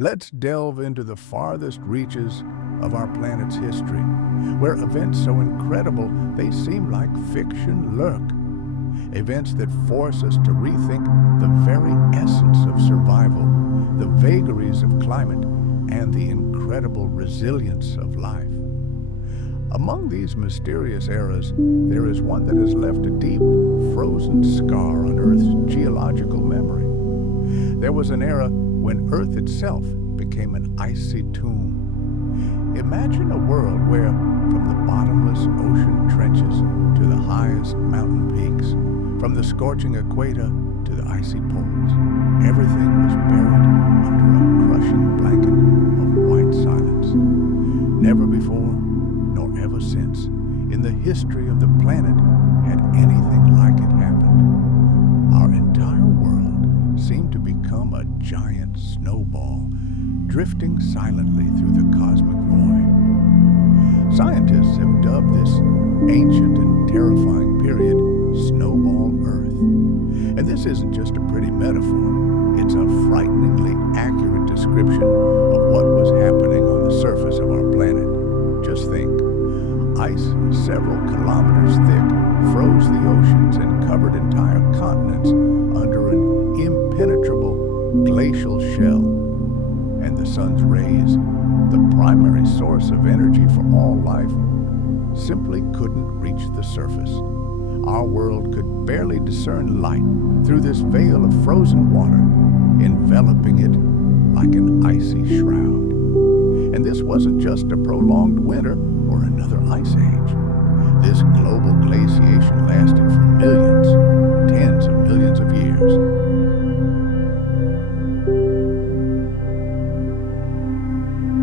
Let's delve into the farthest reaches of our planet's history, where events so incredible they seem like fiction lurk. Events that force us to rethink the very essence of survival, the vagaries of climate, and the incredible resilience of life. Among these mysterious eras, there is one that has left a deep, frozen scar on Earth's geological memory. There was an era when Earth itself became an icy tomb. Imagine a world where, from the bottomless ocean trenches to the highest mountain peaks, from the scorching equator to the icy poles, everything was buried under a crushing blanket of white silence. Never before, nor ever since, in the history of the planet had anything like it happened. Our entire world seemed to become a giant snowball, drifting silently through the cosmic void. Scientists have dubbed this ancient and terrifying period Snowball Earth. And this isn't just a pretty metaphor, it's a frighteningly accurate description of what was happening on the surface of our planet. Just think, ice several kilometers thick froze the oceans and covered entire continents under an impenetrable glacial shell. And the sun's rays, the primary source of energy for all life, simply couldn't reach the surface. Our world could barely discern light through this veil of frozen water, enveloping it like an icy shroud. And this wasn't just a prolonged winter or another ice age. This global glaciation lasted for millions, tens of millions of years.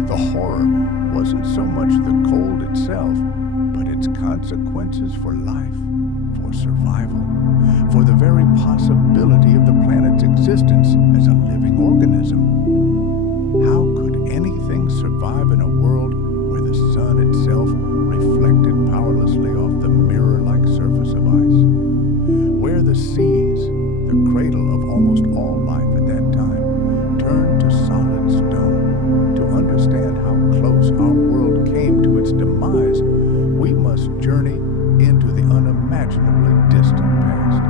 The horror wasn't so much the cold itself, but its consequences for life, for survival, for the very possibility of the planet's existence as a living organism. How could anything survive in a world where the sun itself reflected powerlessly off the mirror-like surface of ice? Where the seas, the cradle of almost all life at that time, turned to solid stone. To understand how close our world came to its demise, we must journey into the unimaginably distant past,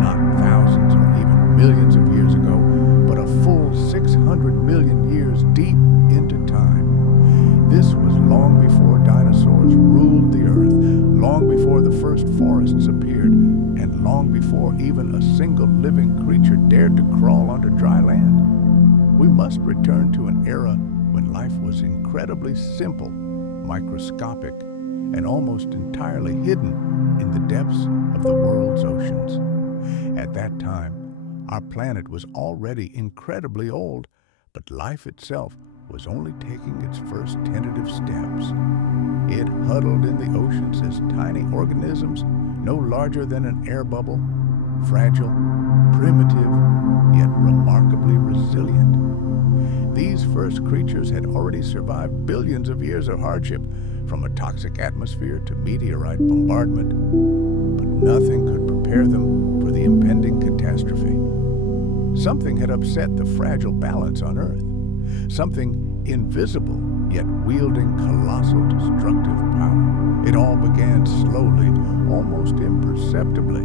not thousands or even millions of years ago, but a full 600 million years deep into time. This was long before dinosaurs ruled the earth, long before the first forests appeared, and long before even a single living creature dared to crawl onto dry land. We must return to an era when life was incredibly simple, microscopic, and almost entirely hidden in the depths of the world's oceans. At that time, our planet was already incredibly old, but life itself was only taking its first tentative steps. It huddled in the oceans as tiny organisms, no larger than an air bubble, fragile, primitive, yet remarkably resilient. These first creatures had already survived billions of years of hardship, from a toxic atmosphere to meteorite bombardment, but nothing could prepare them for the impending catastrophe. Something had upset the fragile balance on Earth, something invisible yet wielding colossal destructive power. It all began slowly, almost imperceptibly.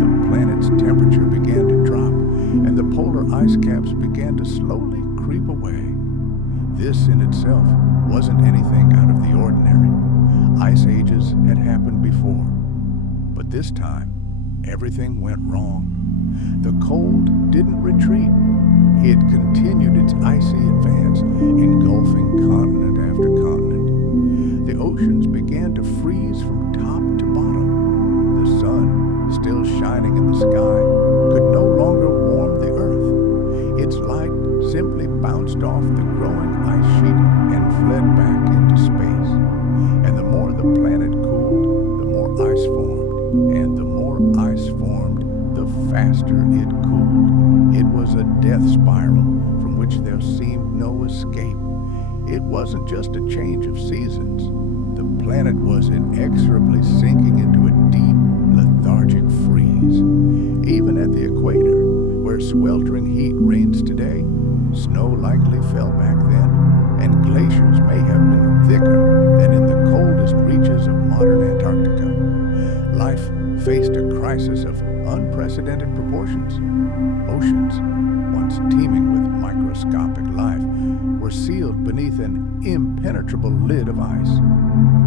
The planet's temperature began to drop, and the polar ice caps began to slowly creep away. This in itself wasn't anything out of the ordinary. Ice ages had happened before, but this time, everything went wrong. The cold didn't retreat. It continued its icy advance, engulfing continent after continent. The oceans began to freeze from top to bottom. The sun, still shining in the sky, could no longer warm the earth. Its light simply bounced off the growing ice sheet and fled back into space. And the more the planet cooled, the more ice formed. And the more ice formed, the faster it cooled. It was a death spiral from which there seemed no escape. It wasn't just a change of seasons. The planet was inexorably sinking into a deep, lethargic freeze. Even at the equator, where sweltering heat reigns today, snow likely fell back then, and glaciers may have been thicker than in the coldest reaches of modern Antarctica. Life faced a crisis of unprecedented proportions. Oceans, once teeming with microscopic life, were sealed beneath an impenetrable lid of ice.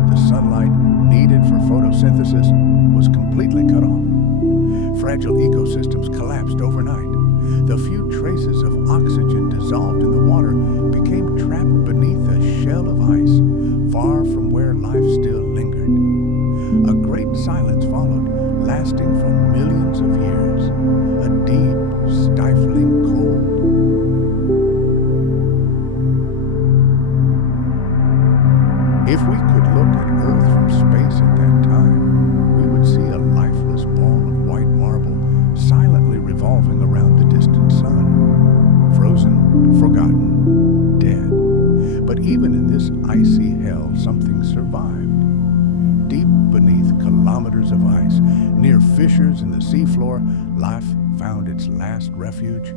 The sunlight needed for photosynthesis was completely cut off. Fragile ecosystems collapsed overnight. The few traces of oxygen dissolved in the water became trapped beneath a shell of ice, far from where life still lingered. A great silence followed, lasting for millions of years. A deep, stifling cold. If we could look at Earth from space at that time, we would see a lifeless ball of white marble silently revolving around the distant sun. Frozen, forgotten, dead. But even in this icy hell, something survived. Deep beneath kilometers of ice, near fissures in the seafloor, life found its last refuge.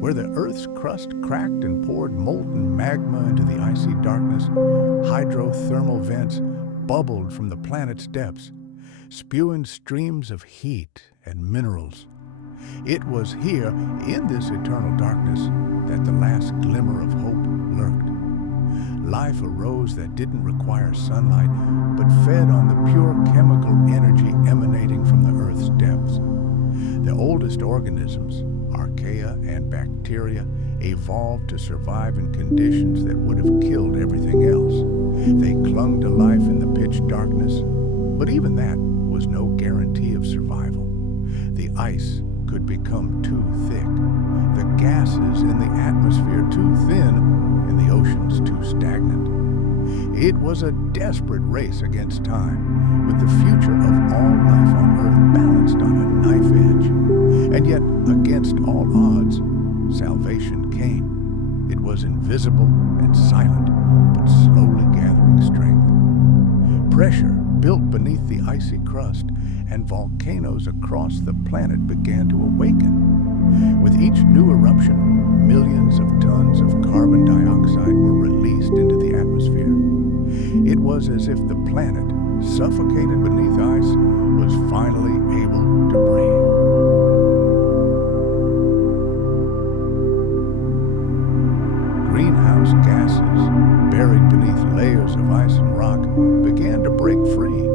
Where the Earth's crust cracked and poured molten magma into the icy darkness, hydrothermal vents bubbled from the planet's depths, spewing streams of heat and minerals. It was here, in this eternal darkness, that the last glimmer of hope lurked. Life arose that didn't require sunlight, but fed on the pure chemical energy emanating from the Earth's depths. The oldest organisms, archaea and bacteria, evolved to survive in conditions that would have killed everything else. They clung to life in the pitch darkness, but even that was no guarantee of survival. The ice could become too thick, the gases in the atmosphere too thin, and the oceans too stagnant. It was a desperate race against time, with the future of all life on Earth balanced on a knife edge. And yet, against all odds, salvation came. It was invisible and silent, but slowly gathering strength. Pressure built beneath the icy crust, and volcanoes across the planet began to awaken. With each new eruption, millions of tons of carbon dioxide were released into the atmosphere. It was as if the planet, suffocated beneath ice, was finally able to breathe. Greenhouse gases, buried beneath layers of ice and rock, began to break free,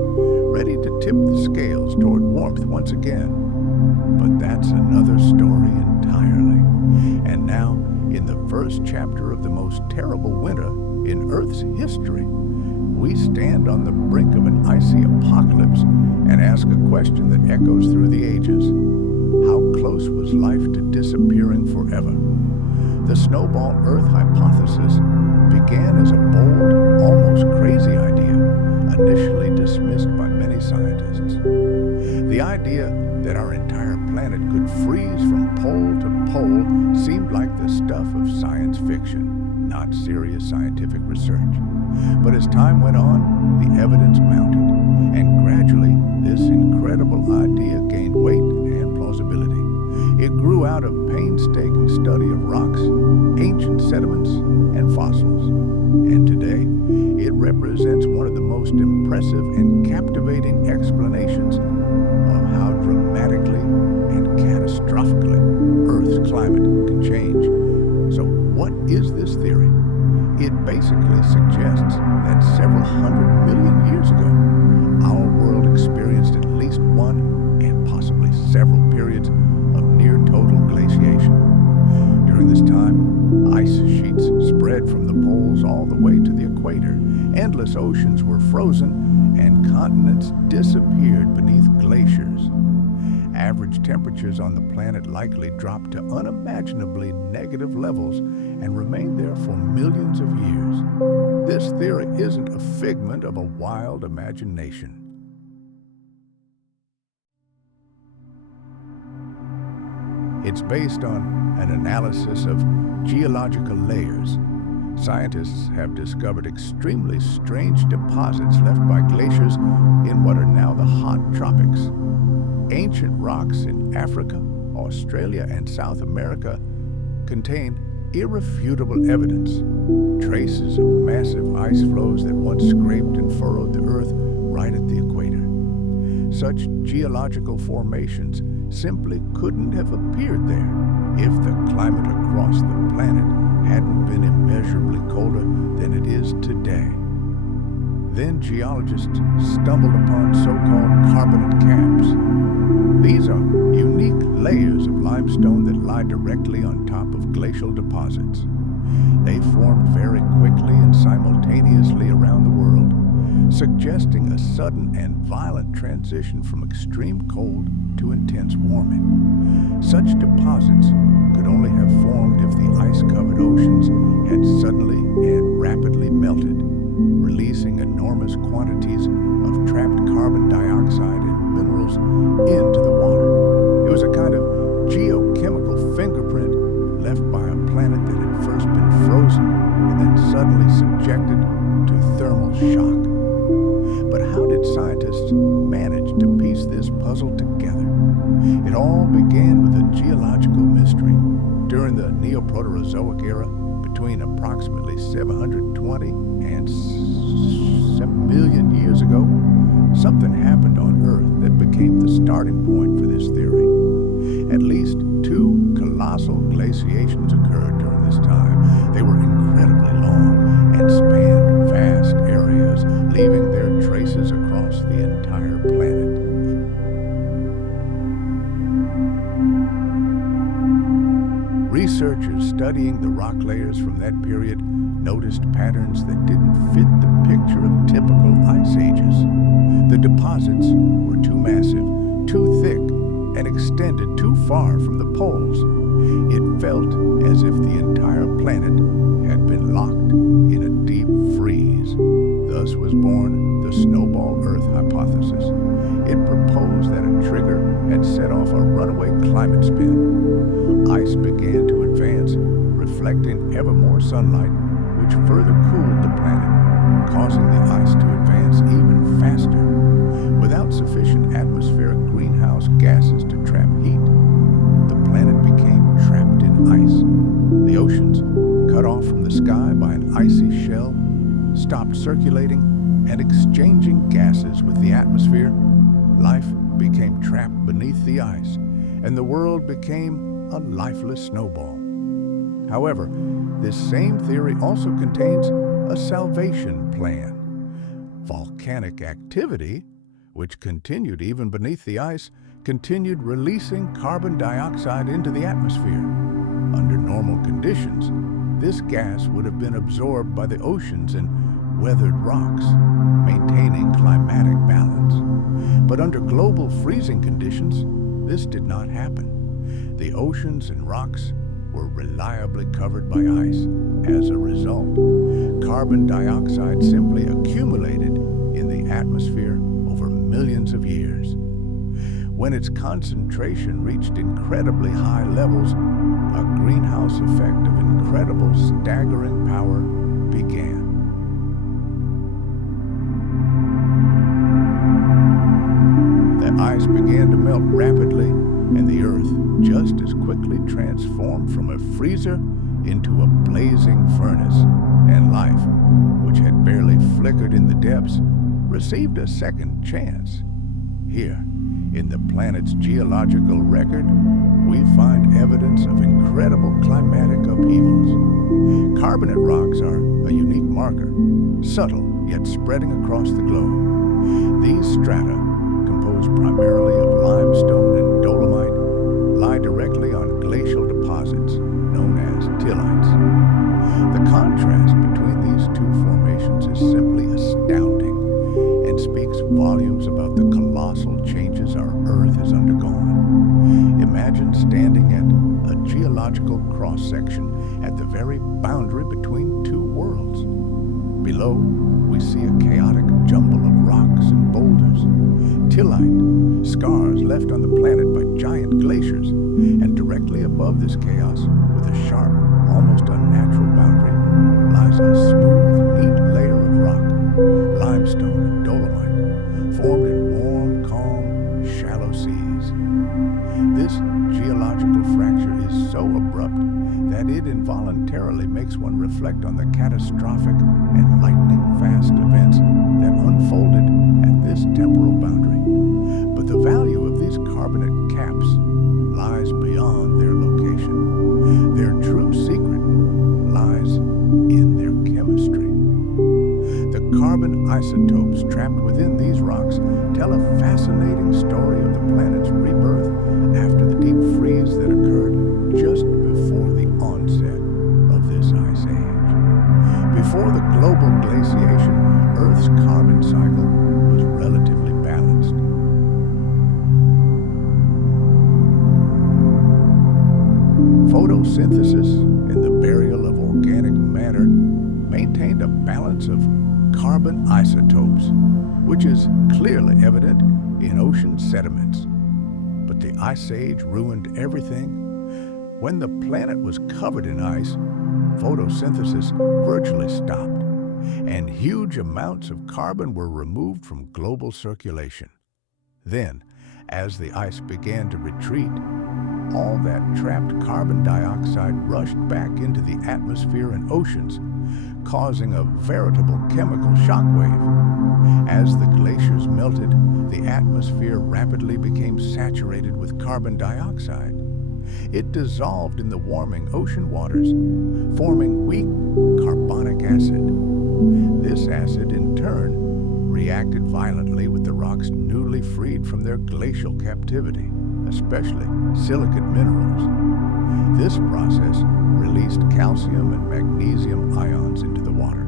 ready to tip the scales toward warmth once again. But that's another story entirely. And now, in the first chapter of the most terrible winter in Earth's history, we stand on the brink of an icy apocalypse and ask a question that echoes through the ages. How close was life to disappearing forever? The snowball Earth hypothesis began as a bold, almost crazy idea, initially dismissed by many scientists. The idea that our entire planet could freeze from pole to pole seemed like the stuff of science fiction, not serious scientific research. But as time went on, the evidence mounted, and gradually this incredible idea gained weight and plausibility. It grew out of painstaking study of rocks, ancient sediments, and fossils. And today, it represents one of the most impressive and captivating explanations of how dramatically and catastrophically Earth's climate can change. So what is this theory? It basically suggests that several 100 million years ago, our world experienced at least one and possibly several periods of near total glaciation. During this time, ice sheets spread from the poles all the way to the equator. Endless oceans were frozen and continents disappeared beneath glaciers. Average temperatures on the planet likely dropped to unimaginably negative levels and remained there for millions of years. This theory isn't a figment of a wild imagination. It's based on an analysis of geological layers, Scientists have discovered extremely strange deposits left by glaciers in what are now the hot tropics. Ancient rocks in Africa, Australia, and South America contain irrefutable evidence, traces of massive ice flows that once scraped and furrowed the Earth right at the equator. Such geological formations simply couldn't have appeared there if the climate across the planet hadn't been immeasurably colder than it is today. Then geologists stumbled upon so-called carbonate caps. These are unique layers of limestone that lie directly on top of glacial deposits. They formed very quickly and simultaneously around the world, suggesting a sudden and violent transition from extreme cold to intense warming. Such deposits could only have formed if the ice-covered oceans had suddenly and rapidly melted, releasing enormous quantities of trapped carbon dioxide and minerals into the water. It was a kind of geochemical fingerprint left by a planet that had first been frozen and then suddenly subjected to thermal shock. But how did scientists manage to piece this puzzle together? It all began with a geological mystery. During the Neoproterozoic era, between approximately 720 and 7 million years ago, something happened on Earth that became the starting point for this theory. At least two colossal glaciations occurred during this time. They were incredibly long and spanned vast areas, leaving their traces across the entire planet. Researchers studying the rock layers from that period noticed patterns that didn't fit the picture of typical ice ages. The deposits were too massive, too thick, and extended too far from the poles. It felt as if the entire planet had been locked in a deep freeze. Thus was born the Snowball Earth hypothesis. It proposed that a trigger had set off a runaway climate spin. Ice began to advance, reflecting ever more sunlight, which further cooled the planet, causing the ice to advance even faster. Without sufficient atmospheric greenhouse gases to trap heat, the planet became trapped in ice. The oceans, cut off from the sky by an icy shell, stopped circulating and exchanging gases with the atmosphere. Life became trapped beneath the ice, and the world became a lifeless snowball. However, this same theory also contains a salvation plan. Volcanic activity, which continued even beneath the ice, continued releasing carbon dioxide into the atmosphere. Under normal conditions, this gas would have been absorbed by the oceans and weathered rocks, maintaining climatic balance. But under global freezing conditions, this did not happen. The oceans and rocks were reliably covered by ice. As a result, carbon dioxide simply accumulated in the atmosphere over millions of years. When its concentration reached incredibly high levels, a greenhouse effect of incredible, staggering power began. The ice began to melt rapidly, and the Earth just as quickly transformed from a freezer into a blazing furnace, and life, which had barely flickered in the depths, received a second chance. Here, in the planet's geological record, we find evidence of incredible climatic upheavals. Carbonate rocks are a unique marker, subtle yet spreading across the globe. These strata, composed primarily of limestone and dolomite, lie directly on glacial deposits known as tillites. The contrast between these two formations is simply astounding and speaks volumes about the colossal changes our Earth has undergone. Imagine standing at a geological cross-section at the very boundary between two worlds. Below, we see a chaotic jumble of rocks and boulders, tillite, scars left on the planet by giant glaciers, and directly above this chaos, with a sharp, almost unnatural boundary, lies a that it involuntarily makes one reflect on the catastrophic and lightning-fast events that unfolded at this temporal boundary. But the value of these carbonate caps lies beyond their location. Their true secret lies in their chemistry. The carbon isotopes trapped within these rocks tell a fascinating story of the planet's rebirth after the deep freeze that occurred just before the onset of this ice age. Before the global glaciation, Earth's carbon cycle was relatively balanced. Photosynthesis and the burial of organic matter maintained a balance of carbon isotopes, which is clearly evident in ocean sediments. But the Ice Age ruined everything. When the planet was covered in ice, photosynthesis virtually stopped, and huge amounts of carbon were removed from global circulation. Then, as the ice began to retreat, all that trapped carbon dioxide rushed back into the atmosphere and oceans, causing a veritable chemical shockwave. As the glaciers melted, the atmosphere rapidly became saturated with carbon dioxide. It dissolved in the warming ocean waters, forming weak carbonic acid. This acid, in turn, reacted violently with the rocks newly freed from their glacial captivity, especially silicate minerals. This process released calcium and magnesium ions into the water.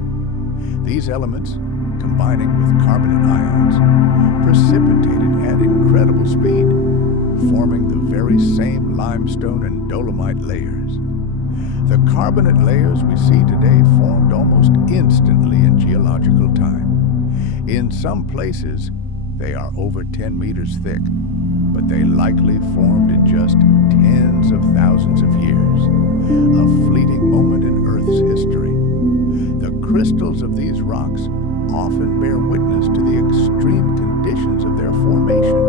These elements, combining with carbonate ions, precipitated at incredible speed, forming the very same limestone and dolomite layers. The carbonate layers we see today formed almost instantly in geological time. In some places, they are over 10 meters thick, but they likely formed in just tens of thousands of years, a fleeting moment in Earth's history. The crystals of these rocks often bear witness to the extreme conditions of their formation,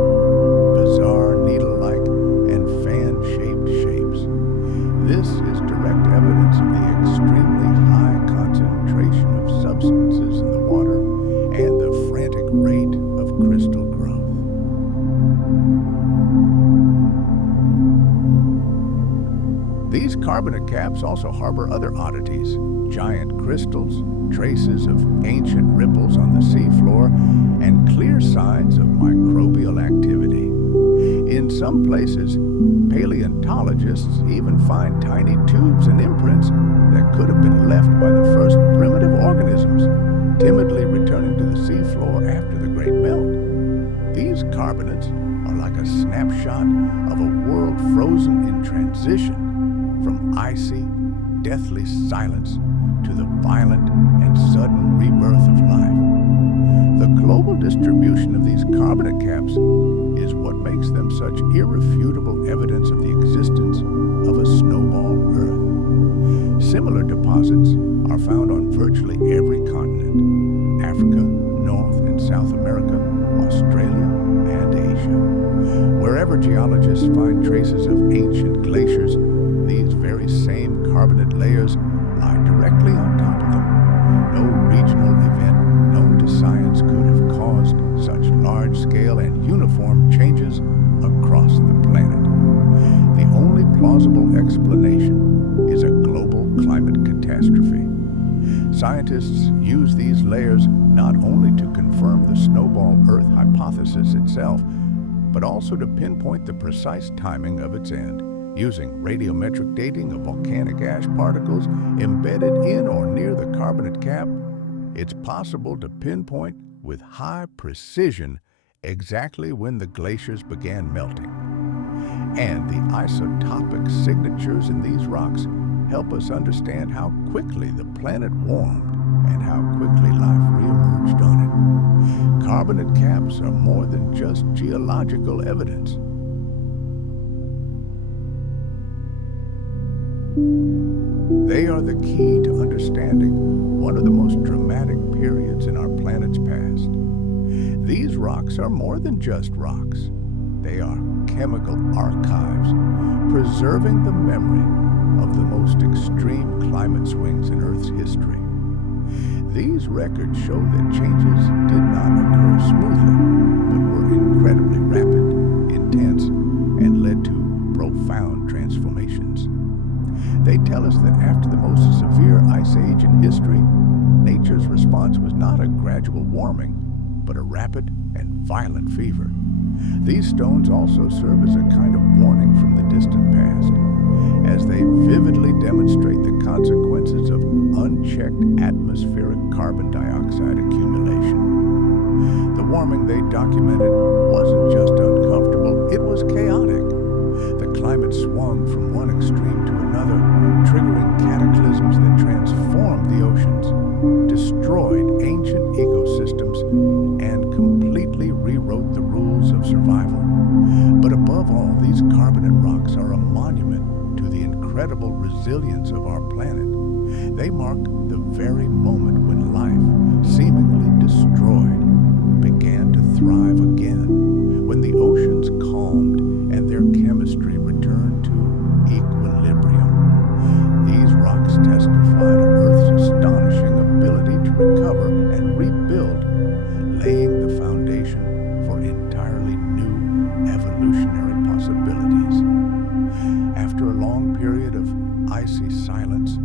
bizarre needle-like and fan-shaped shapes. This is direct evidence of the extremely high concentration of substances in the water and the frantic rate of crystal growth. These carbonate caps also harbor other oddities: giant crystals, traces of ancient ripples on the seafloor, and clear signs of microbial activity. In some places, paleontologists even find tiny tubes and imprints that could have been left by the first primitive organisms, timidly returning to the seafloor after the Great Melt. These carbonates are like a snapshot of a world frozen in transition, from icy, deathly silence to the violent and sudden rebirth of life. The global distribution of these carbonate caps is what makes them such irrefutable evidence of the existence of a snowball Earth. Similar deposits are found on virtually every continent: Africa, North and South America, Australia, and Asia. Wherever geologists find traces of ancient glaciers, these very same carbonate layers lie directly on top of them. No regional event known to science could have caused such large-scale and uniform changes across the planet. The only plausible explanation is a global climate catastrophe. Scientists use these layers not only to confirm the snowball Earth hypothesis itself, but also to pinpoint the precise timing of its end. Using radiometric dating of volcanic ash particles embedded in or near the carbonate cap, it's possible to pinpoint with high precision exactly when the glaciers began melting. And the isotopic signatures in these rocks help us understand how quickly the planet warmed and how quickly life reemerged on it. Carbonate caps are more than just geological evidence. They are the key to understanding one of the most dramatic periods in our planet's past. These rocks are more than just rocks. They are chemical archives, preserving the memory of the most extreme climate swings in Earth's history. These records show that changes did not occur smoothly, but were incredibly rapid, intense, and led to profound transformations. They tell us that after the most severe ice age in history, nature's response was not a gradual warming, but a rapid and violent fever. These stones also serve as a kind of warning from the distant past, as they vividly demonstrate the consequences of unchecked atmospheric carbon dioxide accumulation. The warming they documented wasn't just uncomfortable, it was chaotic. The climate swung from one extreme to another, triggering cataclysms that transformed the oceans, destroyed ancient ecosystems, and completely rewrote the rules of survival. But above all, these carbonate rocks are a monument to the incredible resilience of our planet. They mark the very moment when life, seemingly destroyed, began to thrive again, when the oceans calmed and their chemistry returned to equilibrium. These rocks testify to Earth's astonishing ability to recover and rebuild, laying the foundation for entirely new evolutionary possibilities. After a long period of icy silence,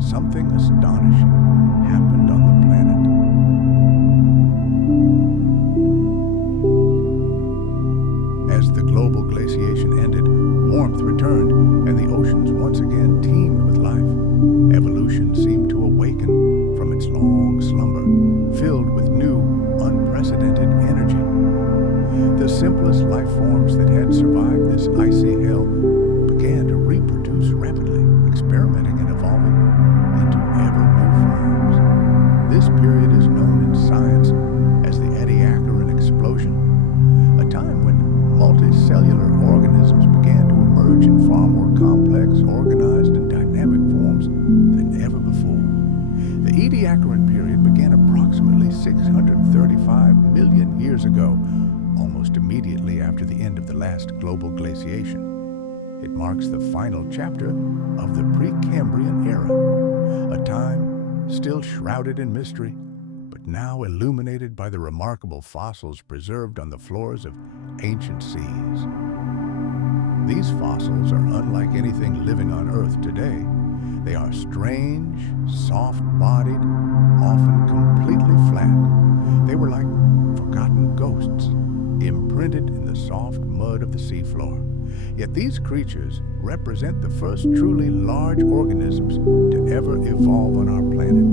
something astonishing happened on the planet. As the global glaciation ended, warmth returned, and the oceans once again teemed with life. Evolution seemed to awaken from its long slumber, filled with new, unprecedented energy. The simplest life forms that had survived this icy hell began to reproduce rapidly, experimenting and evolving into ever new forms. This period is known in science as the Ediacaran explosion, a time when multicellular organisms began to emerge in far more complex, organized, and dynamic forms than ever before. The Ediacaran period began approximately 635 million years ago, almost immediately after the end of the last global glaciation. It marks the final chapter of the Precambrian era, a time still shrouded in mystery, but now illuminated by the remarkable fossils preserved on the floors of ancient seas. These fossils are unlike anything living on Earth today. They are strange, soft-bodied, often completely flat. They were like forgotten ghosts, imprinted in the soft mud of the seafloor. Yet these creatures represent the first truly large organisms to ever evolve on our planet.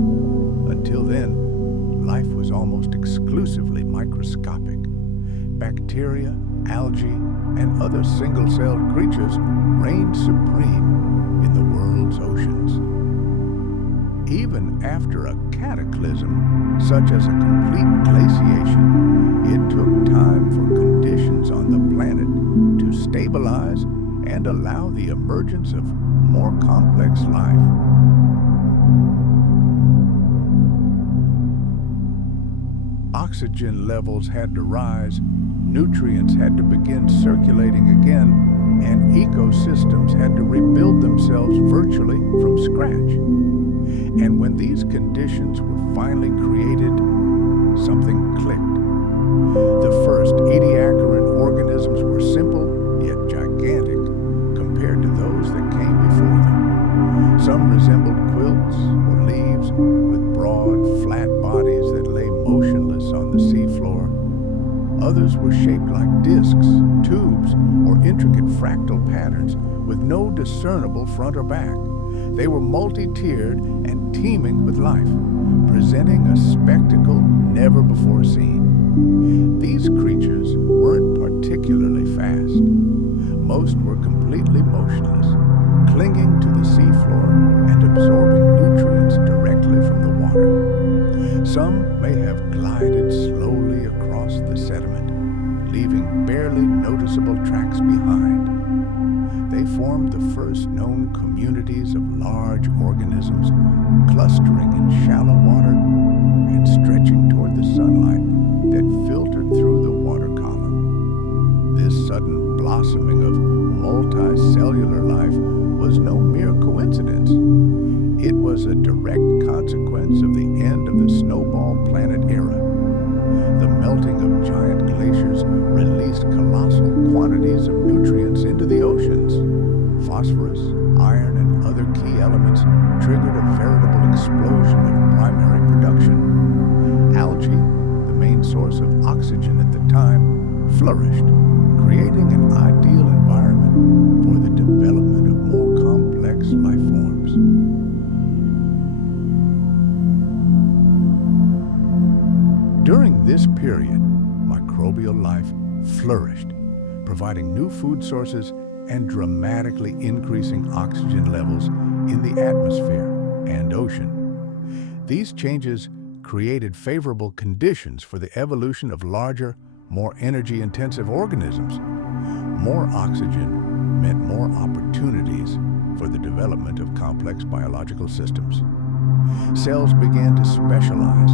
Until then, life was almost exclusively microscopic. Bacteria, algae, and other single-celled creatures reigned supreme in the world's oceans. Even after a cataclysm, such as a complete glaciation, it took time for conditions on the planet to stabilize and allow the emergence of more complex life. Oxygen levels had to rise, nutrients had to begin circulating again, and ecosystems had to rebuild themselves virtually from scratch. And when these conditions were finally created, something clicked. The first Ediacaran organisms were simple yet gigantic compared to those that came before them. Some resembled quilts or leaves with broad, flat bodies that lay motionless on the seafloor. Others were shaped like discs, tubes, or intricate fractal patterns with no discernible front or back. They were multi-tiered and teeming with life, presenting a spectacle never before seen. These creatures weren't particularly fast. Most were completely motionless, clinging to the seafloor and absorbing nutrients directly from the water. Some may have glided slowly across the sediment, leaving barely noticeable tracks behind. They formed the first known communities of large organisms, clustering in shallow water and stretching toward the sunlight that filtered through the water column. This blossoming of multicellular life was no mere coincidence. It was a direct consequence of the end of the snowball planet era. The melting of giant glaciers released colossal quantities of nutrients into the oceans. Phosphorus, iron, and other key elements triggered a veritable explosion of primary production. Algae, the main source of oxygen at the time, flourished, creating an ideal environment for the development of more complex life forms. During this period, microbial life flourished, providing new food sources and dramatically increasing oxygen levels in the atmosphere and ocean. These changes created favorable conditions for the evolution of larger, more energy-intensive organisms. More oxygen meant more opportunities for the development of complex biological systems. Cells began to specialize,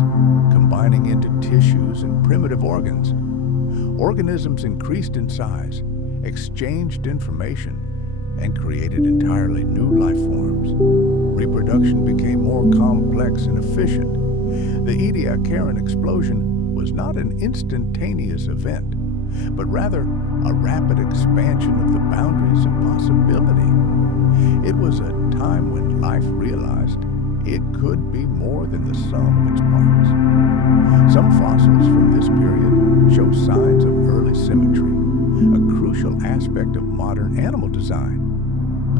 combining into tissues and primitive organs. Organisms increased in size, exchanged information, and created entirely new life forms. Reproduction became more complex and efficient. The Ediacaran explosion was not an instantaneous event, but rather a rapid expansion of the boundaries of possibility. It was a time when life realized it could be more than the sum of its parts. Some fossils from this period show signs of early symmetry, a crucial aspect of modern animal design.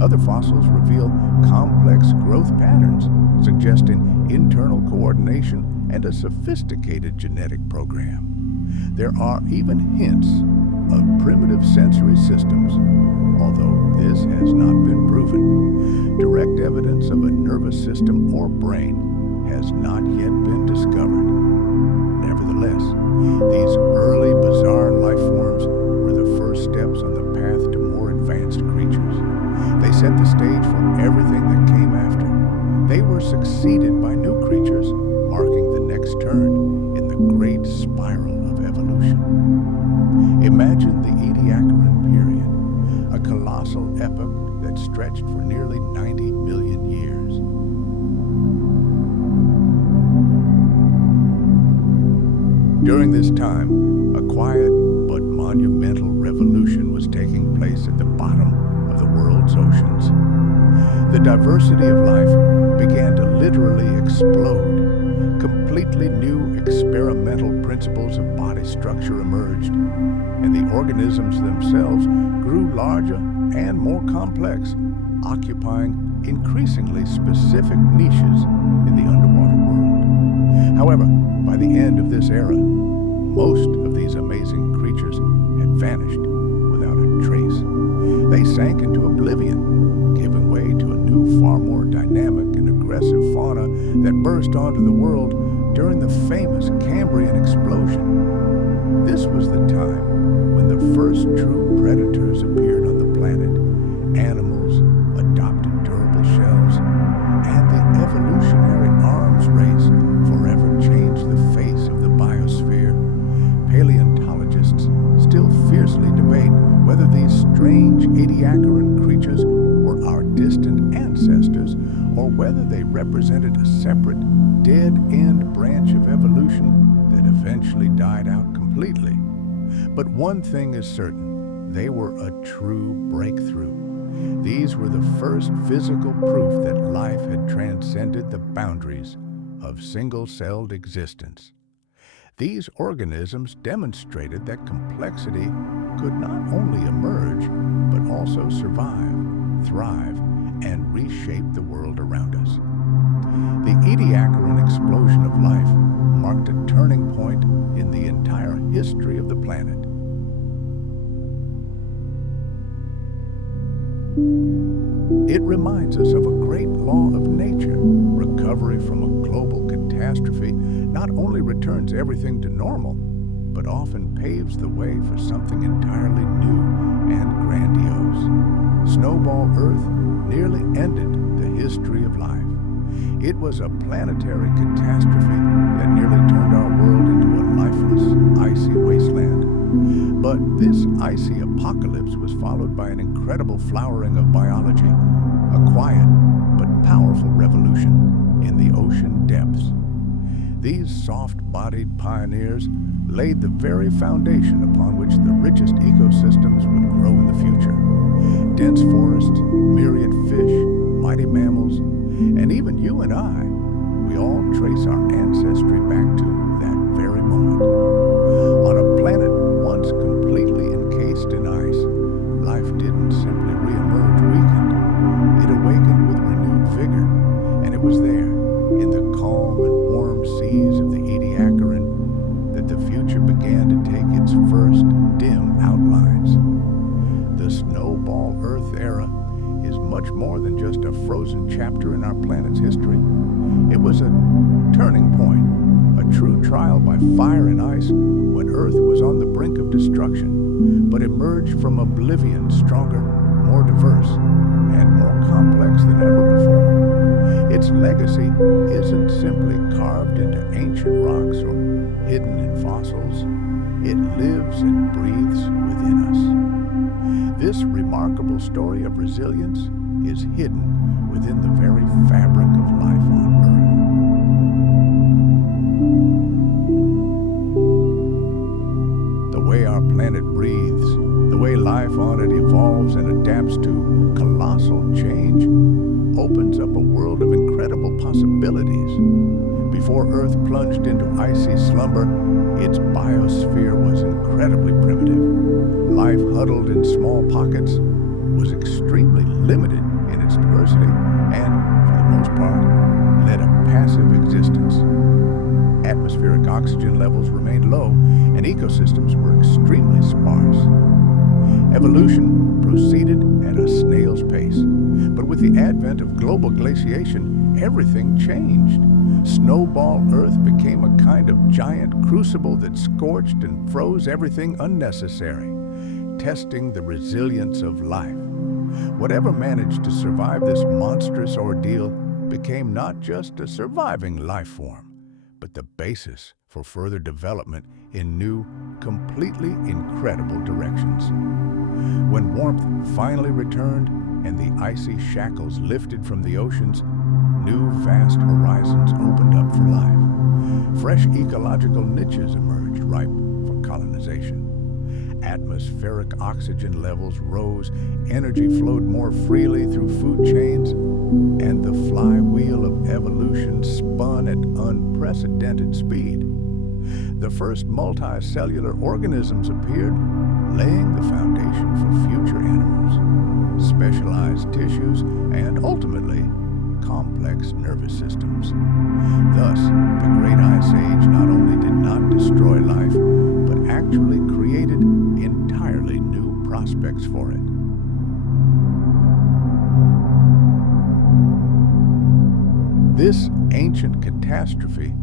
Other fossils reveal complex growth patterns, suggesting internal coordination and a sophisticated genetic program. There are even hints of primitive sensory systems, although this has not been proven. Direct evidence of a nervous system or brain has not yet been discovered. Nevertheless, these early bizarre life forms were the first steps on the path to more advanced creatures. They set the stage for everything that came after. They were succeeded by new creatures, marking the next turn in the great spiral of evolution. Imagine the Ediacaran period, a colossal epoch that stretched for nearly 90 million years. During this time, a quiet but monumental revolution was taking place at the bottom of the world's oceans. The diversity of life began to literally explode. Completely new experimental principles of body structure emerged, and the organisms themselves grew larger and more complex, occupying increasingly specific niches in the underwater world. However, by the end of this era, most of these amazing creatures had vanished without a trace. They sank into oblivion, giving way to a new, far more dynamic and aggressive fauna that burst onto the world during the famous Cambrian explosion. This was the time when the first true predators appeared on the planet. Animals adopted durable shells, and the evolutionary arms race forever changed the face of the biosphere. Paleontologists still fiercely debate whether these strange Ediacaran creatures were our distant ancestors or whether they represented a separate, dead-end branch of evolution that eventually died out completely. But one thing is certain, they were a true breakthrough. These were the first physical proof that life had transcended the boundaries of single-celled existence. These organisms demonstrated that complexity could not only emerge, but also survive, thrive, and reshape the world around us. The Ediacaran explosion of life marked a turning point in the entire history of the planet. It reminds us of a great law of nature. Recovery from a global catastrophe not only returns everything to normal, but often paves the way for something entirely new and grandiose. Snowball Earth nearly ended the history of life. It was a planetary catastrophe that nearly turned our world into a lifeless, icy wasteland. But this icy apocalypse was followed by an incredible flowering of biology, a quiet but powerful revolution in the ocean depths. These soft-bodied pioneers laid the very foundation upon which the richest ecosystems would grow in the future. Dense forests, myriad fish, mighty mammals, and even you and I, we all trace our ancestry back to that very moment. On a planet once completely encased in ice, life didn't simply re-emerge weakened. It awakened with renewed vigor, and it was there, in the calm and warm seas of the Ediacaran, that the future began to take its first dim outlines. The snowball Earth era is much more than just a frozen chapter in our planet's history. It was a turning point, a true trial by fire and ice when Earth was on the brink of destruction, but emerged from oblivion stronger, more diverse, and more complex than ever before. Its legacy isn't simply carved into ancient rocks or hidden in fossils. It lives and breathes within us. This remarkable story of resilience is hidden within the very fabric of life on Earth. The way our planet breathes, the way life on it evolves and adapts to colossal change, opens up a world of incredible possibilities. Before Earth plunged into icy slumber, its biosphere was incredibly primitive. Life huddled in small pockets was extremely limited in its diversity and, for the most part, led a passive existence. Atmospheric oxygen levels remained low and ecosystems were extremely sparse. Evolution proceeded at a snail's pace, but with the advent of global glaciation, everything changed. Snowball Earth became a kind of giant crucible that scorched and froze everything unnecessary, testing the resilience of life. Whatever managed to survive this monstrous ordeal became not just a surviving life form, but the basis for further development in new, completely incredible directions. When warmth finally returned and the icy shackles lifted from the oceans, new vast horizons opened up for life. Fresh ecological niches emerged, ripe for colonization. Atmospheric oxygen levels rose, energy flowed more freely through food chains, and the flywheel of evolution spun at unprecedented speed. The first multicellular organisms appeared, laying the foundation for future animals, specialized tissues, and ultimately, complex nervous systems. Thus, the Great Ice Age not only did not destroy life, but actually created entirely new prospects for it. This ancient catastrophe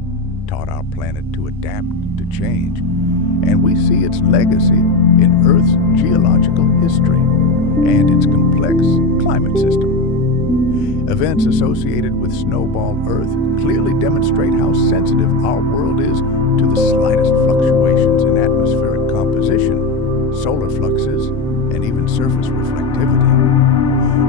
taught our planet to adapt to change, and we see its legacy in Earth's geological history and its complex climate system. Events associated with Snowball Earth clearly demonstrate how sensitive our world is to the slightest fluctuations in atmospheric composition, solar fluxes, and even surface reflectivity.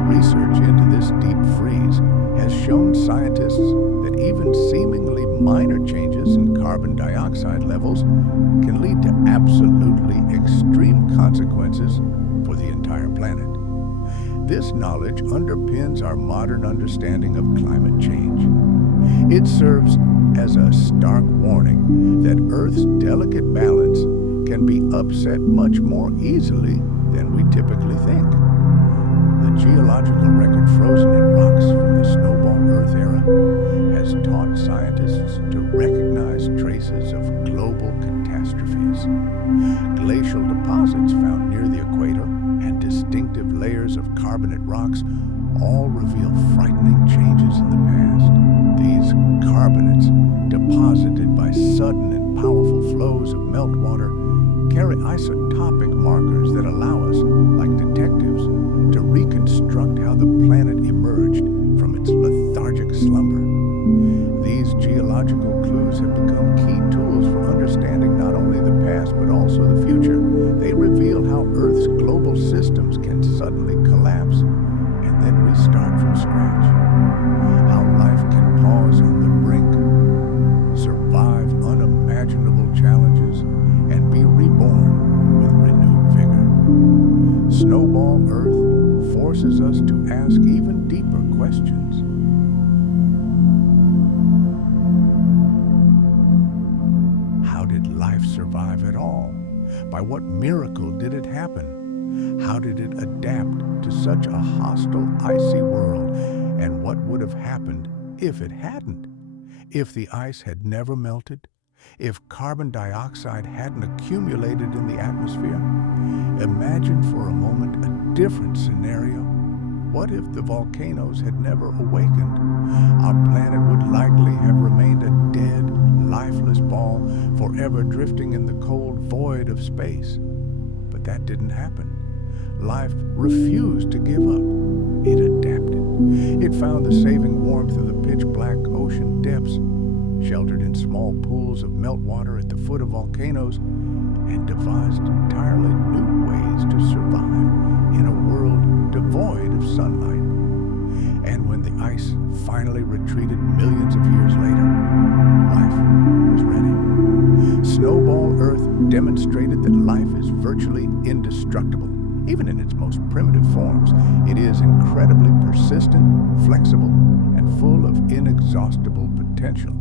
Research into this deep freeze has shown scientists that even seemingly minor changes in carbon dioxide levels can lead to absolutely extreme consequences for the entire planet. This knowledge underpins our modern understanding of climate change. It serves as a stark warning that Earth's delicate balance can be upset much more easily than we typically think. The geological record frozen in rocks from the Snowball Earth era has taught scientists to recognize traces of global catastrophes. Glacial deposits found near the equator and distinctive layers of carbonate rocks all reveal frightening changes in the past. These carbonates, deposited by sudden and powerful flows of meltwater, carry isotopic markers that allow us, like detectives, to reconstruct how the planet emerged from its lethargic slumber. These geological clues have become key tools for understanding not only the past but also the future, causes us to ask even deeper questions. How did life survive at all? By what miracle did it happen? How did it adapt to such a hostile, icy world? And what would have happened if it hadn't? If the ice had never melted? If carbon dioxide hadn't accumulated in the atmosphere? Imagine for a moment a different scenario. What if the volcanoes had never awakened? Our planet would likely have remained a dead, lifeless ball, forever drifting in the cold void of space. But that didn't happen. Life refused to give up. It adapted. It found the saving warmth of the pitch-black ocean depths, sheltered in small pools of meltwater at the foot of volcanoes, and devised entirely new ways to survive in a world devoid of sunlight. And when the ice finally retreated millions of years later, life was ready. Snowball Earth demonstrated that life is virtually indestructible. Even in its most primitive forms, it is incredibly persistent, flexible, and full of inexhaustible potential.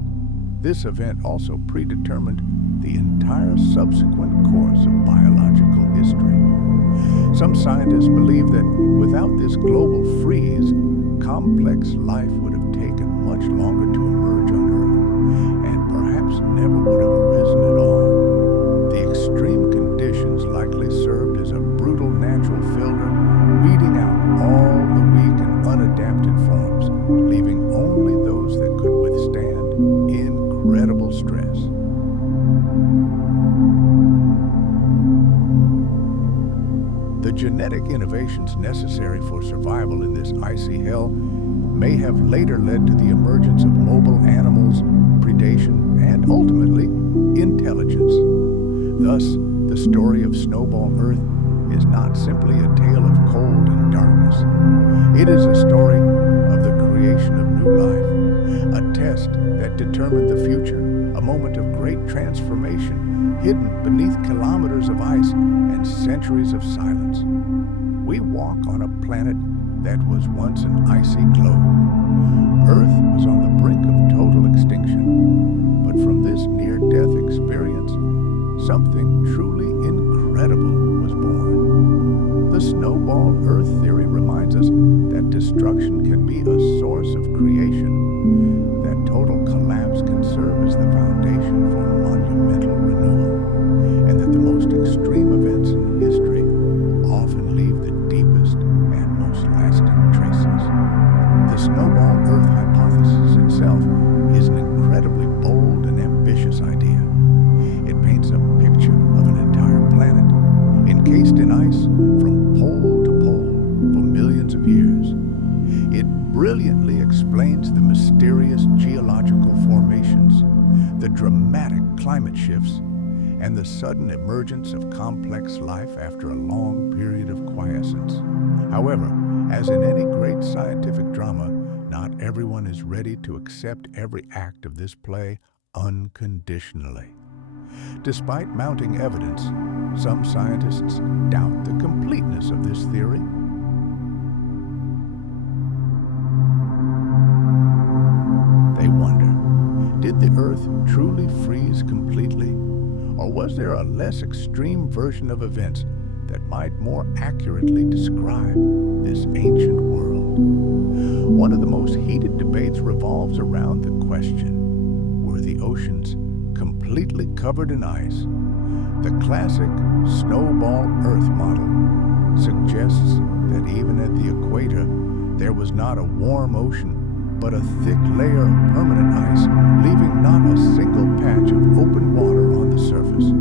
This event also predetermined the entire subsequent course of biological history. Some scientists believe that without this global freeze, complex life would have taken much longer to emerge on Earth, and perhaps never would have arisen at all. The extreme conditions likely served as a brutal natural filter, weeding out all the weak and unadapted forms, leaving only those that could withstand incredible stress. The genetic innovations necessary for survival in this icy hell may have later led to the emergence of mobile animals, predation, and ultimately, intelligence. Thus, the story of Snowball Earth is not simply a tale of cold and darkness. It is a story of the creation of new life, a test that determined the future, a moment of great transformation hidden beneath kilometers of ice and centuries of silence. We walk on a planet that was once an icy globe. Earth was on the brink of total extinction, but from this near-death experience, something truly incredible was born. The Snowball Earth theory reminds us that destruction can be a source of creation, that total collapse can serve as the foundation for monumental renewal, and that the most extreme events in history often leave the deepest and most lasting traces. The Snowball Earth hypothesis itself is an incredibly bold and ambitious idea. It paints a picture of an entire planet, encased in ice from pole to pole for millions of years. It brilliantly explains the mysterious geological formations, the dramatic climate shifts, and the sudden emergence of complex life after a long period of quiescence. However, as in any great scientific drama, not everyone is ready to accept every act of this play unconditionally. Despite mounting evidence, some scientists doubt the completeness of this theory. They wonder, did the Earth truly freeze completely? Or was there a less extreme version of events that might more accurately describe this ancient world? One of the most heated debates revolves around the question, were the oceans completely covered in ice? The classic Snowball Earth model suggests that even at the equator, there was not a warm ocean, but a thick layer of permanent ice, leaving not a single patch of open water on the surface.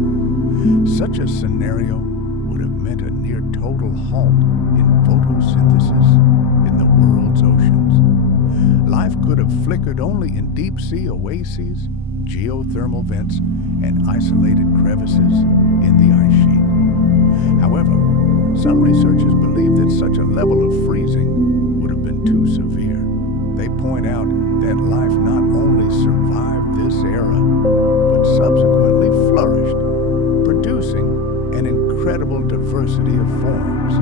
Such a scenario would have meant a near total halt in photosynthesis in the world's oceans. Life could have flickered only in deep-sea oases, geothermal vents, and isolated crevices in the ice sheet. However, some researchers believe that such a level of freezing would have been too severe. They point out that life not only survived this era, but subsequently flourished, producing an incredible diversity diversity of forms.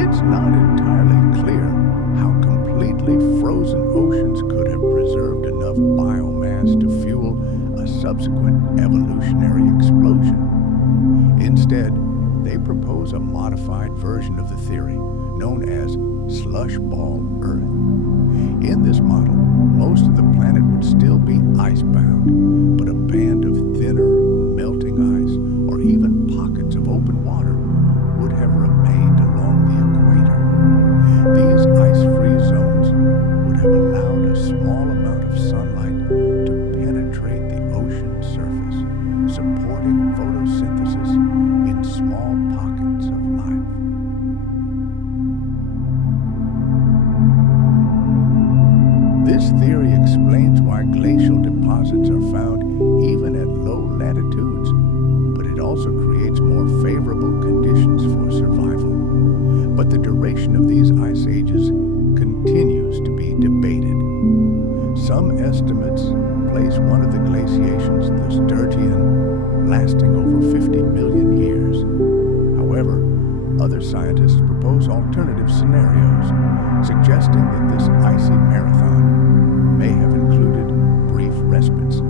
It's not entirely clear how completely frozen oceans could have preserved enough biomass to fuel a subsequent evolutionary explosion. Instead, they propose a modified version of the theory known as slush ball Earth. In this model, most of the planet would still be icebound, but a band of thinner, melting ice, or even pockets of open water would have remained along the equator. These ice-free zones would have allowed a small amount of sunlight to penetrate the ocean surface, supporting photosynthesis in small pockets of life. This theory explains why glacial deposits are found even at low latitudes, but it also creates more favorable conditions for survival. But the duration of these ice ages continues to be debated. Some estimates place one of the glaciations, the Sturgeon, lasting over 50 million years. However, other scientists propose alternative scenarios, suggesting that this icy marathon may have included brief respites,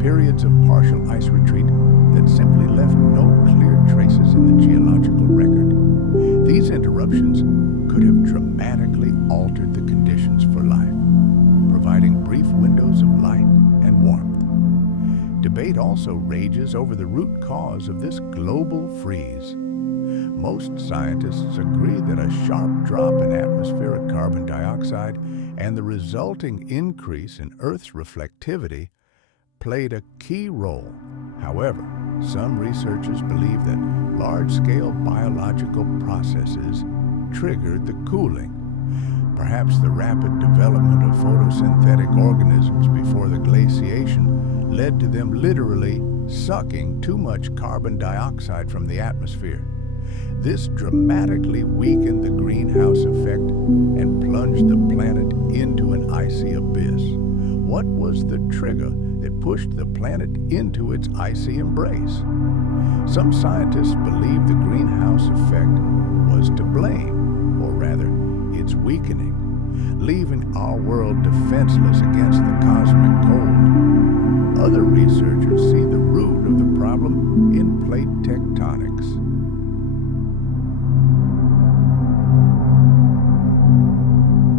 periods of partial ice retreat that simply left no clear traces in the geological record. These interruptions could have dramatically altered the conditions for life, providing brief windows of light and warmth. Debate also rages over the root cause of this global freeze. Most scientists agree that a sharp drop in atmospheric carbon dioxide and the resulting increase in Earth's reflectivity played a key role. However, some researchers believe that large-scale biological processes triggered the cooling. Perhaps the rapid development of photosynthetic organisms before the glaciation led to them literally sucking too much carbon dioxide from the atmosphere. This dramatically weakened the greenhouse effect and plunged the planet into an icy abyss. What was the trigger that pushed the planet into its icy embrace? Some scientists believe the greenhouse effect was to blame, or rather, its weakening, leaving our world defenseless against the cosmic cold. Other researchers see the root of the problem in plate tectonics.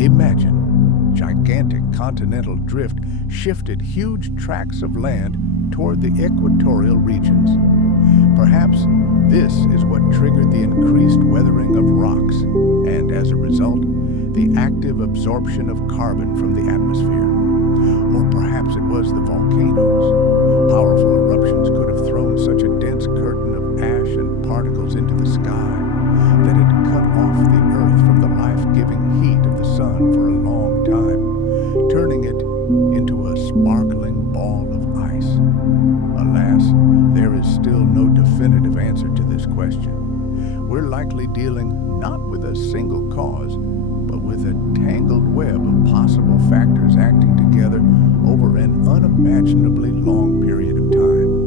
Imagine gigantic continental drift shifted huge tracts of land toward the equatorial regions. Perhaps this is what triggered the increased weathering of rocks and, as a result, the active absorption of carbon from the atmosphere. Or perhaps it was the volcanoes. Powerful eruptions could have thrown such a dense curtain of ash and particles into the sky that it cut off the Earth from the life-giving heat of the sun for a long time, turning it into a sparkling ball of ice. Alas, there is still no definitive answer to this question. We're likely dealing not with a single cause, but with a tangled web of possible factors acting together over an unimaginably long period of time.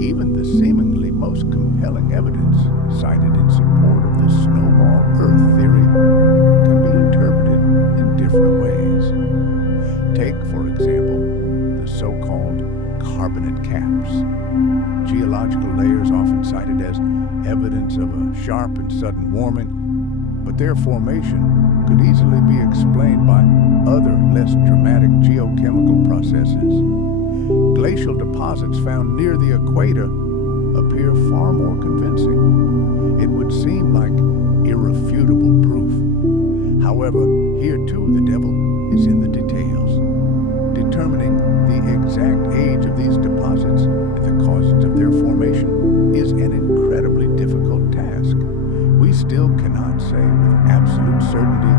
Even the seemingly most compelling evidence cited in support of the snowball Earth theory can be interpreted in different ways. Take, for example, the so-called carbonate caps. Geological layers often cited as evidence of a sharp and sudden warming, but their formation could easily be explained by other, less dramatic geochemical processes. Glacial deposits found near the equator appear far more convincing. It would seem like irrefutable proof. However, here too the devil is in the details. Determining the exact age of these deposits and the causes of their formation is an incredibly difficult task. We still cannot say with absolute certainty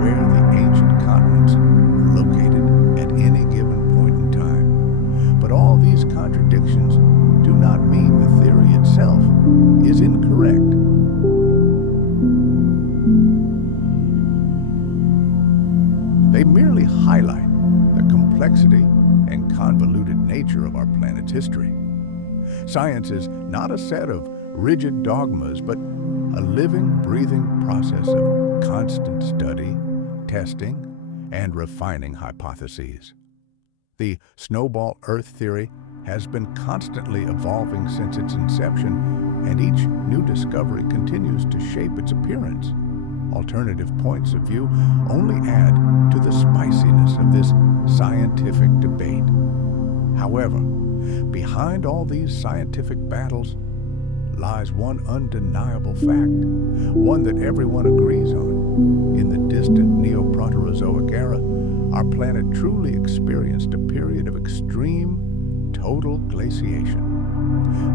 where the ancient continents were located at any given point in time. But all these contradictions do not mean the theory itself is incorrect. They merely highlight the complexity and convoluted nature of our planet's history. Science is not a set of rigid dogmas, but a living, breathing process of constant study, testing, and refining hypotheses. The snowball Earth theory has been constantly evolving since its inception, and each new discovery continues to shape its appearance. Alternative points of view only add to the spiciness of this scientific debate. However, behind all these scientific battles lies one undeniable fact, one that everyone agrees on. In the distant Neoproterozoic era, our planet truly experienced a period of extreme, total glaciation.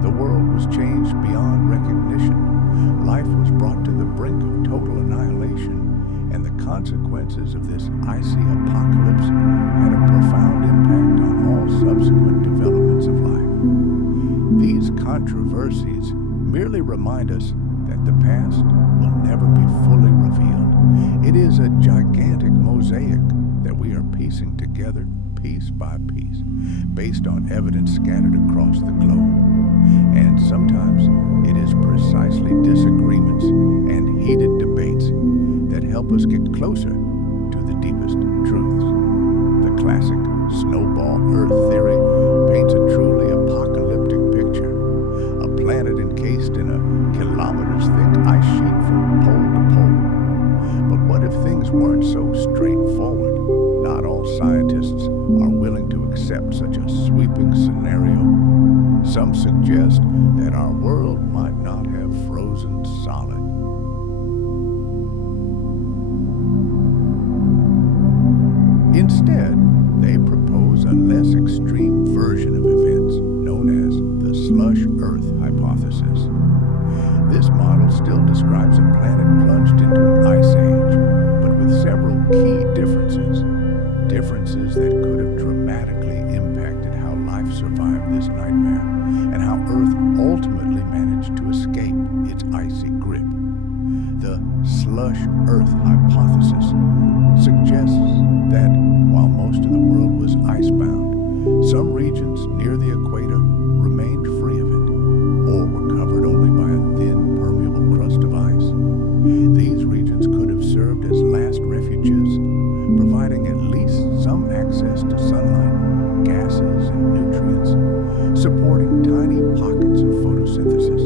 The world was changed beyond recognition. Life was brought to the brink of total annihilation, and the consequences of this icy apocalypse had a profound impact on all subsequent developments of life. These controversies merely remind us that the past will never be fully revealed. It is a gigantic mosaic that we are piecing together piece by piece, based on evidence scattered across the globe. And sometimes it is precisely disagreements and heated debates that help us get closer to the deepest truths. The classic snowball Earth theory paints a truly apocalyptic picture, a planet encased in a kilometers-thick ice sheet from pole to pole. But what if things weren't so straightforward? Not all scientists are willing to accept such a sweeping scenario. Some suggest that our world might not have frozen solid. Instead, they propose a less extreme version of events known as the slush Earth hypothesis. This model still describes a planet plunged into an ice age, but with several key differences that could have dramatically impacted how life survived this nightmare and how Earth ultimately managed to escape its icy grip. The slush Earth hypothesis suggests that while most of the world was icebound, some regions near the equator remained free of it, or were covered only by a thin, permeable crust of ice. These regions could have served as last refuges, providing at least some access to sunlight, gases, and nutrients, supporting tiny pockets of photosynthesis.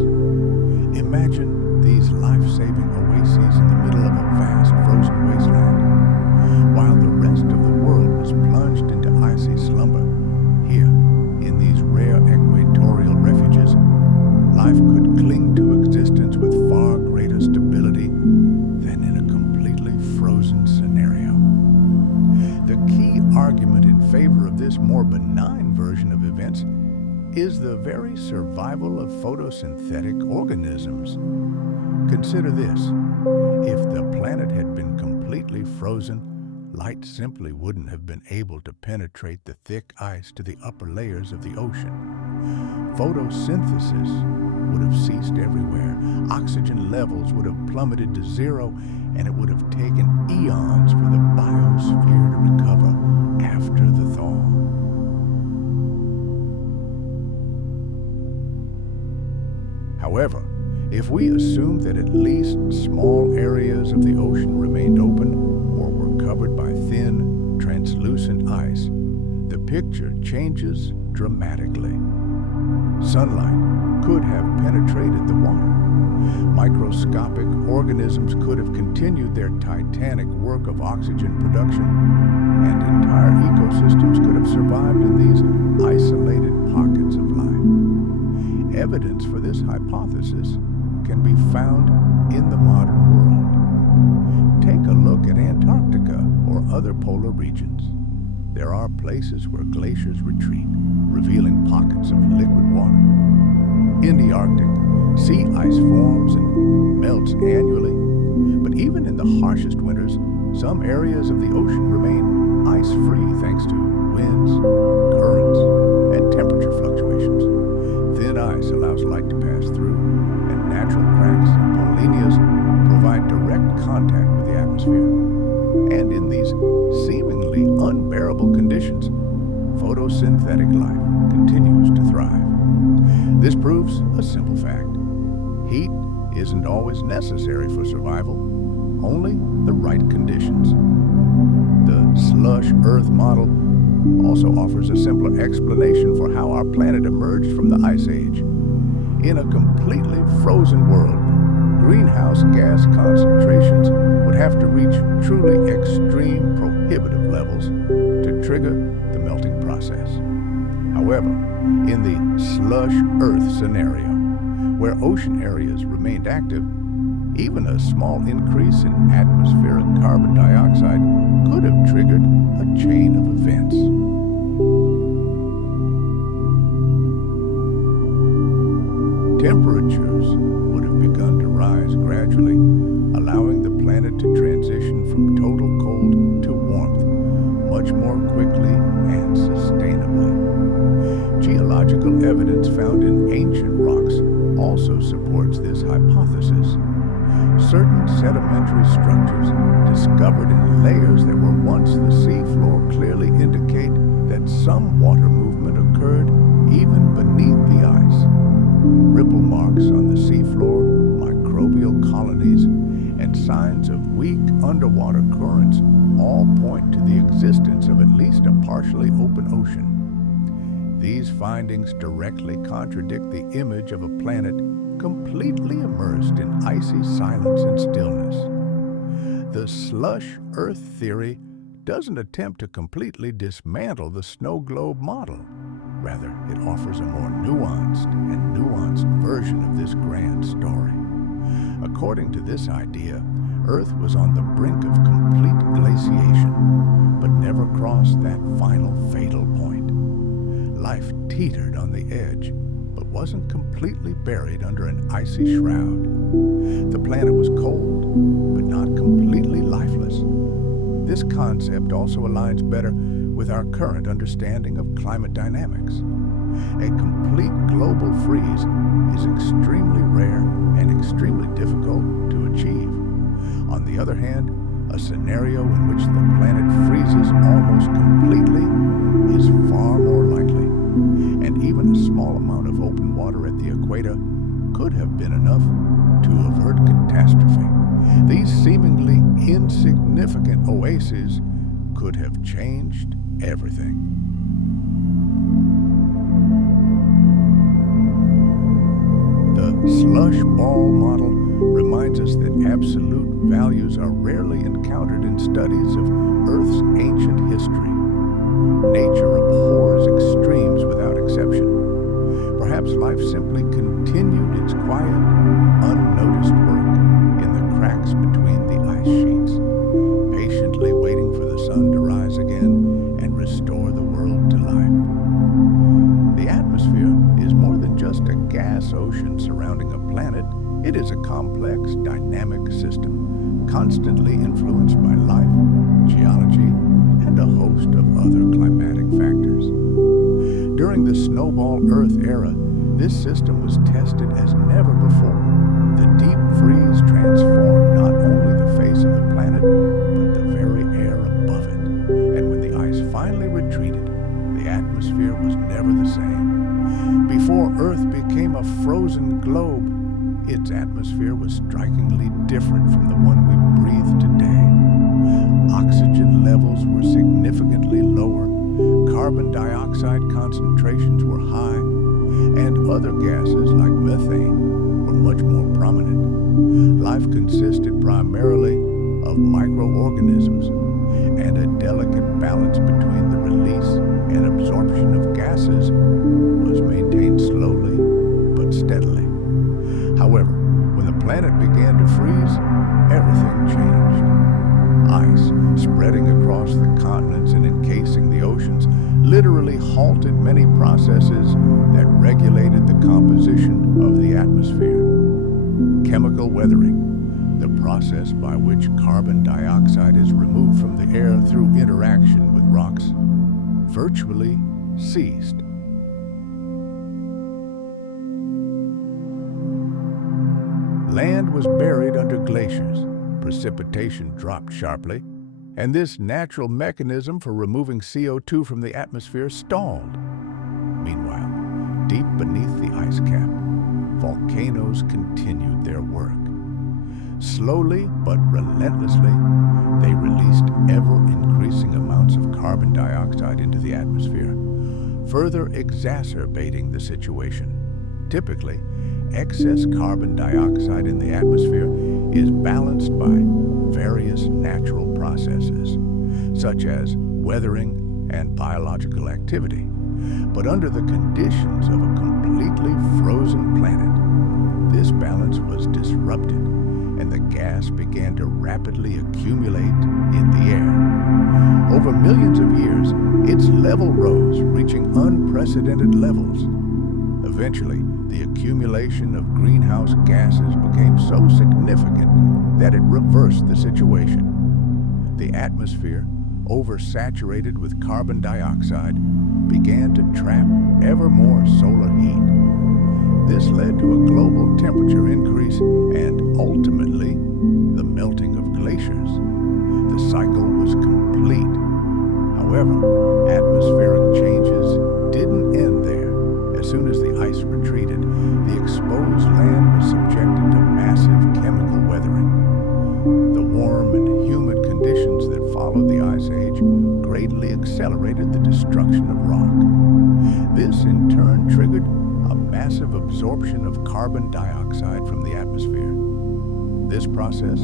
Imagine these life-saving oases in the middle of a vast frozen wasteland. While the rest of the world was plunged into icy slumber, here, in these rare equatorial refuges, life could cling to existence with far greater stability than in a completely frozen scenario. The key argument in favor of this more benign version of events is the very survival of photosynthetic organisms. Consider this: if the planet had been completely frozen, light simply wouldn't have been able to penetrate the thick ice to the upper layers of the ocean. Photosynthesis would have ceased everywhere, oxygen levels would have plummeted to zero, and it would have taken eons for the biosphere to recover after the thaw. However, if we assume that at least small areas of the ocean remained open or were covered by thin, translucent ice, the picture changes dramatically. Sunlight could have penetrated the water. Microscopic organisms could have continued their titanic work of oxygen production, and entire ecosystems could have survived in these isolated pockets of life. Evidence for this hypothesis can be found in the modern world. Take a look at Antarctica or other polar regions. There are places where glaciers retreat, revealing pockets of liquid water. In the Arctic, sea ice forms and melts annually, but even in the harshest winters, some areas of the ocean remain ice-free thanks to winds, currents, and temperature fluctuations. Thin ice allows light to pass through, and natural cracks and polynyas provide direct contact with the atmosphere. And in these seemingly unbearable conditions, photosynthetic life continues to thrive. This proves a simple fact: heat isn't always necessary for survival, only the right conditions. The slush Earth model also offers a simpler explanation for how our planet emerged from the Ice Age. In a completely frozen world, greenhouse gas concentrations would have to reach truly extreme, prohibitive levels to trigger the melting process. However, in the slush Earth scenario, where ocean areas remained active, even a small increase in atmospheric carbon dioxide could have triggered a chain of events. Temperatures would have begun to rise gradually, allowing the planet to transition from total cold to warmth much more quickly and sustainably. Geological evidence found in ancient rocks also supports this hypothesis. Certain sedimentary structures discovered in layers that were once the seafloor clearly indicate that some water movement occurred even beneath the ice. Ripple marks on the seafloor, microbial colonies, and signs of weak underwater currents all point to the existence of at least a partially open ocean. These findings directly contradict the image of a planet completely immersed in icy silence and stillness. The slush Earth theory doesn't attempt to completely dismantle the snow globe model. Rather, it offers a more nuanced version of this grand story. According to this idea, Earth was on the brink of complete glaciation, but never crossed that final fatal point. Life teetered on the edge, but wasn't completely buried under an icy shroud. The planet was cold, but not completely lifeless. This concept also aligns better with our current understanding of climate dynamics. A complete global freeze is extremely rare and extremely difficult to achieve. On the other hand, a scenario in which the planet freezes almost completely is far more likely, and even a small amount of open water at the equator could have been enough to avert catastrophe. These seemingly insignificant oases could have changed everything. The slush ball model reminds us that absolute values are rarely encountered in studies of Earth's ancient history. Nature abhors extremes without exception. Perhaps life simply continued its quiet, unnoticed work in the cracks between the ice sheets, patiently waiting for the sun to rise again and restore the world to life. The atmosphere is more than just a gas ocean surrounding a planet. It is a complex, dynamic system, constantly influenced by life, geology, and a host of other climatic factors. During the snowball Earth era, this system was tested as never before. The deep freeze transformed not only the face of the planet, but the very air above it. And when the ice finally retreated, the atmosphere was never the same. Before Earth became a frozen globe, its atmosphere was strikingly different from the one we breathe today. Oxygen levels were significantly lower, carbon dioxide concentrations were high, and other gases like methane were much more prominent. Life consisted primarily of microorganisms, and a delicate balance between the release and absorption of gases was maintained slowly but steadily. However, when the planet began to freeze, everything changed. Ice, spreading across the continents and encasing the oceans, literally halted many processes that regulated the composition of the atmosphere. Chemical weathering, the process by which carbon dioxide is removed from the air through interaction with rocks, virtually ceased. Land was buried under glaciers, precipitation dropped sharply, and this natural mechanism for removing CO2 from the atmosphere stalled. Meanwhile, deep beneath the ice cap, volcanoes continued their work. Slowly but relentlessly, they released ever-increasing amounts of carbon dioxide into the atmosphere, further exacerbating the situation. Typically, excess carbon dioxide in the atmosphere is balanced by various natural processes, such as weathering and biological activity. But under the conditions of a completely frozen planet, this balance was disrupted, and the gas began to rapidly accumulate in the air. Over millions of years, its level rose, reaching unprecedented levels. Eventually, the accumulation of greenhouse gases became so significant that it reversed the situation. The atmosphere, oversaturated with carbon dioxide, began to trap ever more solar heat. This led to a global temperature increase and, ultimately, the melting of glaciers. The cycle was complete. However, atmospheric changes didn't end there. As soon as the ice retreated, the exposed land was subjected to massive chemical weathering. The warm and humid conditions that followed the Ice Age greatly accelerated the destruction of rock. This, in turn, triggered a massive absorption of carbon dioxide from the atmosphere. This process,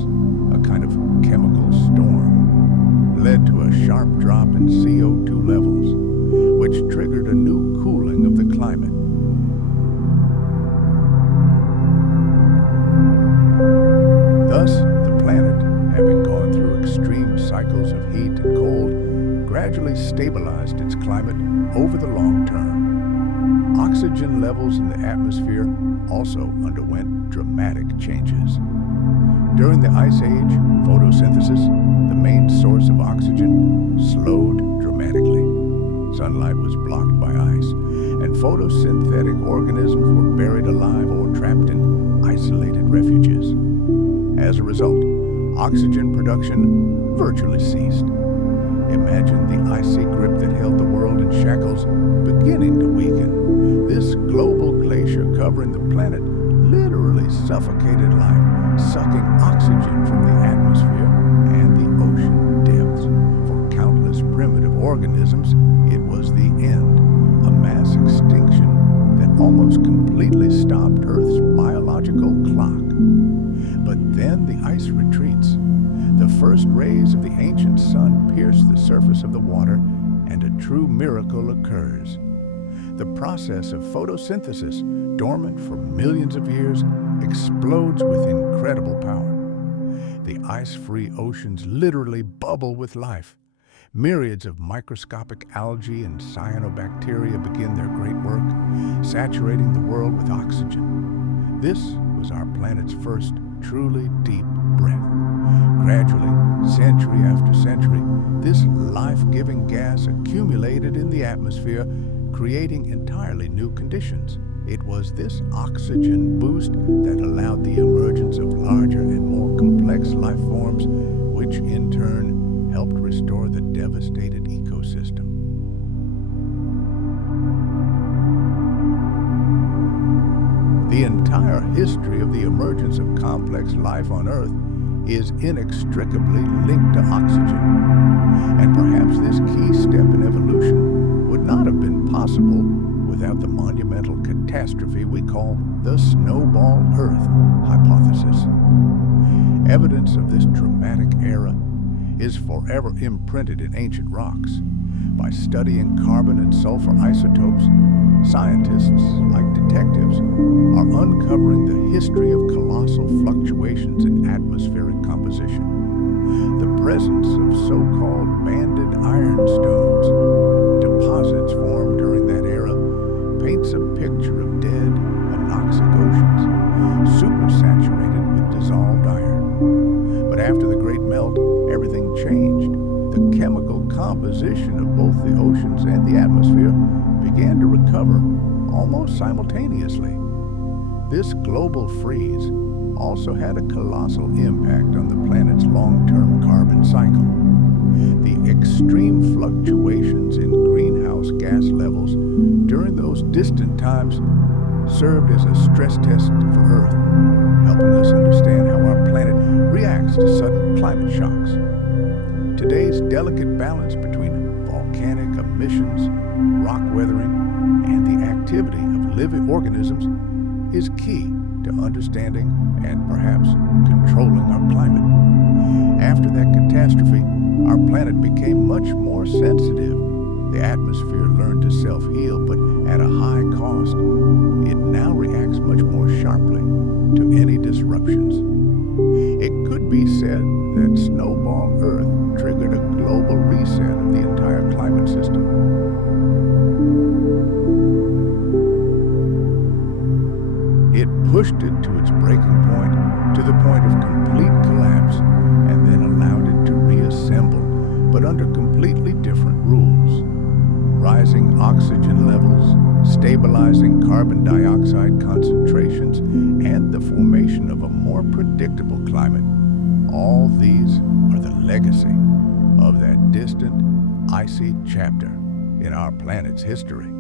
a kind of chemical storm, led to a sharp drop in CO2 levels, which triggered a new cooling of the climate. Thus, the planet, having gone through extreme cycles of heat and cold, gradually stabilized its climate over the long term. Oxygen levels in the atmosphere also underwent dramatic changes. During the Ice Age, photosynthesis, the main source of oxygen, slowed dramatically. Sunlight was blocked by ice, and photosynthetic organisms were buried alive or trapped in isolated refuges. As a result, oxygen production virtually ceased. Imagine the icy grip that held the world in shackles beginning to weaken. This global glacier covering the planet literally suffocated life, sucking oxygen from the atmosphere and the ocean depths. For countless primitive organisms, it was the end, a mass extinction that almost completely stopped Earth's biological clock. But then the ice retreats. The first rays of the ancient sun pierce the surface of the water, and a true miracle occurs. The process of photosynthesis, dormant for millions of years, explodes with incredible power. The ice-free oceans literally bubble with life. Myriads of microscopic algae and cyanobacteria begin their great work, saturating the world with oxygen. This was our planet's first truly deep breath. Gradually, century after century, this life-giving gas accumulated in the atmosphere, creating entirely new conditions. It was this oxygen boost that allowed the emergence of larger and more complex life forms, which in turn helped restore the devastated ecosystem. The entire history of the emergence of complex life on Earth is inextricably linked to oxygen. And perhaps this key step in evolution would not have been possible without the monumental catastrophe we call the Snowball Earth hypothesis. Evidence of this dramatic era is forever imprinted in ancient rocks. By studying carbon and sulfur isotopes, scientists, like detectives, are uncovering the history of colossal fluctuations in atmospheric composition. The presence of so-called banded ironstones, deposits formed during that era, paints a picture of dead, anoxic oceans, supersaturated with dissolved iron. But after the Great Melt, everything changed. The chemical composition of both the oceans and the atmosphere began to recover almost simultaneously. This global freeze also had a colossal impact on the planet's long-term carbon cycle. The extreme fluctuations in greenhouse gas levels during those distant times served as a stress test for Earth, helping us understand how our planet reacts to sudden climate shocks. Today's delicate balance between volcanic emissions, rock weathering, and the activity of living organisms is key to understanding and perhaps controlling our climate. After that catastrophe, our planet became much more sensitive. The atmosphere learned to self-heal, but at a high cost. It now reacts much more sharply to any disruptions. It could be said that Snowball Earth triggered a global reset of the entire climate system. It pushed it to its breaking point, to the point of complete collapse, and then allowed it to reassemble, but under completely different rules. Rising oxygen levels, stabilizing carbon dioxide concentrations, and the formation of a more predictable climate. All these are the legacy of that distant, icy chapter in our planet's history.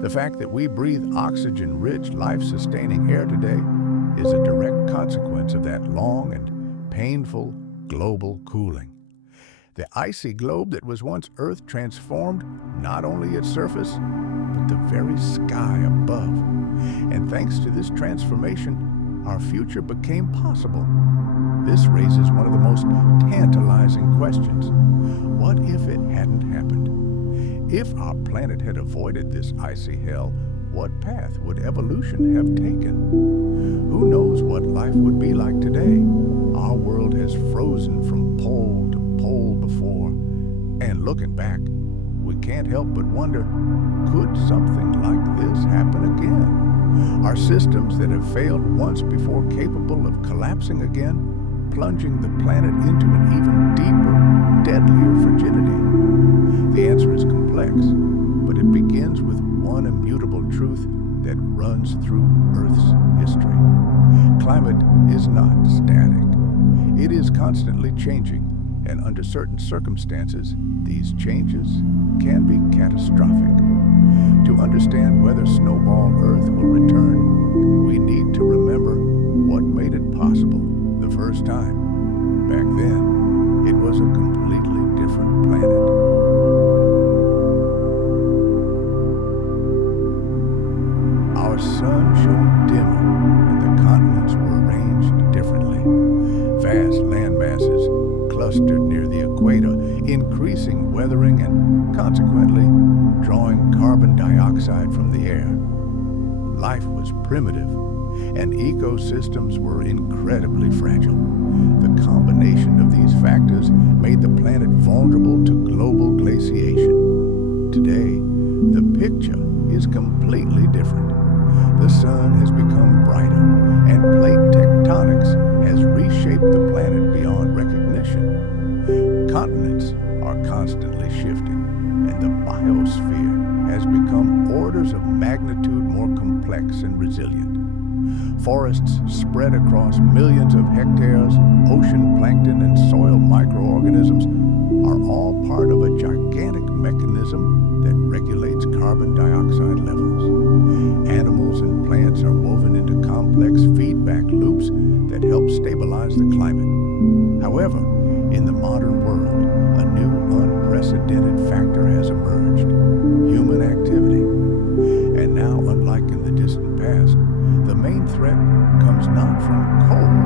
The fact that we breathe oxygen-rich, life-sustaining air today is a direct consequence of that long and painful global cooling. The icy globe that was once Earth transformed not only its surface, but the very sky above. And thanks to this transformation, our future became possible. This raises one of the most tantalizing questions. What if it hadn't happened? If our planet had avoided this icy hell, what path would evolution have taken? Who knows what life would be like today? Our world has frozen from pole to pole before, and looking back, we can't help but wonder, could something like this happen again? Are systems that have failed once before capable of collapsing again, plunging the planet into an even deeper, deadlier frigidity? The answer is complex, but it begins with one immutable truth that runs through Earth's history. Climate is not static. It is constantly changing, and under certain circumstances, these changes can be catastrophic. To understand whether Snowball Earth will return, we need to remember what made it possible the first time. Back then, it was a completely different planet. Our sun shone dimmer, and the continents were arranged differently. Vast land masses clustered near the equator, increasing weathering and, consequently, drawing carbon dioxide from the air. Life was primitive, and ecosystems were incredibly fragile. The combination of these factors made the planet vulnerable to global glaciation. Today, the picture is completely different. The sun has become brighter, and plate tectonics has reshaped the planet beyond recognition. Continents are constantly shifting, and the biosphere has become orders of magnitude more complex and resilient. Forests spread across millions of hectares, ocean plankton and soil microorganisms are all part of a gigantic mechanism that regulates carbon dioxide levels. Animals and plants are woven into complex feedback loops that help stabilize the climate. However, in the modern world, a new unprecedented factor has emerged: human activity. And now, unlike in the distant past, the main threat comes not from cold,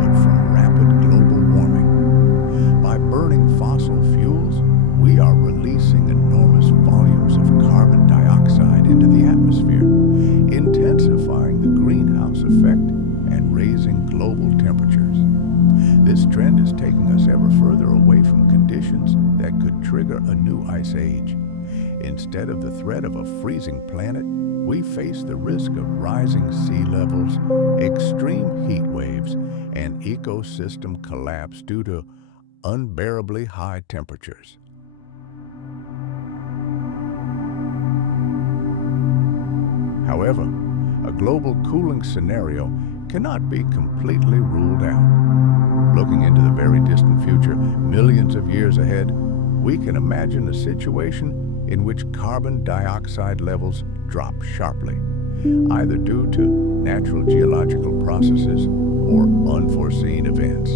but from rapid global warming. By burning fossil fuels, we are releasing enormous volumes of carbon dioxide into the atmosphere, intensifying the greenhouse effect and raising global temperatures. This trend is taking us ever further away from conditions that could trigger a new ice age. Instead of the threat of a freezing planet, we face the risk of rising sea levels, extreme heat waves, and ecosystem collapse due to unbearably high temperatures. However, a global cooling scenario cannot be completely ruled out. Looking into the very distant future, millions of years ahead, we can imagine a situation in which carbon dioxide levels drop sharply, either due to natural geological processes or unforeseen events.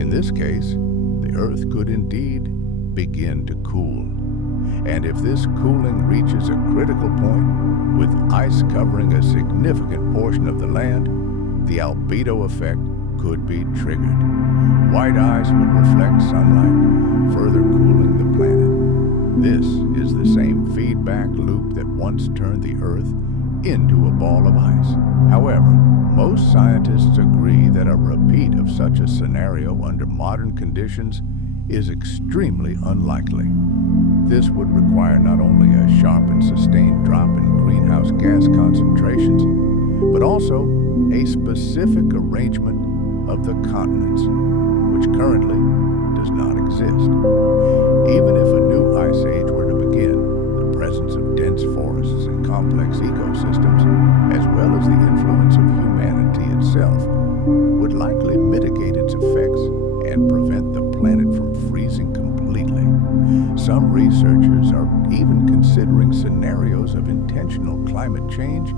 In this case, the Earth could indeed begin to cool. And if this cooling reaches a critical point, with ice covering a significant portion of the land, the albedo effect could be triggered. White ice would reflect sunlight, further cooling the planet. This is the same feedback loop that once turned the Earth into a ball of ice. However, most scientists agree that a repeat of such a scenario under modern conditions is extremely unlikely. This would require not only a sharp and sustained drop in greenhouse gas concentrations, but also a specific arrangement of the continents, which currently does not exist. Even if a new ice age were to begin, the presence of dense forests and complex ecosystems, as well as the influence of humanity itself, would likely mitigate its effects and prevent the planet from freezing completely. Some researchers are even considering scenarios of intentional climate change,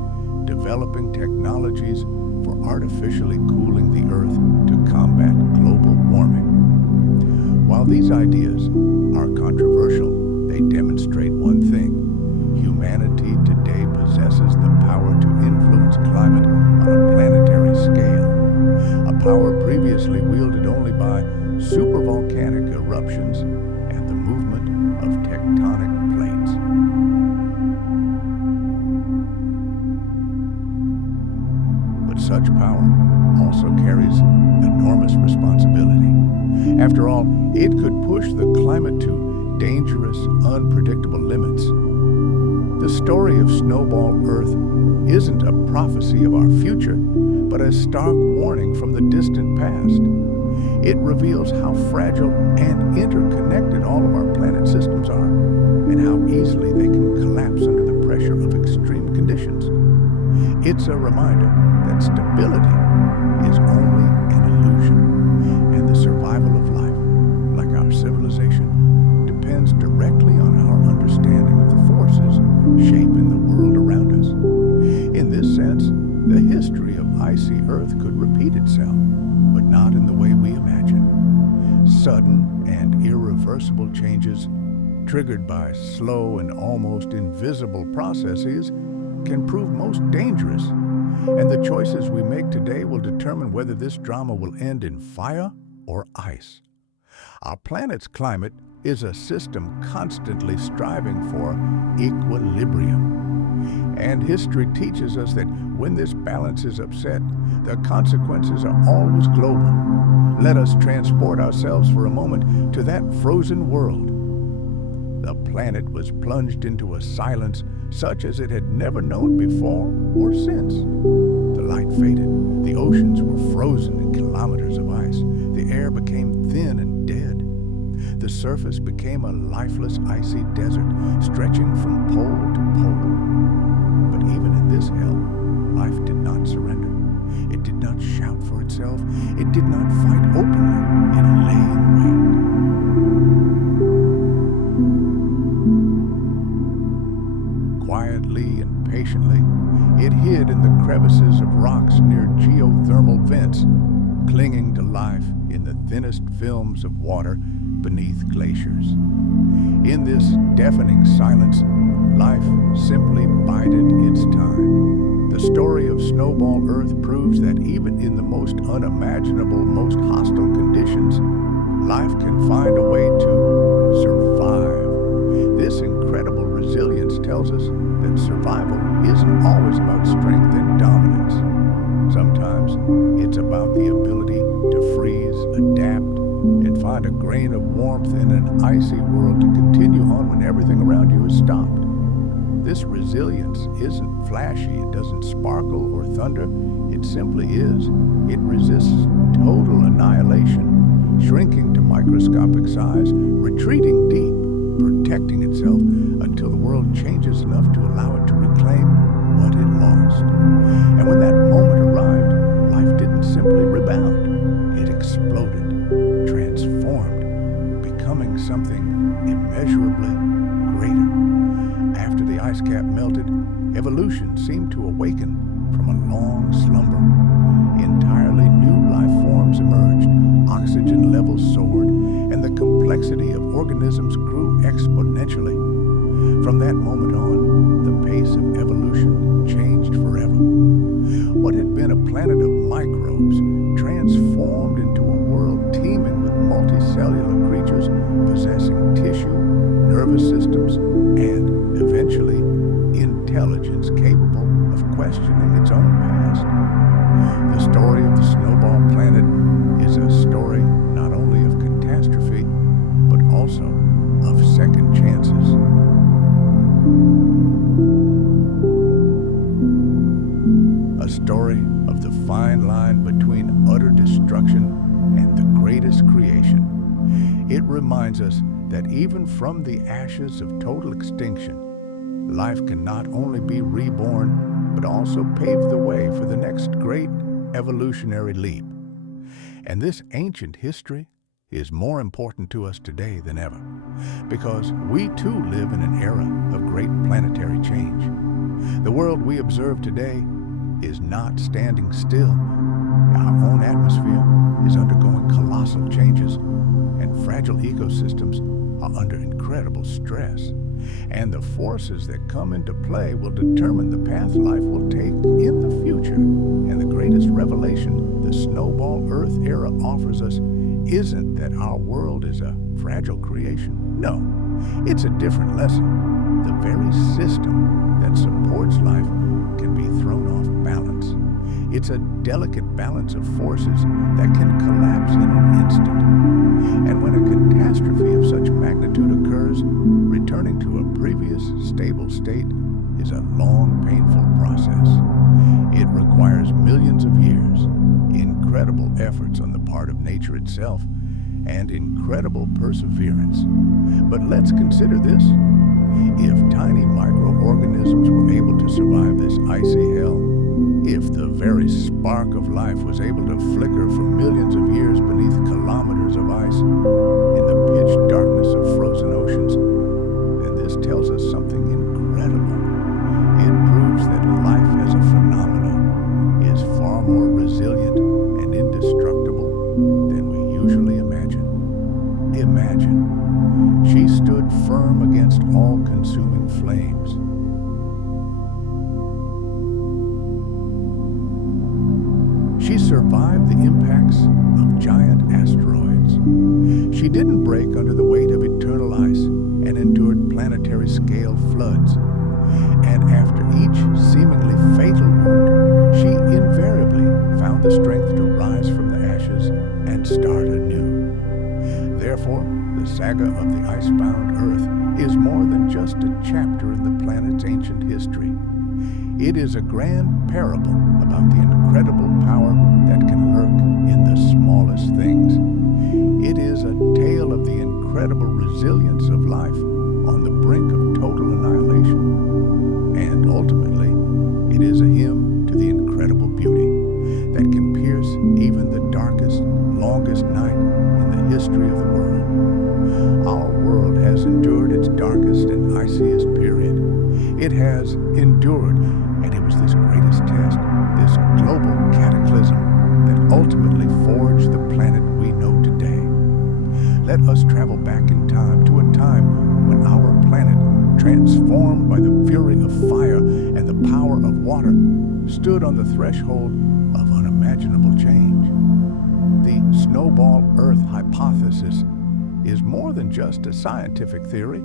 developing technologies for artificially cooling the Earth to combat global warming. While these ideas are controversial, they demonstrate one thing: humanity today possesses the power to influence climate on a planetary scale, a power previously wielded only by supervolcanic eruptions and the movement of tectonic plates. But such power also carries enormous responsibility. After all, it could push the climate to dangerous, unpredictable limits. The story of Snowball Earth isn't a prophecy of our future, but a stark warning from the distant past. It reveals how fragile and interconnected all of our planet systems are, and how easily they can collapse under the pressure of extreme conditions. It's a reminder that stability is only an illusion, and the survival of life, like our civilization, depends directly on our understanding of the forces shaping the world around us. In this sense, the history of icy Earth could repeat itself, but not in the way we imagine. Sudden and irreversible changes, triggered by slow and almost invisible processes, can prove most dangerous, and the choices we make today will determine whether this drama will end in fire or ice. Our planet's climate is a system constantly striving for equilibrium. And history teaches us that when this balance is upset, the consequences are always global. Let us transport ourselves for a moment to that frozen world. The planet was plunged into a silence such as it had never known before or since. The light faded, the oceans were frozen in kilometers of ice, the air became thin and dead. The surface became a lifeless icy desert, stretching from pole to pole. But even in this hell, life did not surrender. It did not shout for itself. It did not fight openly. It lay in wait. Quietly and patiently, it hid in the crevices of rocks near geothermal vents, clinging to life in the thinnest films of water beneath glaciers. In this deafening silence, life simply bided its time. The story of Snowball Earth proves that even in the most unimaginable, most hostile conditions, life can find a way to survive. This incredible resilience tells us that survival isn't always about strength and dominance. Sometimes it's about the ability to freeze, adapt, and find a grain of warmth in an icy world to continue on when everything around you is stopped. This resilience isn't flashy, it doesn't sparkle or thunder, it simply is. It resists total annihilation, shrinking to microscopic size, retreating deep, protecting itself until the world changes enough to allow it to reclaim what it lost. And when that moment arrived, life didn't simply rebound, it exploded, transformed, becoming something immeasurably greater. After the ice cap melted, evolution seemed to awaken from a long slumber. Entirely new life forms emerged, oxygen levels soared, and the complexity of organisms grew exponentially. From that moment on, the pace of evolution changed forever. What had been a planet of microbes transformed into a world teeming with multicellular creatures possessing tissue, nervous systems, and, eventually, intelligence capable of questioning its own past. The story of the Snowball Planet is a story not only of catastrophe, but also of second chances. A story of the fine line between utter destruction and the greatest creation. It reminds us that even from the ashes of total extinction, life can not only be reborn, but also pave the way for the next great evolutionary leap. And this ancient history is more important to us today than ever, because we too live in an era of great planetary change. The world we observe today is not standing still. Our own atmosphere is undergoing colossal changes, and fragile ecosystems are under incredible stress. And the forces that come into play will determine the path life will take in the future. And the greatest revelation the Snowball Earth era offers us isn't that our world is a fragile creation. No, it's a different lesson. The very system that supports life can be thrown off balance. It's a delicate balance of forces that can collapse in an instant. And when a catastrophe of such magnitude occurs, returning to a previous stable state is a long, painful process. It requires millions of years, incredible efforts on the part of nature itself, and incredible perseverance. But let's consider this. If tiny microorganisms were able to survive this icy hell, if the very spark of life was able to flicker for millions of years beneath kilometers of ice in the pitch darkness of frozen oceans, then this tells us something incredible. It proves that life as a phenomenon is far more resilient and indestructible than we usually imagine. Imagine, she stood firm against all-consuming flames. She survived the impacts of giant asteroids. She didn't break under the weight of eternal ice and endured planetary-scale floods. And after each seemingly fatal wound, she invariably found the strength to rise from the ashes and start anew. Therefore, the saga of the icebound Earth is more than just a chapter in the planet's ancient history. It is a grand parable about the incredible power that can lurk in the smallest things. It is a tale of the incredible resilience of life on the brink of total annihilation. And ultimately, it is a hymn to the incredible beauty that can pierce even the darkest, longest night in the history of the world. Our world has endured its darkest and iciest period. It has endured, and it was this greatest test, this global cataclysm, that ultimately forged the planet we know today. Let us travel back in time to a time when our planet, transformed by the fury of fire and the power of water, stood on the threshold of unimaginable change. The Snowball Earth hypothesis is more than just a scientific theory.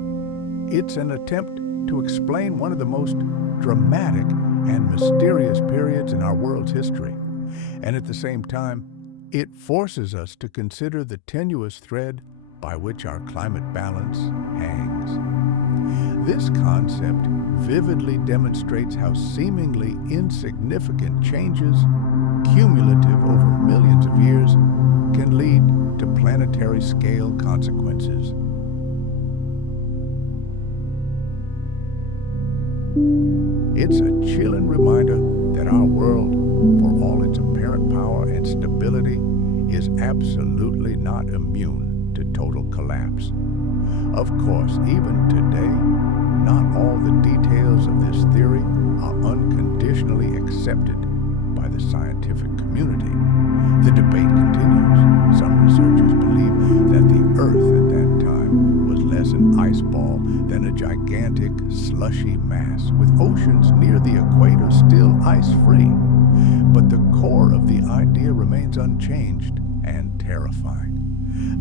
It's an attempt to explain one of the most dramatic and mysterious periods in our world's history. And at the same time, it forces us to consider the tenuous thread by which our climate balance hangs. This concept vividly demonstrates how seemingly insignificant changes, cumulative over millions of years, can lead to planetary-scale consequences. It's a chilling reminder that our world, for all its apparent power and stability, is absolutely not immune to total collapse. Of course, even today, not all the details of this theory are unconditionally accepted by the scientific community. The debate continues. Some researchers believe that the Earth at that time was less an ice ball than a gigantic, slushy mass, with oceans near the equator still ice-free. But the core of the idea remains unchanged and terrifying.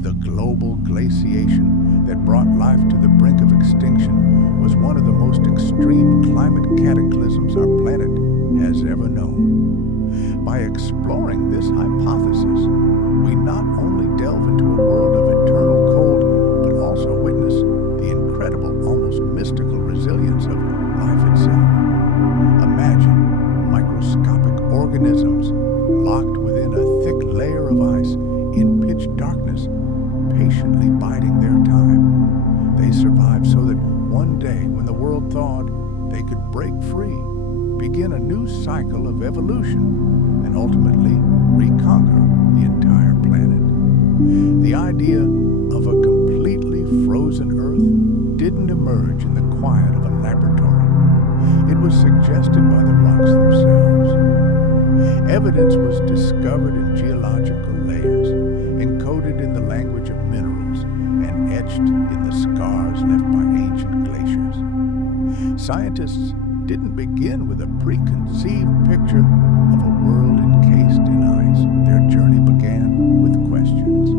The global glaciation that brought life to the brink of extinction was one of the most extreme climate cataclysms our planet has ever known. By exploring this hypothesis, we not only delve into a world of eternal cold, but also witness the incredible, almost mystical resilience of life itself. Imagine microscopic organisms locked within a thick layer of ice in pitch darkness, patiently biding their time. They survived so that one day, when the world thought they could break free, begin a new cycle of evolution, and ultimately reconquer the entire planet. The idea of a completely frozen Earth didn't emerge in the quiet of a laboratory. It was suggested by the rocks themselves. Evidence was discovered in geological layers, encoded in the language of minerals, and etched in the scars left by ancient glaciers. Scientists didn't begin with a preconceived picture of a world encased in ice. Their journey began with questions.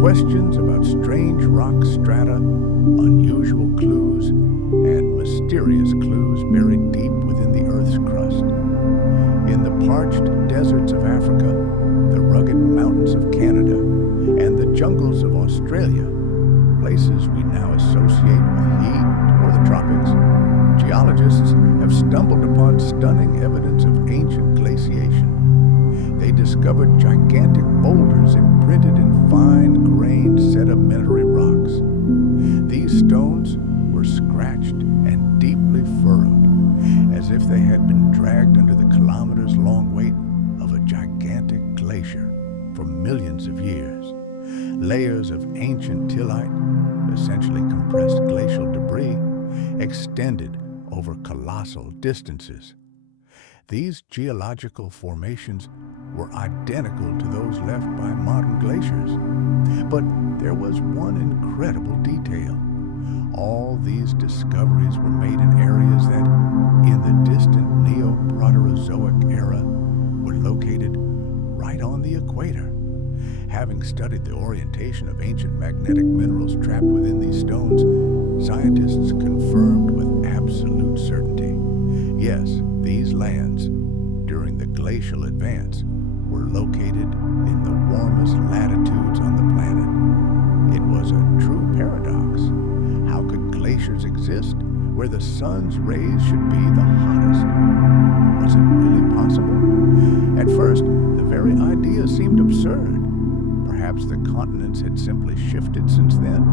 Questions about strange rock strata, unusual clues, and mysterious clues buried deep within the Earth's crust. In the parched deserts of Africa, the rugged mountains of Canada, and the jungles of Australia, places we now associate with heat or the tropics, geologists have stumbled upon stunning evidence of ancient glaciation. They discovered gigantic boulders imprinted in fine-grained sedimentary rocks. These stones were scratched and deeply furrowed, as if they had been dragged under the kilometers-long weight of a gigantic glacier for millions of years. Layers of ancient tillite, essentially compressed glacial debris, extended over colossal distances. These geological formations were identical to those left by modern glaciers. But there was one incredible detail. All these discoveries were made in areas that, in the distant Neo-Proterozoic era, were located right on the equator. Having studied the orientation of ancient magnetic minerals trapped within these stones, scientists confirmed with absolute certainty. Yes, these lands, during the glacial advance, were located in the warmest latitudes on the planet. It was a true paradox. How could glaciers exist where the sun's rays should be the hottest? Was it really possible? At first, the very idea seemed absurd. Perhaps the continents had simply shifted since then,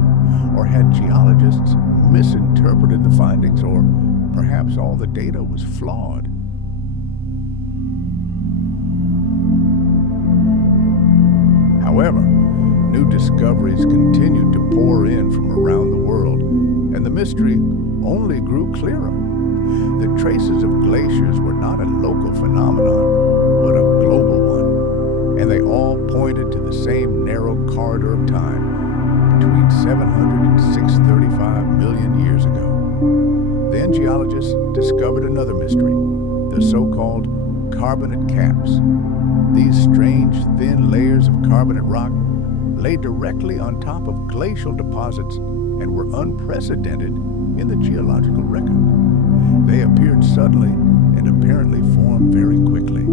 or had geologists misinterpreted the findings, or perhaps all the data was flawed. However, new discoveries continued to pour in from around the world, and the mystery only grew clearer. The traces of glaciers were not a local phenomenon, but a global one, and they all pointed to the same narrow corridor of time between 700 and 635 million years ago. Then geologists discovered another mystery, the so-called carbonate caps. These strange, thin layers of carbonate rock lay directly on top of glacial deposits and were unprecedented in the geological record. They appeared suddenly and apparently formed very quickly.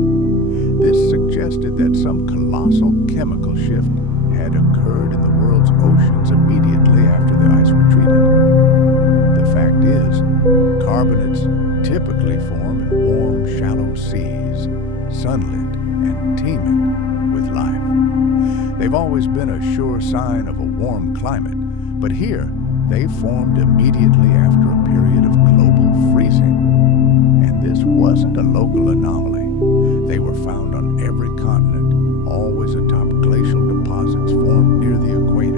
This suggested that some colossal chemical shift had occurred in the world's oceans immediately after the ice retreated. The fact is, carbonates typically form in warm, shallow seas, sunlit and teeming with life. They've always been a sure sign of a warm climate, but here they formed immediately after a period of global freezing. And this wasn't a local anomaly. They were found on every continent, always atop glacial deposits formed near the equator.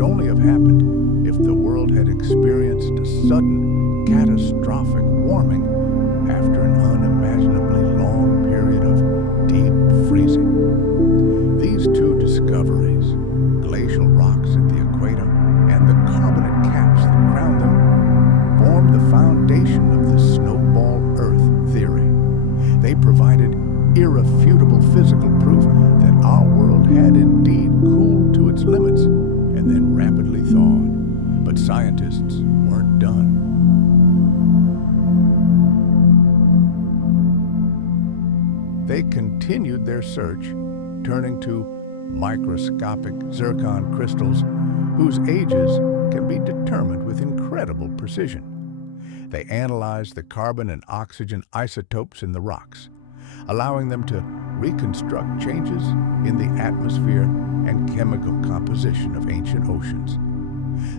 could only have happened if the world had experienced a sudden, catastrophic warming after an unimaginably long period of deep freezing. These two discoveries, glacial rocks at the equator and the carbonate caps that crown them, formed the foundation of the snowball Earth theory. They provided irrefutable physical proof that our world had indeed cooled to its limits and then rapidly thawed. But scientists weren't done. They continued their search, turning to microscopic zircon crystals whose ages can be determined with incredible precision. They analyzed the carbon and oxygen isotopes in the rocks, allowing them to reconstruct changes in the atmosphere and chemical composition of ancient oceans.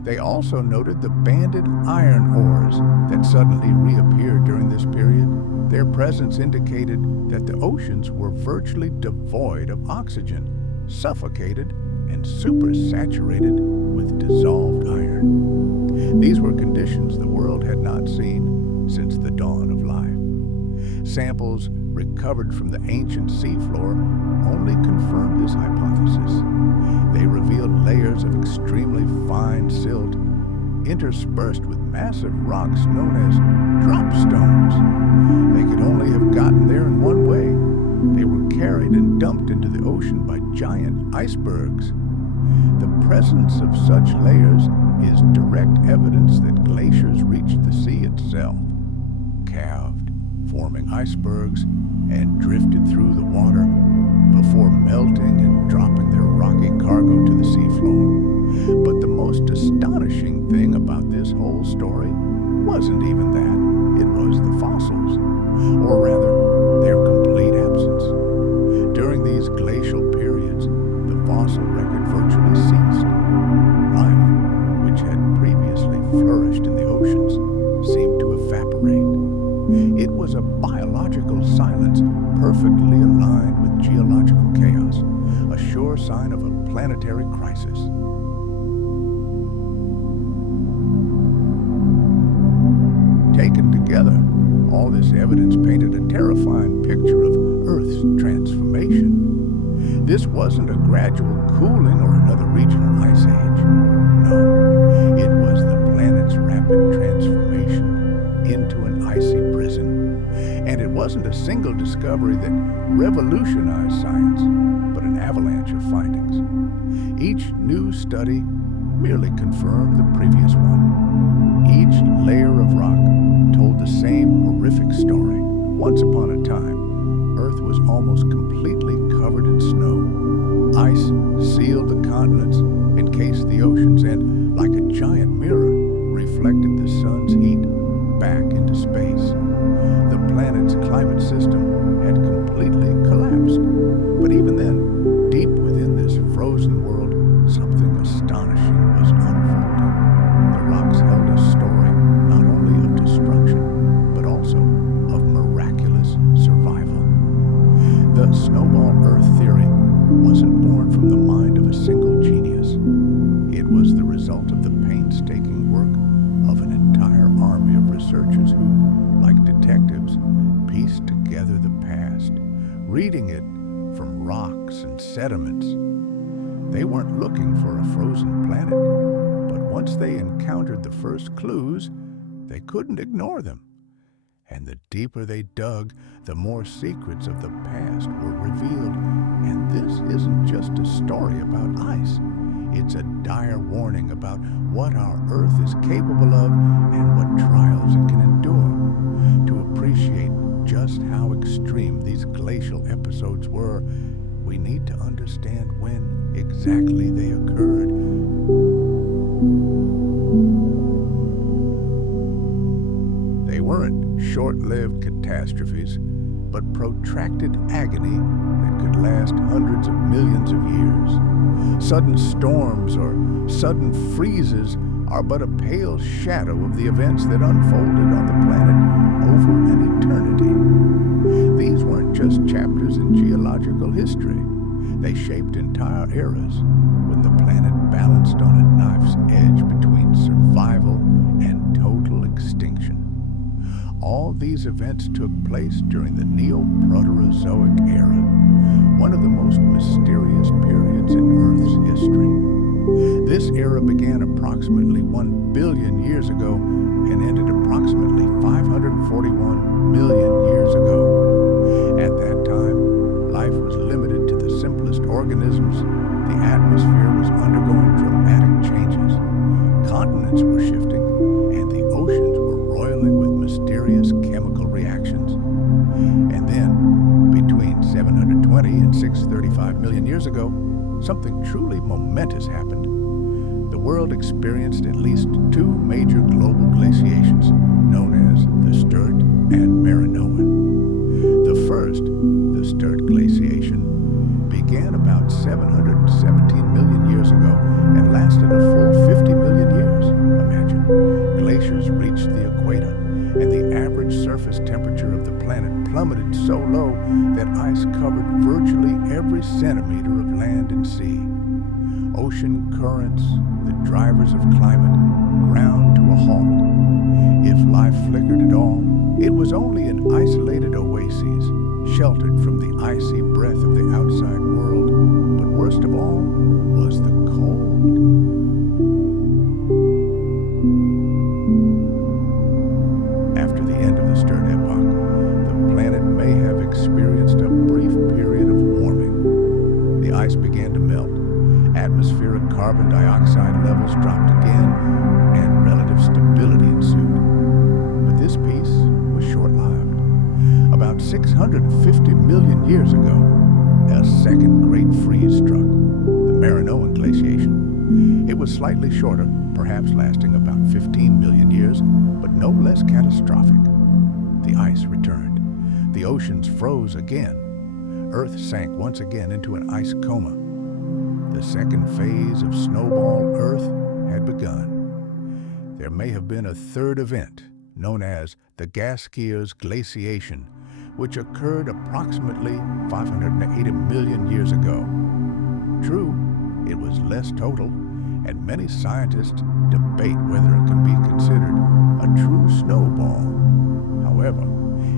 They also noted the banded iron ores that suddenly reappeared during this period. Their presence indicated that the oceans were virtually devoid of oxygen, suffocated and supersaturated with dissolved iron. These were conditions the world had not seen since the dawn of life. Samples recovered from the ancient seafloor only confirmed this hypothesis. They revealed layers of extremely fine silt interspersed with massive rocks known as drop stones. They could only have gotten there in one way. They were carried and dumped into the ocean by giant icebergs. The presence of such layers is direct evidence that glaciers reached the sea itself, calved, forming icebergs, and drifted through the water before melting and dropping their rocky cargo to the seafloor. But the most astonishing thing about this whole story wasn't even that. It was the fossils, or rather, their complete absence. During these glacial periods, the fossil record virtually ceased. Life, which had previously flourished in the oceans, seemed to evaporate. It was a biological silence perfectly aligned with geological chaos, a sure sign of a planetary crisis. Taken together, all this evidence painted a terrifying picture of Earth's transformation. This wasn't a gradual cooling or another regional ice age. No, it was the planet's rapid transformation into an icy prison. And it wasn't a single discovery that revolutionized science, but an avalanche of findings. Each new study merely confirmed the previous one. Each layer of rock told the same horrific story. Once upon a time, Earth was almost completely covered in snow. Ice sealed the continents, encased the oceans, and, like a giant mirror, reflected the sun's heat back into space. The planet's climate system had completely collapsed. But even then, deep within this frozen world, something astonishing was unfolding. The rocks held a story not only of destruction, but also of miraculous survival. The snowball Earth theory wasn't born from the mind of a single genius. It was the result of the painstaking work of an entire army of researchers who, like detectives, pieced together the past, reading it from rocks and sediments. They weren't looking for a frozen planet, but once they encountered the first clues, they couldn't ignore them. And the deeper they dug, the more secrets of the past were revealed. And this isn't just a story about ice. It's a dire warning about what our Earth is capable of and what trials it can endure. To appreciate just how extreme these glacial episodes were, we need to understand when exactly they occurred. They weren't short-lived catastrophes, but protracted agony that could last hundreds of millions of years. Sudden storms or sudden freezes are but a pale shadow of the events that unfolded on the planet over an eternity. These weren't just chapters in geological history. They shaped entire eras when the planet balanced on a knife's edge between survival and total extinction. All these events took place during the Neoproterozoic era, one of the most mysterious periods in Earth's history. This era began approximately 1 billion years ago and ended approximately 541 million years ago. At that time, life was limited to the simplest organisms, the atmosphere was undergoing dramatic changes, continents were shifting, and the oceans were roiling with mysterious chemical reactions. And then, between 720 and 635 million years ago, something truly momentous happened. The world experienced at least two major global glaciations, known as the Sturt and Marinoan. The first, the Sturt glaciation, began about 717 million years ago and lasted a full 50 million years. Imagine, glaciers reached the equator, and the average surface temperature of the planet plummeted so low that ice covered virtually every centimeter of land and sea. Ocean currents, the drivers of climate, ground to a halt. If life flickered at all, it was only in isolated oases, sheltered from the icy breath of the outside world. But worst of all was the cold. After the end of the Sturt epoch, the planet may have experienced a brief period of warming. The ice began to melt, atmospheric carbon dioxide levels dropped again, and relative stability ensued. But this peace was short-lived. About 650 million years ago, a second great freeze struck, the Marinoan glaciation. It was slightly shorter, perhaps lasting about 15 million years, but no less catastrophic. The ice returned. The oceans froze again. Earth sank once again into an ice coma. The second phase of Snowball Earth had begun. There may have been a third event, known as the Gaskier's glaciation, which occurred approximately 580 million years ago. True, it was less total, and many scientists debate whether it can be considered a true snowball. However,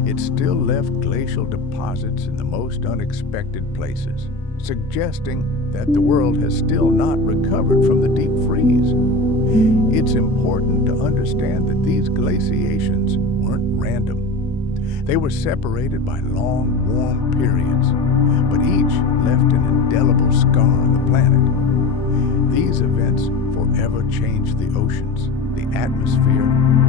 it still left glacial deposits in the most unexpected places, suggesting that the world has still not recovered from the deep freeze. It's important to understand that these glaciations weren't random. They were separated by long, warm periods, but each left an indelible scar on the planet. These events forever changed the oceans, the atmosphere,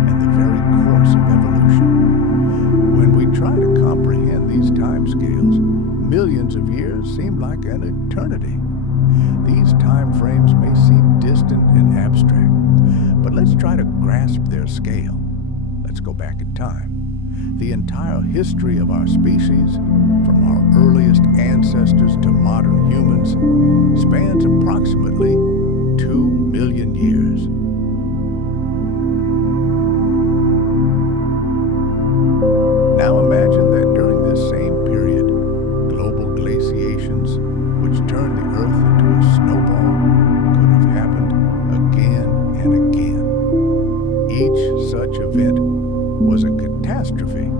and the very course of evolution. When we try to comprehend these timescales, millions of years seem like an eternity. These time frames may seem distant and abstract, but let's try to grasp their scale. Let's go back in time. The entire history of our species, from our earliest ancestors to modern humans, spans approximately 2 million years. Now imagine that during this same period, global glaciations, which turned the Earth into a snowball, could have happened again and again. Each such event was a catastrophe,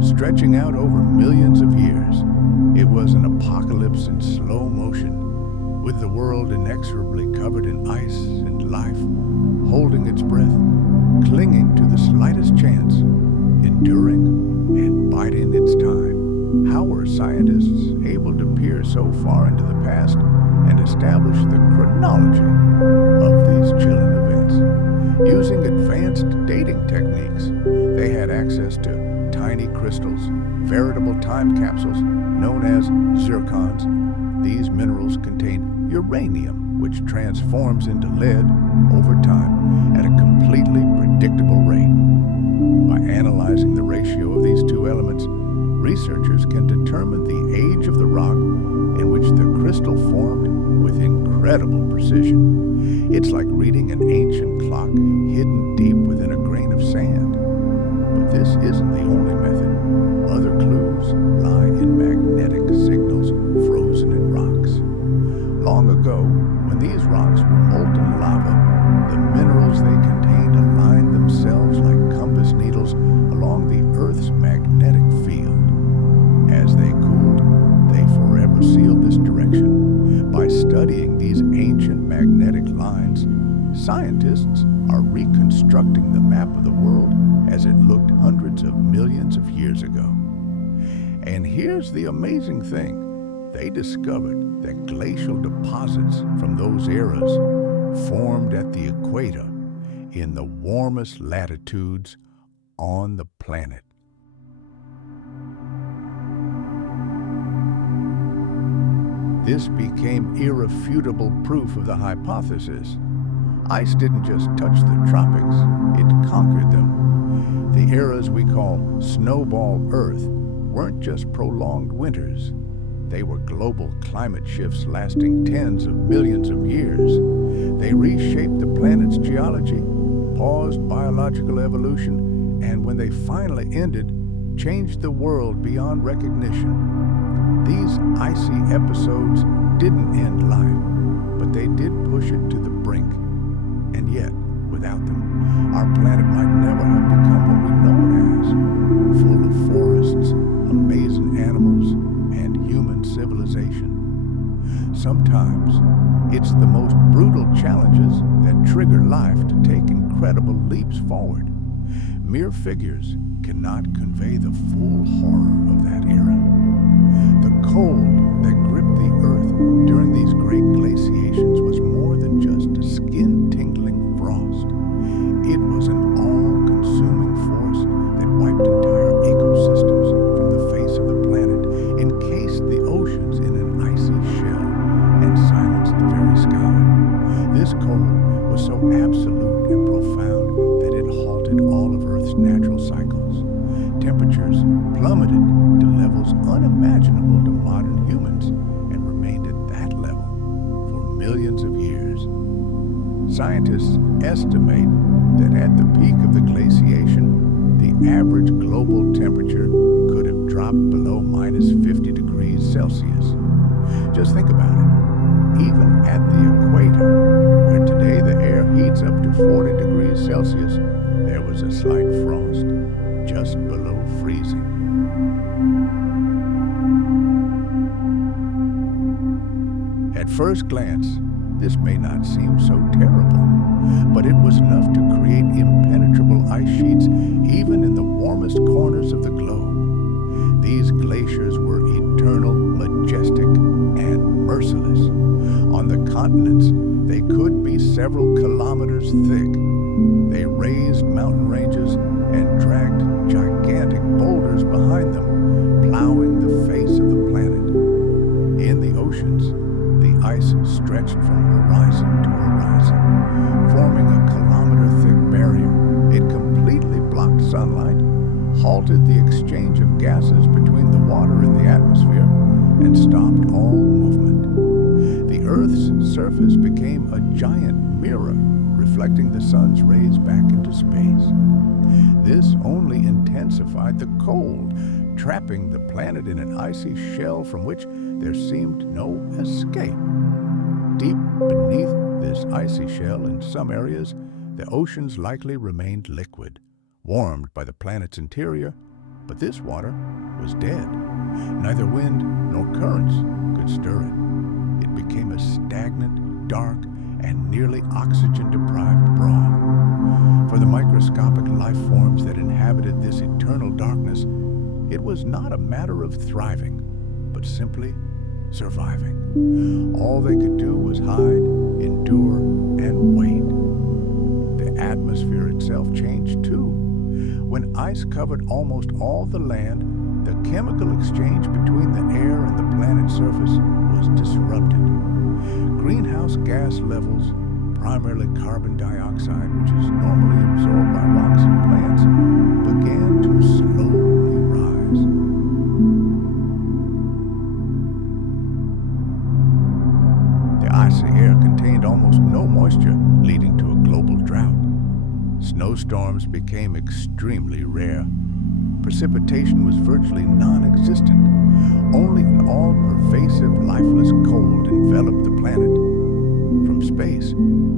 stretching out over millions of years. It was an apocalypse in slow motion, with the world inexorably covered in ice and life, holding its breath, clinging to the slightest chance, enduring and biding its time. How were scientists able to peer so far into the past and establish the chronology of these chilling events? Using advanced dating techniques, they had access to tiny crystals, veritable time capsules known as zircons. These minerals contain uranium, which transforms into lead over time at a completely predictable rate. By analyzing the ratio of these two elements, researchers can determine the age of the rock in which the crystal formed with incredible precision. It's like reading an ancient clock hidden deep within a grain of sand. But this isn't the only method. Other clues lie in magnetic signals frozen in rocks. ago, when these rocks were molten lava, the minerals they contained aligned themselves like compass needles along the Earth's magnetic field. As they cooled, they forever sealed this direction. By studying these ancient magnetic lines, scientists are reconstructing the map of the world as it looked hundreds of millions of years ago. And here's the amazing thing. They discovered that glacial deposits from those eras formed at the equator in the warmest latitudes on the planet. This became irrefutable proof of the hypothesis. Ice didn't just touch the tropics, it conquered them. The eras we call snowball Earth weren't just prolonged winters. They were global climate shifts lasting tens of millions of years. They reshaped the planet's geology, paused biological evolution, and when they finally ended, changed the world beyond recognition. These icy episodes didn't end life, but they did push it to the brink. And yet, without them, our planet might never have become what we know it as, full of forests, amazing animals, and human civilization. Sometimes, it's the most brutal challenges that trigger life to take incredible leaps forward. Mere figures cannot convey the full horror of that era. The cold that gripped the Earth during these great glaciations was more than just a skin-tingling frost. It was an all-consuming force that wiped entire ecosystems from the face of the planet, encased the oceans in an icy shell, and silenced the very sky. This cold was so absolute and profound that it halted all of Earth's natural cycles. Temperatures plummeted to levels unimaginable to modern humans and remained at that level for millions of years. Scientists estimate that at the peak of the glaciation, the average global temperature could have dropped below minus 50 degrees Celsius. Just think about it. Even at the equator, where today the air heats up to 40 degrees Celsius, there was a slight frost just below freezing. At first glance, this may not seem so terrible, but it was enough to create impenetrable ice sheets even in the warmest corners of the globe. These glaciers were eternal, majestic, and merciless. On the continents, they could be several kilometers thick. They raised mountain ranges and dragged gigantic boulders behind them, plowing the face of the planet. In the oceans, the ice stretched from horizon to horizon, forming a kilometer-thick barrier. It completely blocked sunlight, halted the exchange of gases between the water and the atmosphere, and stopped all movement. The Earth's surface became a giant mirror, reflecting the sun's rays back into space. This only intensified the cold, trapping the planet in an icy shell from which there seemed no escape. Deep beneath this icy shell, in some areas, the oceans likely remained liquid, warmed by the planet's interior, but this water was dead. Neither wind nor currents could stir it. It became a stagnant, dark, and nearly oxygen-deprived broth. For the microscopic life forms that inhabited this eternal darkness, it was not a matter of thriving, but simply surviving. All they could do was hide, endure, and wait. The atmosphere itself changed too. When ice covered almost all the land, the chemical exchange between the air and the planet's surface was disrupted. Greenhouse gas levels, primarily carbon dioxide, which is normally absorbed by rocks and plants, began to slowly rise. The icy air contained almost no moisture, leading to a global drought. Snowstorms became extremely rare. Precipitation was virtually non-existent. Only an all-pervasive, lifeless cold enveloped the planet, space,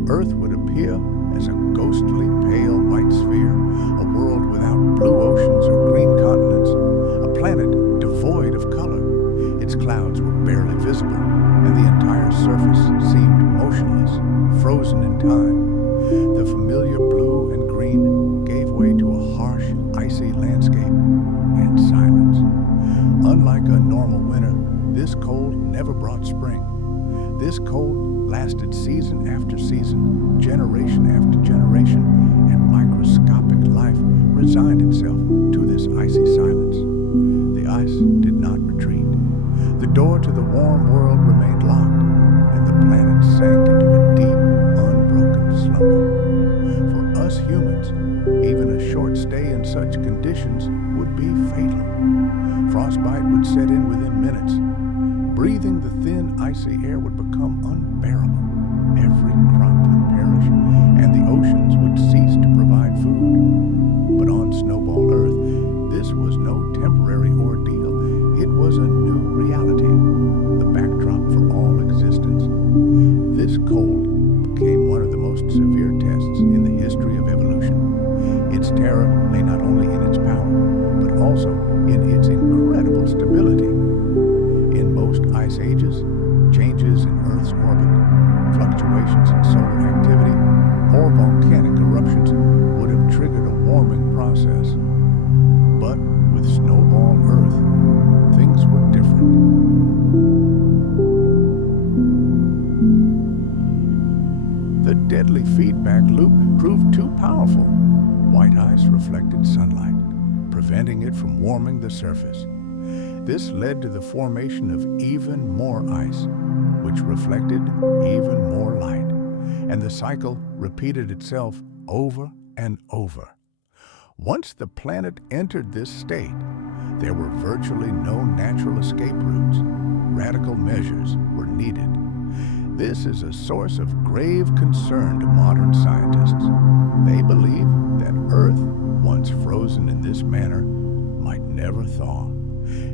Earth would appear as a ghostly pale white sphere, a world without blue oceans or green continents, a planet devoid of color. Its clouds were barely visible, and the entire surface seemed motionless, frozen in time. The familiar blue and green gave way to a harsh, icy landscape and silence. Unlike a normal winter, this cold never brought spring. This cold lasted season after season, generation after generation, and microscopic life resigned itself to this icy silence. The ice did not retreat. The door to the warm world remained locked, and the planet sank into a deep, unbroken slumber. For us humans, even a short stay in such conditions would be fatal. Frostbite would set in within minutes. Breathing the thin, icy air would become unbearable. Every crop would perish, and the oceans would cease to provide food. But on Snowball Earth, this was no temporary ordeal. It was a new reality, the backdrop for all existence. This cold became one of the most severe tests in the history of evolution. Its terror lay not only in its power, but also in its incredible stability. In most ice ages, changes in Earth's orbit, fluctuations in solar activity, or volcanic eruptions would have triggered a warming process. But with Snowball Earth, things were different. The deadly feedback loop proved too powerful. White ice reflected sunlight, preventing it from warming the surface. This led to the formation of even more ice, which reflected even more light, and the cycle repeated itself over and over. Once the planet entered this state, there were virtually no natural escape routes. Radical measures were needed. This is a source of grave concern to modern scientists. They believe that Earth, once frozen in this manner, might never thaw.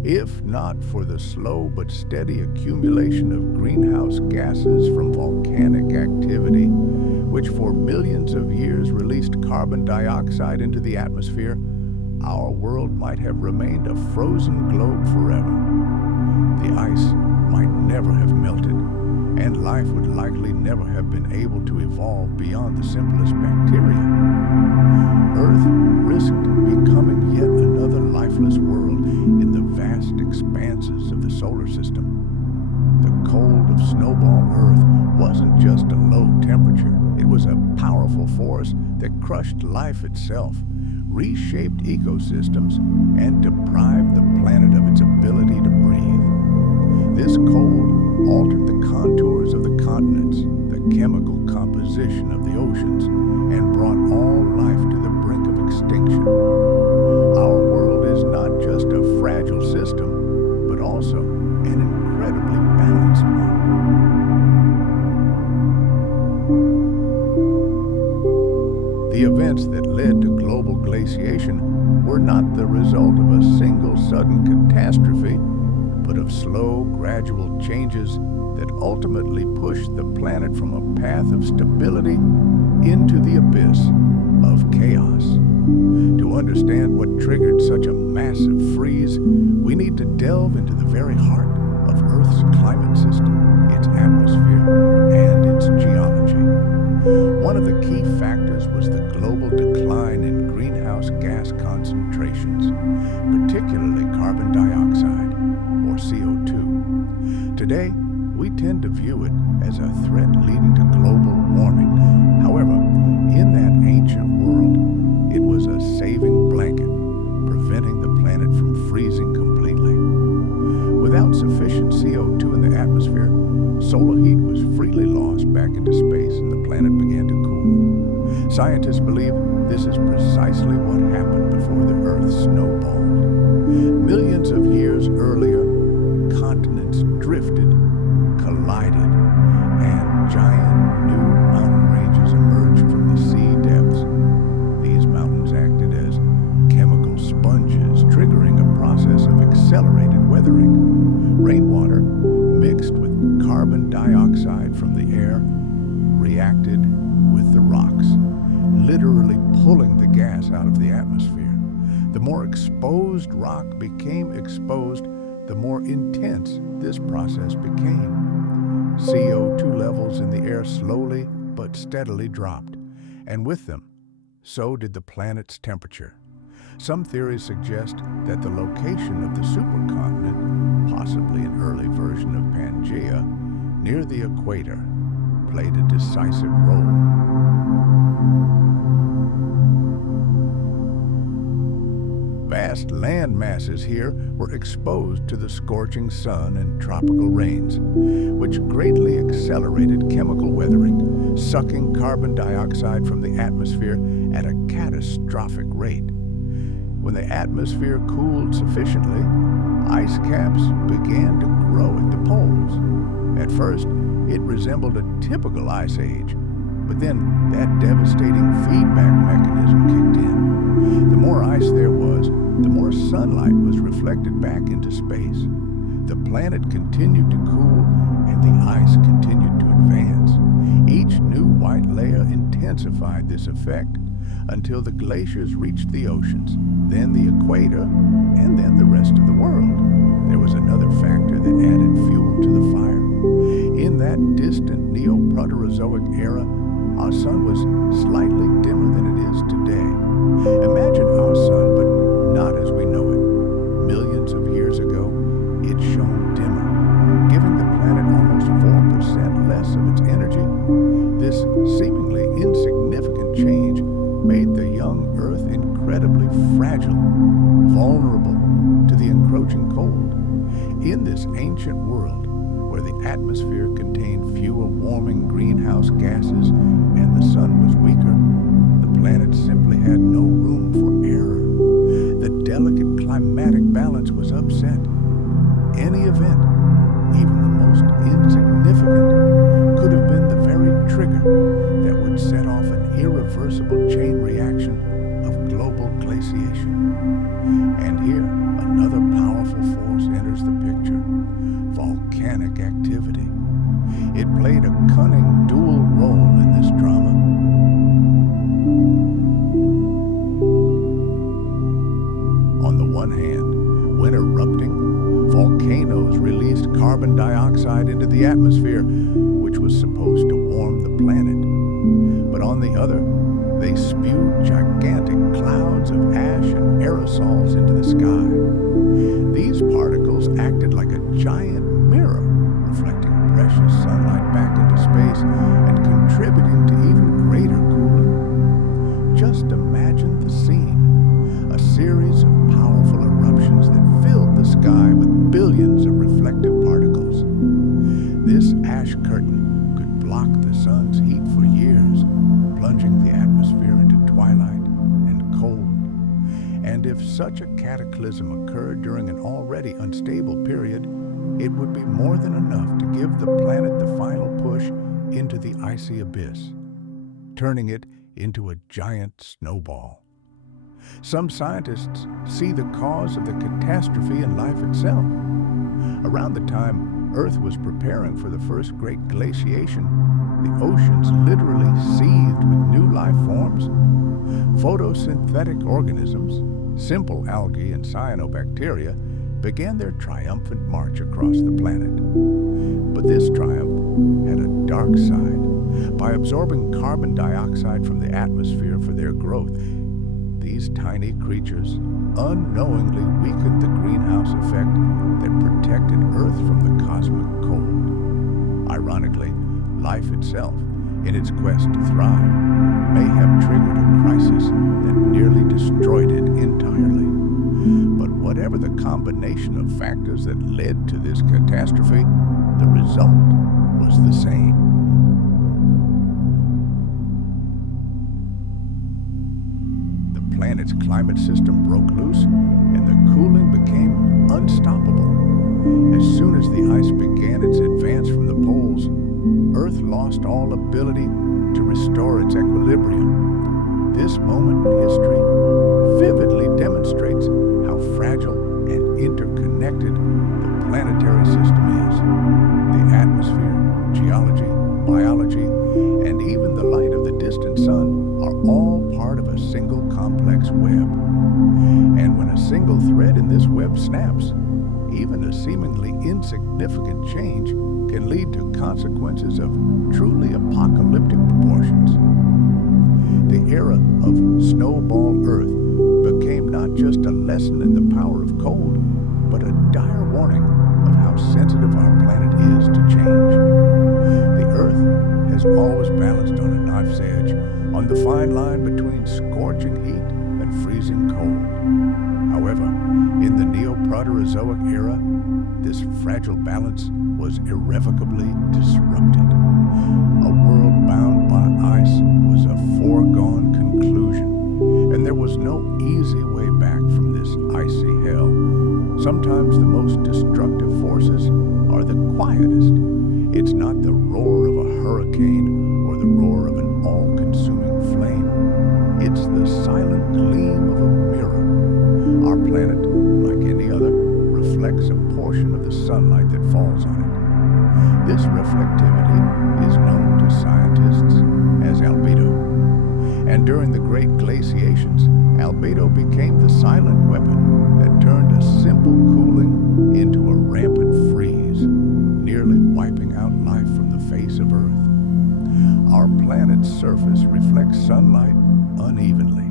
If not for the slow but steady accumulation of greenhouse gases from volcanic activity, which for millions of years released carbon dioxide into the atmosphere, our world might have remained a frozen globe forever. The ice might never have melted, and life would likely never have been able to evolve beyond the simplest bacteria. Earth risked becoming yet another lifeless world in the vast expanses of the solar system. The cold of Snowball Earth wasn't just a low temperature. It was a powerful force that crushed life itself, reshaped ecosystems, and deprived the planet of its ability to breathe. This cold altered the contours of the continents, the chemical composition of the oceans, and brought all life to the brink of extinction. Our world is not just a fragile system, but also an incredibly balanced one. The events that led to global glaciation were not the result of a single sudden catastrophe, but of slow, gradual changes that ultimately pushed the planet from a path of stability into the abyss of chaos. To understand what triggered such a massive freeze, we need to delve into the very heart of Earth's climate system, its atmosphere, and its geology. One of the key factors was the global decline in greenhouse gas concentrations, particularly carbon dioxide, or CO2. Today, we tend to view it as a threat leading to global warming. However, in that ancient world, it was a saving blanket, preventing the planet from freezing completely. Without sufficient CO2 in the atmosphere, solar heat was freely lost back into space and the planet began to cool. Scientists believe this is precisely what happened before the Earth snowballed. Millions of years earlier, continents drifted, collided, and giant new mountain ranges emerged from the sea depths. These mountains acted as chemical sponges, triggering a process of accelerated weathering. Rainwater, mixed with carbon dioxide from the air, reacted with the rocks, literally pulling the gas out of the atmosphere. The more exposed rock became exposed, the more intense this process became. CO2 levels in the air slowly but steadily dropped, and with them, so did the planet's temperature. Some theories suggest that the location of the supercontinent, possibly an early version of Pangaea, near the equator, played a decisive role. Vast land masses here were exposed to the scorching sun and tropical rains, which greatly accelerated chemical weathering, sucking carbon dioxide from the atmosphere at a catastrophic rate. When the atmosphere cooled sufficiently, ice caps began to grow at the poles. At first, it resembled a typical ice age, but then that devastating feedback mechanism kicked in. The more ice there was, the more sunlight was reflected back into space. The planet continued to cool, and the ice continued to advance. Each new white layer intensified this effect until the glaciers reached the oceans, then the equator, and then the rest of the world. There was another factor that added fuel to the fire. In that distant Neoproterozoic era, our sun was slightly dimmer than it is today. Imagine our sun, but not as we know it. Millions of years ago, it shone dimmer, giving the planet almost 4% less of its energy. This seemingly insignificant change made the young Earth incredibly fragile, vulnerable to the encroaching cold. In this ancient world, where the atmosphere contained fewer warming greenhouse gases and the sun was weaker, the planet simply had no room for error. The delicate climatic balance was upset. Any event, even the most insignificant, could have been the very trigger that would set off an irreversible chain reaction of global glaciation. And here, another powerful force enters the picture: volcanic activity. It played a cunning dual role in this drama. On the one hand, when erupting, volcanoes released carbon dioxide into the atmosphere, which was supposed to warm the planet. But on the other, they spewed gigantic clouds of ash and aerosols into the sky. These particles acted like a giant mirror, reflecting precious sunlight back into space and contributing to even greater cooling. Just imagine the scene: a series of powerful eruptions that filled the sky with billions of reflective particles. This ash curtain could block the sun's heat for years, plunging the atmosphere into twilight and cold. And if such a cataclysm occurred during an already unstable period, it would be more than enough to give the planet the final push into the icy abyss, turning it into a giant snowball. Some scientists see the cause of the catastrophe in life itself. Around the time Earth was preparing for the first great glaciation, the oceans literally seethed with new life forms. Photosynthetic organisms, simple algae and cyanobacteria, began their triumphant march across the planet. But this triumph had a dark side. By absorbing carbon dioxide from the atmosphere for their growth, these tiny creatures unknowingly weakened the greenhouse effect that protected Earth from the cosmic cold. Ironically, life itself, in its quest to thrive, may have triggered a crisis that nearly destroyed it entirely. But whatever the combination of factors that led to this catastrophe, the result was the same. The planet's climate system broke loose, and the cooling became unstoppable. As soon as the ice began its advance from the poles, Earth lost all ability to restore its equilibrium. This moment in history vividly demonstrates how fragile and interconnected the planetary system is. The atmosphere, geology, biology, and even complex web. And when a single thread in this web snaps, even a seemingly insignificant change can lead to consequences of truly apocalyptic proportions. The era of Snowball Earth became not just a lesson in the power of cold, but a dire warning of how sensitive our planet is to change. The Earth has always balanced on a knife's edge, on the fine line between scorching heat and freezing cold. However, in the Neoproterozoic era, this fragile balance was irrevocably disrupted. A world bound by ice was a foregone conclusion, and there was no easy way back from this icy hell. Sometimes the most destructive forces are the quietest. It's not the roar of a hurricane or the roar of an all-consuming flame. It's the silent gleam of a mirror. Our planet, like any other, reflects a portion of the sunlight that falls on it. This reflectivity is known to scientists as albedo. And during the great glaciations, albedo became the silent weapon that turned a simple cooling into a rampant freeze, nearly wiping out life from the face of Earth. Our planet's surface reflects sunlight unevenly.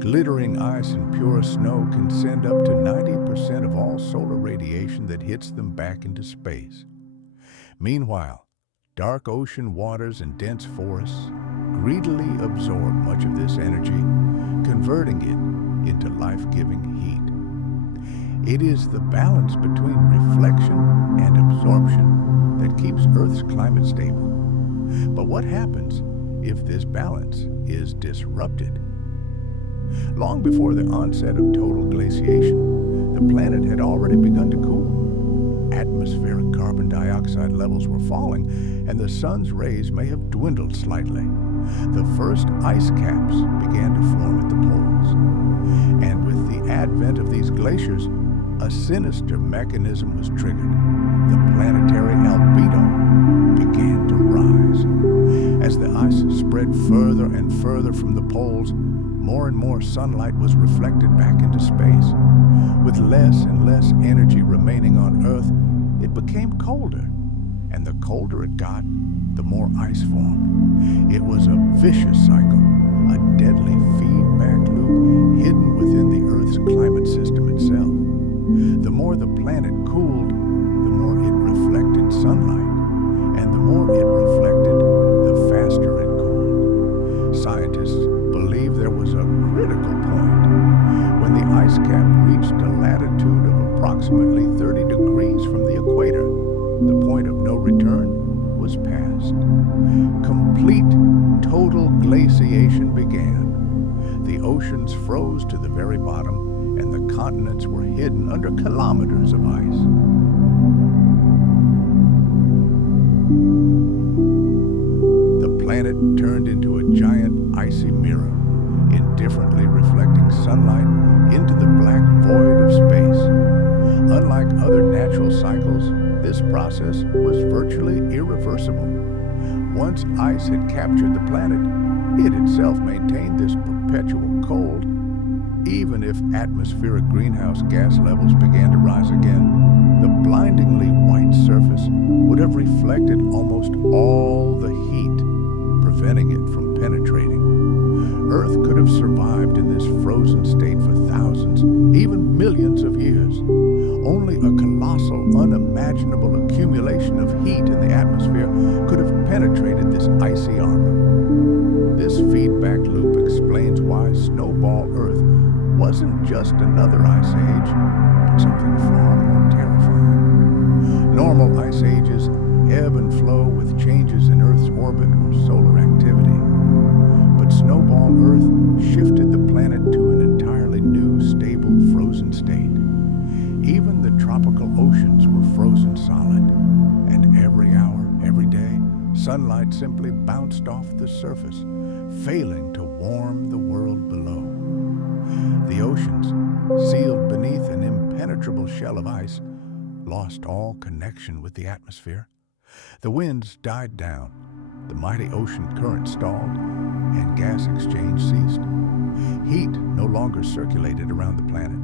Glittering ice and pure snow can send up to 90% of all solar radiation that hits them back into space. Meanwhile, dark ocean waters and dense forests greedily absorb much of this energy, converting it into life-giving heat. It is the balance between reflection and absorption that keeps Earth's climate stable. But what happens if this balance is disrupted? Long before the onset of total glaciation, the planet had already begun to cool. Atmospheric carbon dioxide levels were falling, and the sun's rays may have dwindled slightly. The first ice caps began to form at the poles. And with the advent of these glaciers, a sinister mechanism was triggered. The planetary albedo began to rise. As the ice spread further and further from the poles, more and more sunlight was reflected back into space. With less and less energy remaining on Earth, it became colder. And the colder it got, the more ice formed. It was a vicious cycle, a deadly feedback loop hidden within the Earth's climate system itself. The more the planet cooled, the more it reflected sunlight. And the more it reflected, the faster it cooled. Scientists believe there was a critical point when the ice cap reached a latitude of approximately 30 degrees from the equator. The point of no return was passed. Complete, total glaciation began. The oceans froze to the very bottom, and the continents were hidden under kilometers of ice. The planet turned into a giant icy mirror, indifferently reflecting sunlight into the black void of space. Unlike other natural cycles, this process was virtually irreversible. Once ice had captured the planet, it itself maintained this perpetual cold. Even if atmospheric greenhouse gas levels began to rise again, the blindingly white surface would have reflected almost all the heat, preventing it from penetrating. Earth could have survived in this frozen state for thousands, even millions of years. Only a colossal, unimaginable accumulation of heat in the atmosphere could have penetrated this icy armor. This feedback loop explains why Snowball Earth wasn't just another ice age, but something far more terrifying. Normal ice ages ebb and flow with changes in Earth's orbit or solar activity. But Snowball Earth shifted the planet to an entirely new, stable, frozen state. Even the tropical oceans were frozen solid, and every hour, every day, sunlight simply bounced off the surface, failing to warm the world below. The oceans, sealed beneath an impenetrable shell of ice, lost all connection with the atmosphere. The winds died down, the mighty ocean current stalled, and gas exchange ceased. Heat no longer circulated around the planet.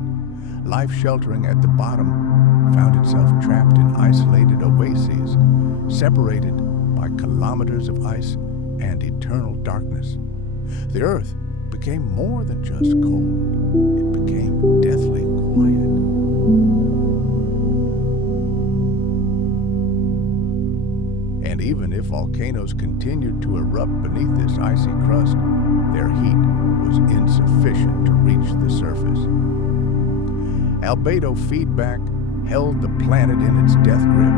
Life sheltering at the bottom found itself trapped in isolated oases, separated by kilometers of ice and eternal darkness. The Earth became more than just cold. It became deathly quiet. And even if volcanoes continued to erupt beneath this icy crust, their heat was insufficient to reach the surface. Albedo feedback held the planet in its death grip,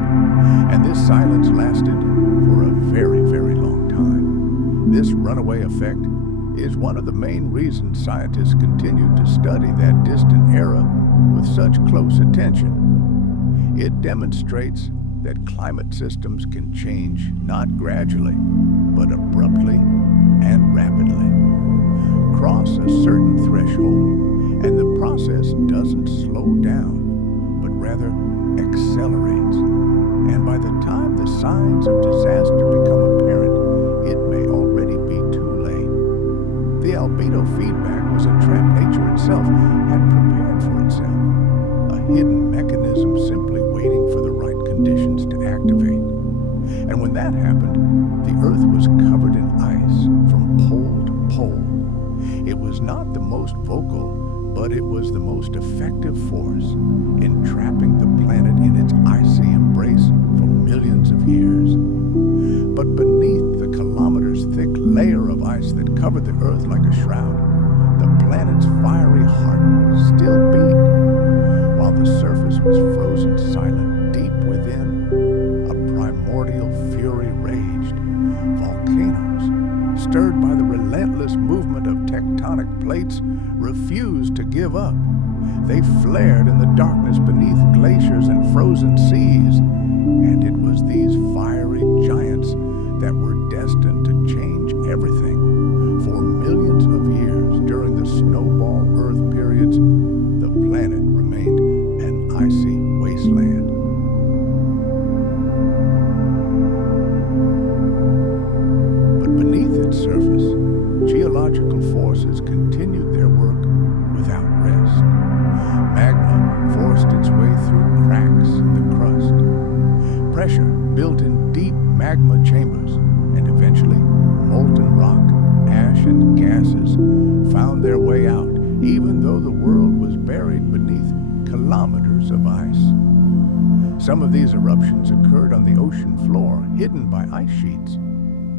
and this silence lasted for a very, very long time. This runaway effect is one of the main reasons scientists continue to study that distant era with such close attention. It demonstrates that climate systems can change not gradually, but abruptly and rapidly. Cross a certain threshold, and the process doesn't slow down, but rather accelerates. And by the time the signs of disaster become apparent, it may already be too late. The albedo feedback was a trap nature itself had prepared for itself, a hidden mechanism simply waiting for the right conditions to activate. And when that happened, the Earth was covered in ice from pole to pole. It was not the most vocal, but it was the most effective force in trapping the planet in its icy embrace for millions of years. But beneath the kilometers-thick layer of ice that covered the Earth like a shroud, the planet's fiery heart still beat. While the surface was frozen silent deep within, a primordial fury raged. Volcanoes, stirred by the relentless movement of tectonic plates, refused to give up. They flared in the darkness beneath glaciers and frozen seas, and it was these fiery giants that were destined to change everything. For millions of years during the snowball Earth periods, the planet remained an icy wasteland. But beneath its surface, geological forces continued their work without rest. Magma forced its way through cracks in the crust. Pressure built in deep magma chambers, and eventually molten rock, ash, and gases found their way out, even though the world was buried beneath kilometers of ice. Some of these eruptions occurred on the ocean floor, hidden by ice sheets.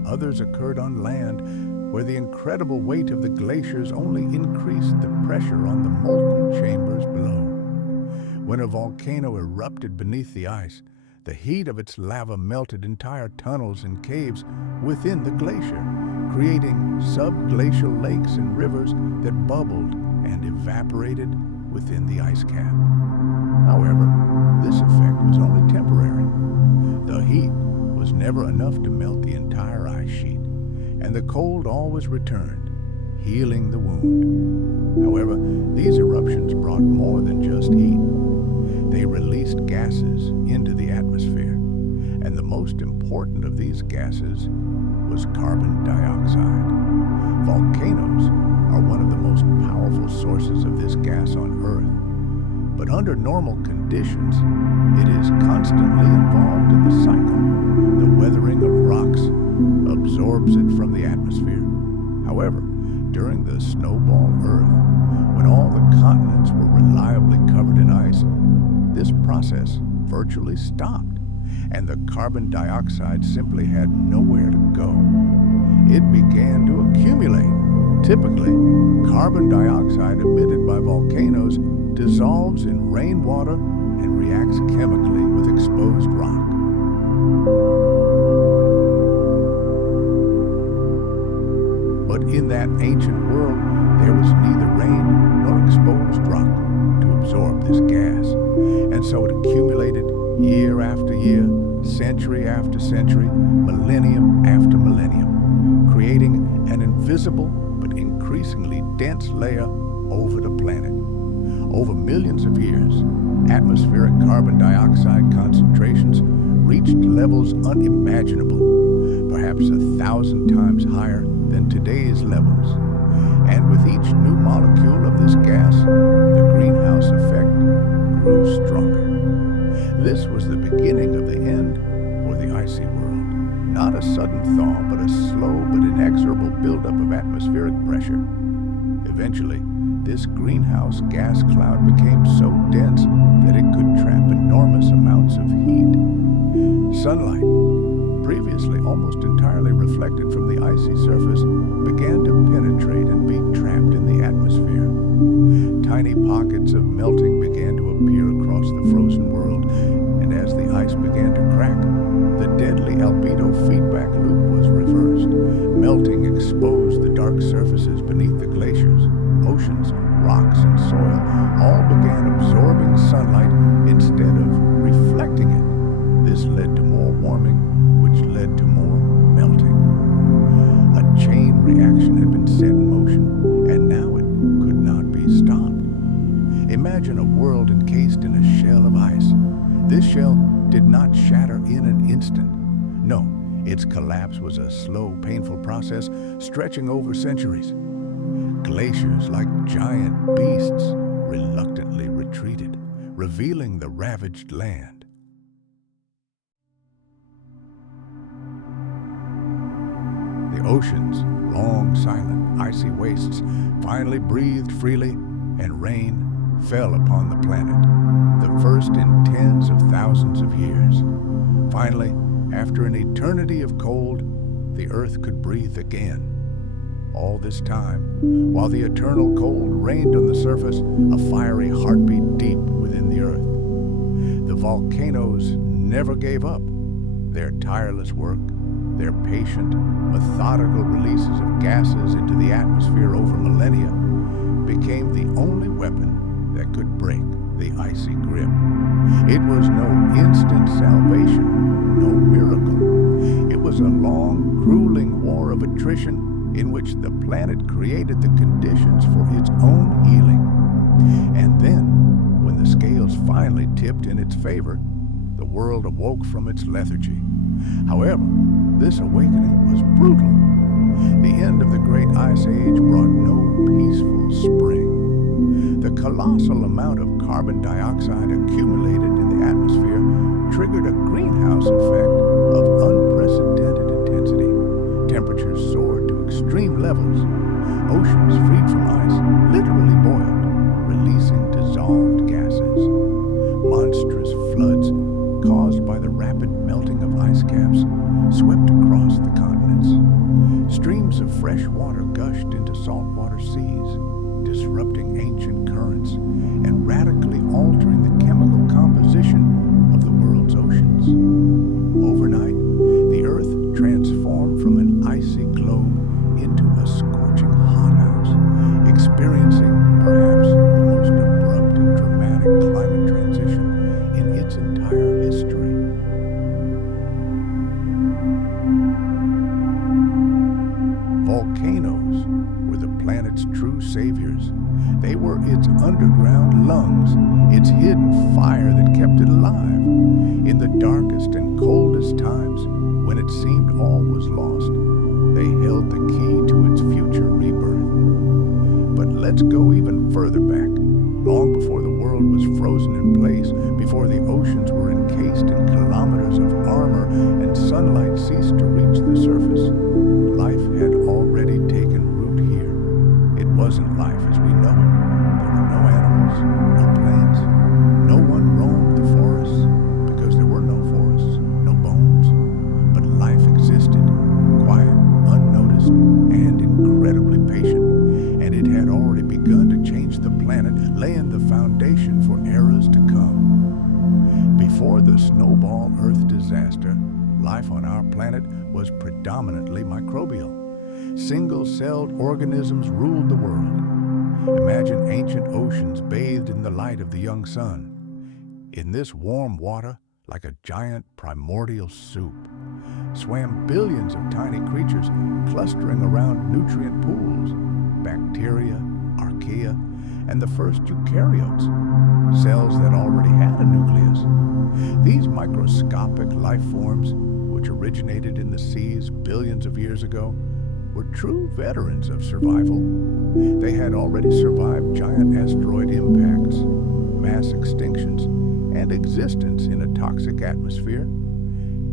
Others occurred on land, where the incredible weight of the glaciers only increased the pressure on the molten chambers below. When a volcano erupted beneath the ice, the heat of its lava melted entire tunnels and caves within the glacier, creating subglacial lakes and rivers that bubbled and evaporated within the ice cap. However, this effect was only temporary. The heat was never enough to melt the entire ice sheet, and the cold always returned, healing the wound. However, these eruptions brought more than just heat. They released gases into the atmosphere, and the most important of these gases was carbon dioxide. Volcanoes are one of the most powerful sources of this gas on Earth, but under normal conditions, it is constantly involved in the cycle. The weathering of rocks absorbs it from the atmosphere. However, during the snowball Earth, when all the continents were reliably covered in ice, this process virtually stopped, and the carbon dioxide simply had nowhere to go. It began to accumulate. Typically, carbon dioxide emitted by volcanoes dissolves in rainwater and reacts chemically with exposed rock. But in that ancient world, there was neither rain nor exposed rock to absorb this gas, and so it accumulated year after year, century after century, millennium after millennium, creating an invisible but increasingly dense layer over the planet. Over millions of years, atmospheric carbon dioxide concentrations reached levels unimaginable, perhaps 1,000 times higher than today's levels. And with each new molecule of this gas, the greenhouse effect grew stronger. This was the beginning of the end for the icy world. Not a sudden thaw, but a slow but inexorable buildup of atmospheric pressure. Eventually, this greenhouse gas cloud became so dense that it could trap enormous amounts of heat. Sunlight, previously almost entirely reflected from the icy surface, began to penetrate and be trapped in the atmosphere. Tiny pockets of melting began to appear across the frozen world, and as the ice began to crack, the deadly albedo feedback loop was reversed. Melting exposed the dark surfaces beneath the glaciers. Oceans, rocks, and soil all began absorbing sunlight instead of reflecting it. This led to more warming, which led to more melting. A chain reaction had been set in motion, and now it could not be stopped. Imagine a world encased in a shell of ice. This shell did not shatter in an instant. No, its collapse was a slow, painful process stretching over centuries. Glaciers, like giant beasts, reluctantly retreated, revealing the ravaged land. The oceans, long silent, icy wastes, finally breathed freely, and rain fell upon the planet, the first in tens of thousands of years. Finally, after an eternity of cold, the earth could breathe again. All this time, while the eternal cold reigned on the surface, a fiery heartbeat deep within the earth. The volcanoes never gave up. Their tireless work, their patient, methodical releases of gases into the atmosphere over millennia, became the only weapon that could break the icy grip. It was no instant salvation, no miracle. It was a long, grueling war of attrition in which the planet created the conditions for its own healing. And then, when the scales finally tipped in its favor, the world awoke from its lethargy. However, this awakening was brutal. The end of the Great Ice Age brought no peaceful spring. The colossal amount of carbon dioxide accumulated in the atmosphere triggered a greenhouse effect of unprecedented intensity. Temperatures soared to extreme levels. Oceans freed from ice literally boiled, releasing dissolved gases. Monstrous floods caused by the rapid melting of ice caps swept across the continents. Streams of fresh water gushed into saltwater seas, disrupting ancient currents and radically altering the chemical composition of the world's oceans. Overnight, the Earth transformed from an icy globe into a scorching hothouse, experiencing perhaps the most abrupt and dramatic climate transition in its entire history. Volcanoes were the planet's true saviors. They were its underground lungs, its hidden fire that kept it alive. In the darkest and coldest times, when it seemed all was lost, they held the key to its future rebirth. But let's go even further back, long before the world was frozen in place, before the oceans were encased in kilometers of armor and sunlight ceased to reach the surface. Life had already taken root here. It wasn't life as we know it. There were no animals, no plants. No one roamed the forests because there were no forests, no bones. But life existed, quiet, unnoticed, and incredibly patient. And it had already begun to change the planet, laying the foundation for eras to come. Before the snowball Earth disaster, life on our planet was predominantly microbial. Single-celled organisms ruled the world. Imagine ancient oceans bathed in the light of the young sun. In this warm water, like a giant primordial soup, swam billions of tiny creatures clustering around nutrient pools, bacteria, archaea, and the first eukaryotes, cells that already had a nucleus. These microscopic life forms, which originated in the seas billions of years ago, were true veterans of survival. They had already survived giant asteroid impacts, mass extinctions, and existence in a toxic atmosphere.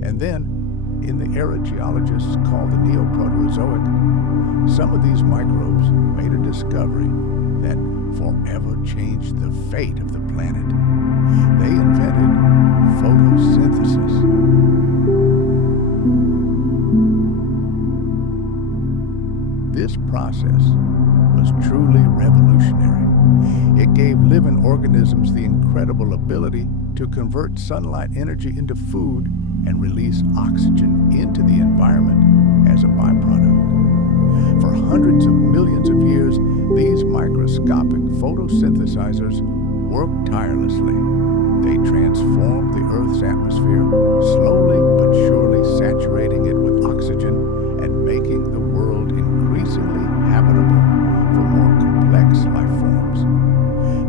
And then, in the era geologists call the Neoproterozoic, some of these microbes made a discovery that forever changed the fate of the planet. They invented photosynthesis. This process was truly revolutionary. It gave living organisms the incredible ability to convert sunlight energy into food and release oxygen into the environment as a byproduct. For hundreds of millions of years, these microscopic photosynthesizers worked tirelessly. They transformed the Earth's atmosphere, slowly but surely saturating it with oxygen and making the world increasingly habitable for more complex life forms.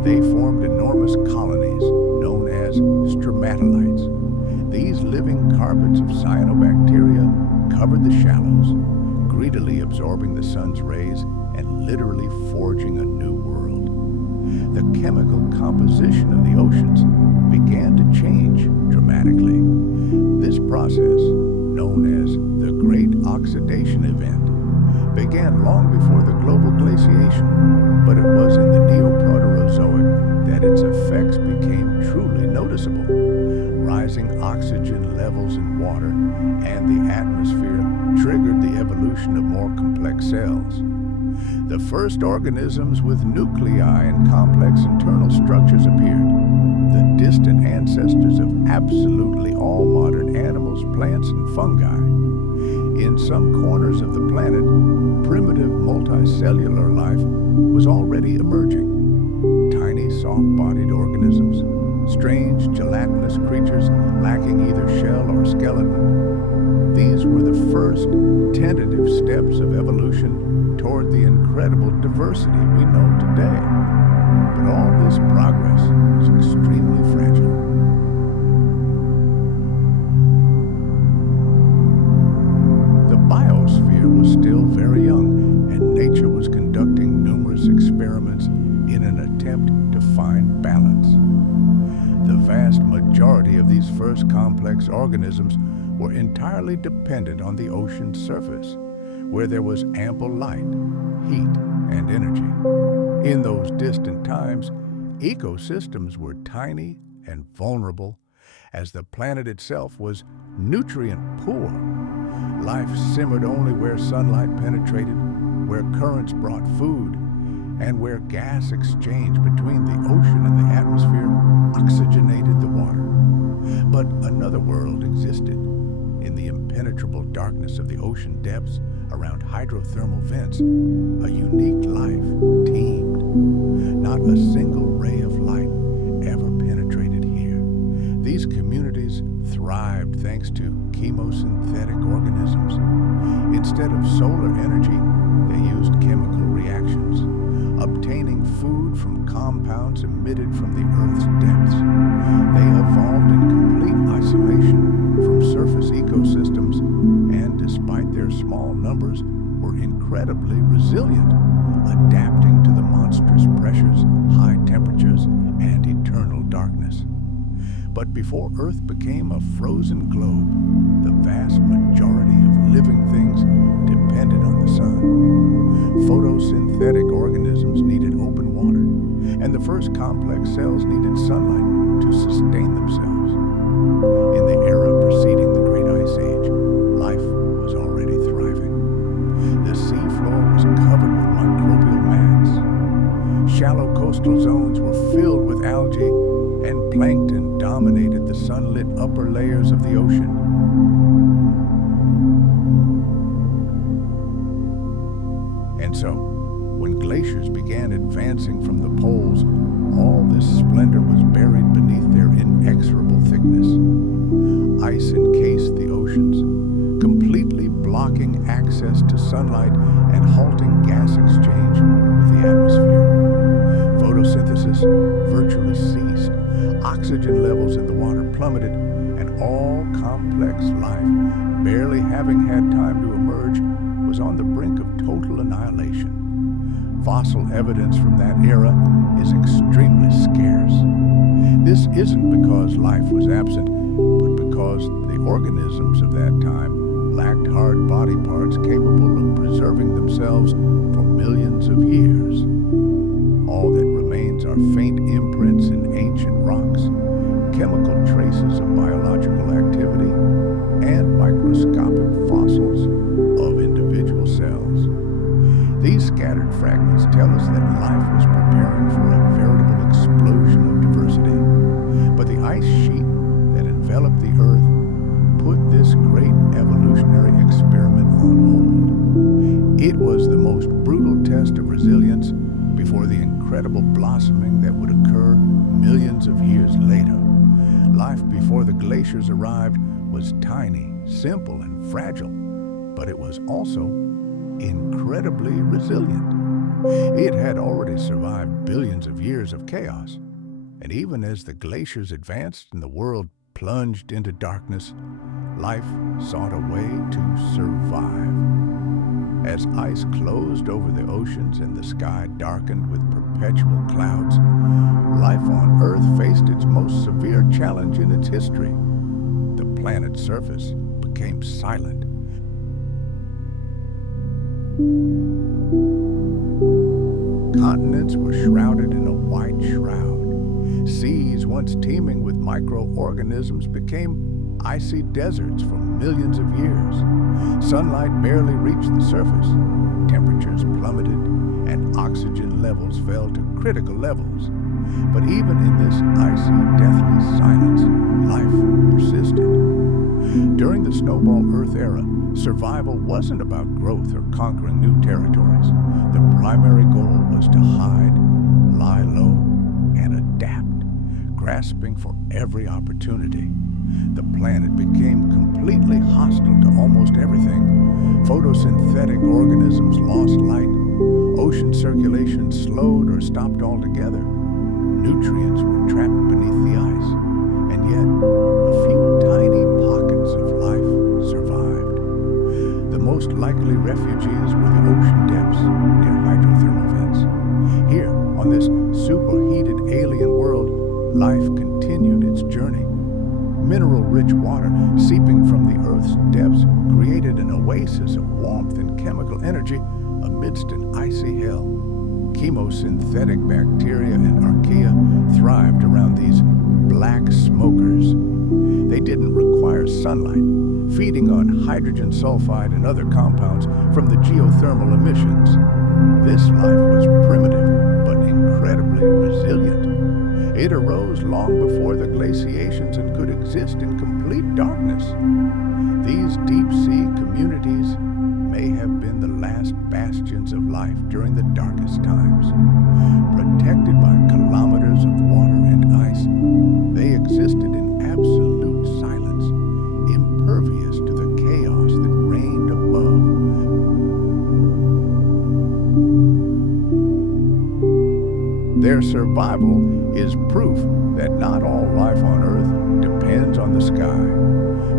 They formed enormous colonies known as stromatolites. These living carpets of cyanobacteria covered the shallows, greedily absorbing the sun's rays and literally forging a new world. The chemical composition of the oceans began to change dramatically. This process, known as the Great Oxidation Event, began long before the global glaciation, but it was in the Neoproterozoic that its effects became truly noticeable. Rising oxygen levels in water and the atmosphere triggered the evolution of more complex cells. The first organisms with nuclei and complex internal structures appeared, the distant ancestors of absolutely all modern animals, plants, and fungi. In some corners of the planet, primitive multicellular life was already emerging. Tiny, soft-bodied organisms, strange, gelatinous creatures lacking either shell or skeleton. These were the first tentative steps of evolution toward the incredible diversity we know today. But all this progress was extremely fragile. The biosphere was still very young, and nature was conducting numerous experiments in an attempt to find balance. The vast majority of these first complex organisms were entirely dependent on the ocean's surface, where there was ample light, heat, and energy. In those distant times, ecosystems were tiny and vulnerable, as the planet itself was nutrient poor. Life simmered only where sunlight penetrated, where currents brought food, and where gas exchange between the ocean and the atmosphere oxygenated the water. But another world existed. In the impenetrable darkness of the ocean depths around hydrothermal vents, a unique life teemed. Not a single ray of light ever penetrated here. These communities thrived thanks to chemosynthetic organisms. Instead of solar energy, they used chemical reactions, obtaining food from compounds emitted from the Earth's depths. They evolved in complete isolation from surface ecosystems, and despite their small numbers, were incredibly resilient, adapting to the monstrous pressures, high temperatures, and eternal darkness. But before Earth became a frozen globe, the vast majority of living things depended on the sun. Photosynthetic organisms needed open water, and the first complex cells needed sunlight to sustain themselves. In the era preceding the Great Ice Age, life was already thriving. The seafloor was covered with microbial mats. Shallow coastal zones were filled with algae, and plankton dominated the sunlit upper layers of the ocean. And so, when glaciers began advancing from the poles, all this splendor was buried beneath their inexorable thickness. Ice encased the oceans, completely blocking access to sunlight and halting gas exchange with the atmosphere. complex life, barely having had time to emerge, was on the brink of total annihilation. Fossil evidence from that era is extremely scarce. This isn't because life was absent, but because the organisms of that time lacked hard body parts capable of preserving themselves for millions of years. All that remains are faint imprints in ancient rocks, chemical traces of biological activity, and microscopic fossils of individual cells. These scattered fragments tell us that life was preparing for a veritable explosion of diversity. But the ice sheet that enveloped the Earth put this great evolutionary experiment on hold. It was the most brutal test of resilience before the incredible blossoming that would occur millions of years later. Life before the glaciers arrived was tiny, simple, and fragile, but it was also incredibly resilient. It had already survived billions of years of chaos, and even as the glaciers advanced and the world plunged into darkness, life sought a way to survive. As ice closed over the oceans and the sky darkened with perpetual clouds, life on Earth faced its most severe challenge in its history. The planet's surface became silent. Continents were shrouded in a white shroud. Seas once teeming with microorganisms became icy deserts for millions of years. Sunlight barely reached the surface. Temperatures plummeted and oxygen levels fell to critical levels. But even in this icy, deathly silence, life persisted. During the Snowball Earth era, survival wasn't about growth or conquering new territories. The primary goal was to hide, lie low, and adapt, grasping for every opportunity. The planet became completely hostile to almost everything. Photosynthetic organisms lost light. Ocean circulation slowed or stopped altogether. Nutrients were trapped beneath the ice. And yet, a few tiny pockets of life survived. The most likely refugees were the ocean depths near hydrothermal vents. Here, on this superheated alien world, life continued its journey. Mineral-rich water seeping from the Earth's depths created an oasis of warmth and chemical energy amidst an icy hell. Chemosynthetic bacteria and archaea thrived around these black smokers. They didn't require sunlight, feeding on hydrogen sulfide and other compounds from the geothermal emissions. This life was primitive, but incredibly resilient. It arose long before the glaciations and could exist in complete darkness. These deep-sea communities may have been the last bastions of life during the darkest times. Protected by kilometers of water and ice, they existed in absolute silence, impervious to the chaos that reigned above. Their survival is proof that not all life on Earth depends on the sky.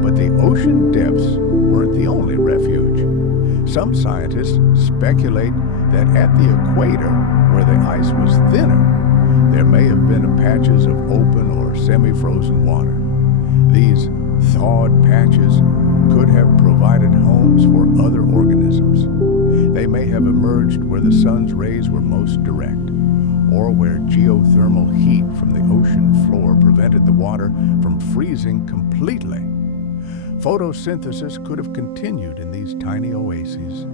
But the ocean depths weren't the only refuge. Some scientists speculate that at the equator, where the ice was thinner, there may have been patches of open or semi-frozen water. These thawed patches could have provided homes for other organisms. They may have emerged where the sun's rays were most direct, or where geothermal heat from the ocean floor prevented the water from freezing completely. Photosynthesis could have continued in these tiny oases.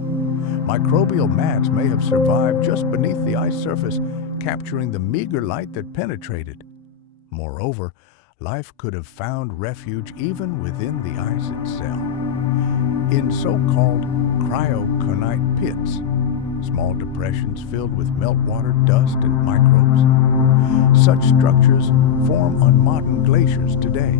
Microbial mats may have survived just beneath the ice surface, capturing the meager light that penetrated. Moreover, life could have found refuge even within the ice itself. In so-called cryoconite pits, small depressions filled with meltwater, dust, and microbes. Such structures form on modern glaciers today.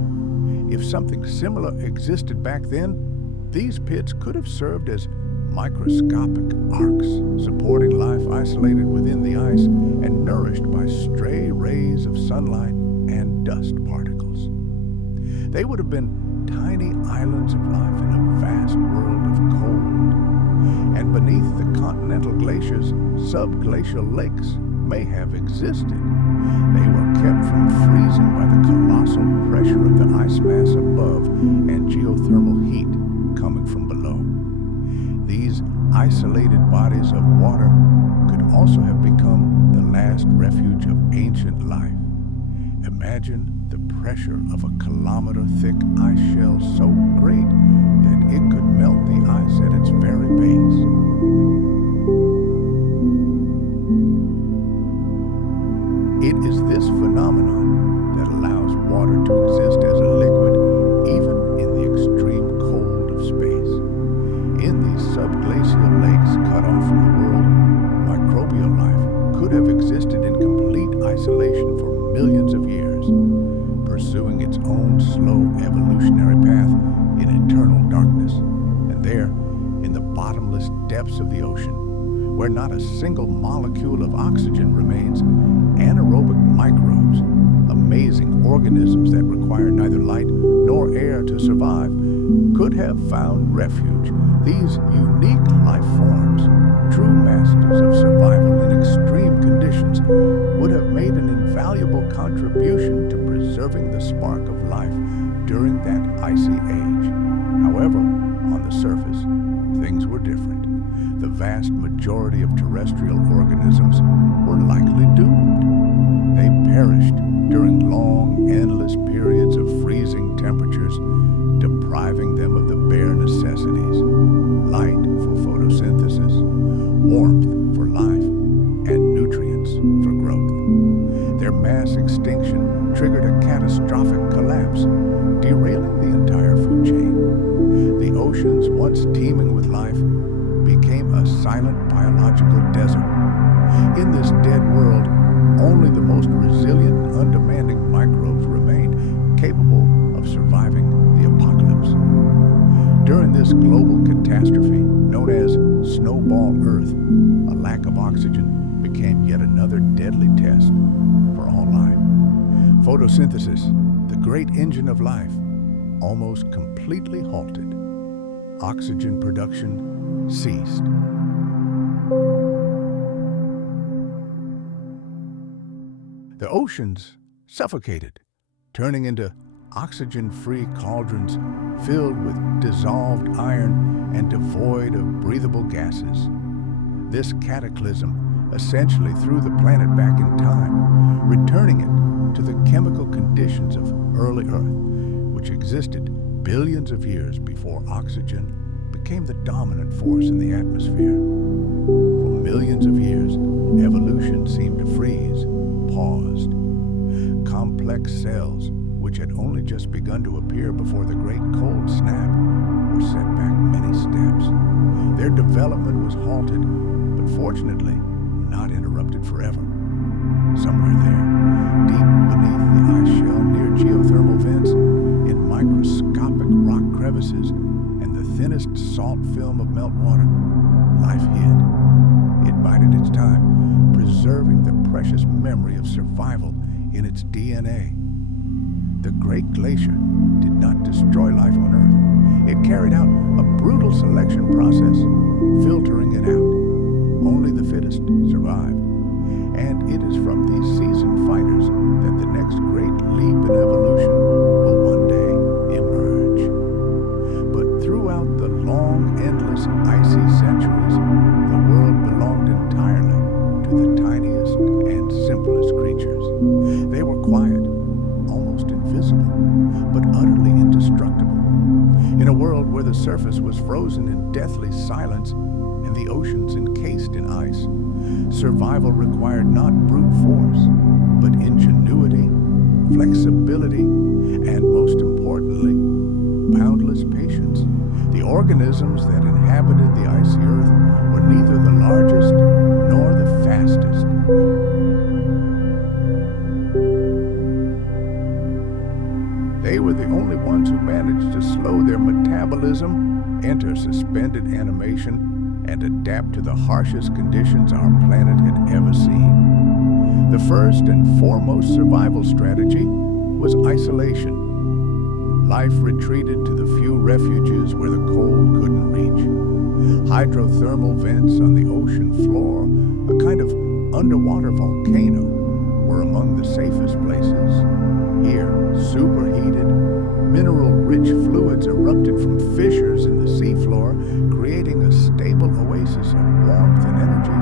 If something similar existed back then, these pits could have served as microscopic arcs, supporting life isolated within the ice and nourished by stray rays of sunlight and dust particles. They would have been tiny islands of life in a vast world of cold. And beneath the continental glaciers, subglacial lakes may have existed. They were kept from freezing by the colossal pressure of the ice mass above and geothermal heat coming from below. These isolated bodies of water could also have become the last refuge of ancient life. Imagine the pressure of a kilometer-thick ice shell so great that it could melt the ice at its very base. It is this phenomenon that allows water to exist as a liquid even in the extreme cold of space. In these subglacial lakes cut off from the world, microbial life could have existed in complete isolation for millions of years, pursuing its own slow evolutionary path in eternal darkness. And there, in the bottomless depths of the ocean, where not a single molecule of oxygen remains, anaerobic microbes, amazing organisms that require neither light nor air to survive, could have found refuge. These unique life forms, true masters of survival in extreme conditions, would have made an invaluable contribution to preserving the spark of life during that icy age. However, on the surface, things were different. The vast majority of terrestrial organisms were likely doomed. They perished during long, endless periods of freezing temperatures, depriving them of the bare necessities: light for photosynthesis, warmth for life, and nutrients for growth. Their mass extinction triggered a catastrophic collapse, derailing the entire food chain. The oceans, once teeming with life, became a silent biological desert. In this dead world, only the most resilient and undemanding microbes remained, capable of surviving the apocalypse. During this global catastrophe, known as Snowball Earth, a lack of oxygen became yet another deadly test for all life. Photosynthesis, the great engine of life, almost completely halted. Oxygen production ceased. The oceans suffocated, turning into oxygen-free cauldrons filled with dissolved iron and devoid of breathable gases. This cataclysm essentially threw the planet back in time, returning it to the chemical conditions of early Earth, which existed billions of years before oxygen became the dominant force in the atmosphere. For millions of years, evolution seemed to freeze, paused. Complex cells, which had only just begun to appear before the Great Cold Snap, were set back many steps. Their development was halted, but fortunately not interrupted forever. Somewhere there, deep beneath the ice shell near geothermal vents, in microscopic rock crevices and the thinnest salt film of meltwater, life hid. It bided its time, preserving the precious memory of survival in its DNA. The Great Glacier did not destroy life on Earth. It carried out a brutal selection process, filtering it out. Only the fittest survived. And it is from these seasoned fighters that the next great leap in evolution will one day emerge. But throughout the long, endless, icy centuries, the world belonged entirely to the tiniest and simplest creatures. They were quiet, almost invisible, but utterly indestructible. In a world where the surface was frozen in deathly silence and the oceans encased in ice, survival required not brute force, but ingenuity, flexibility, and most importantly, boundless patience. The organisms that inhabited the icy earth were neither the largest nor the fastest. They were the only ones who managed to slow their metabolism, enter suspended animation, and adapt to the harshest conditions our planet had ever seen. The first and foremost survival strategy was isolation. life retreated to the few refuges where the cold couldn't reach. Hydrothermal vents on the ocean floor, a kind of underwater volcano, were among the safest places. Here, superheated, mineral-rich fluids erupted from fissures in the seafloor, creating a stable oasis of warmth and energy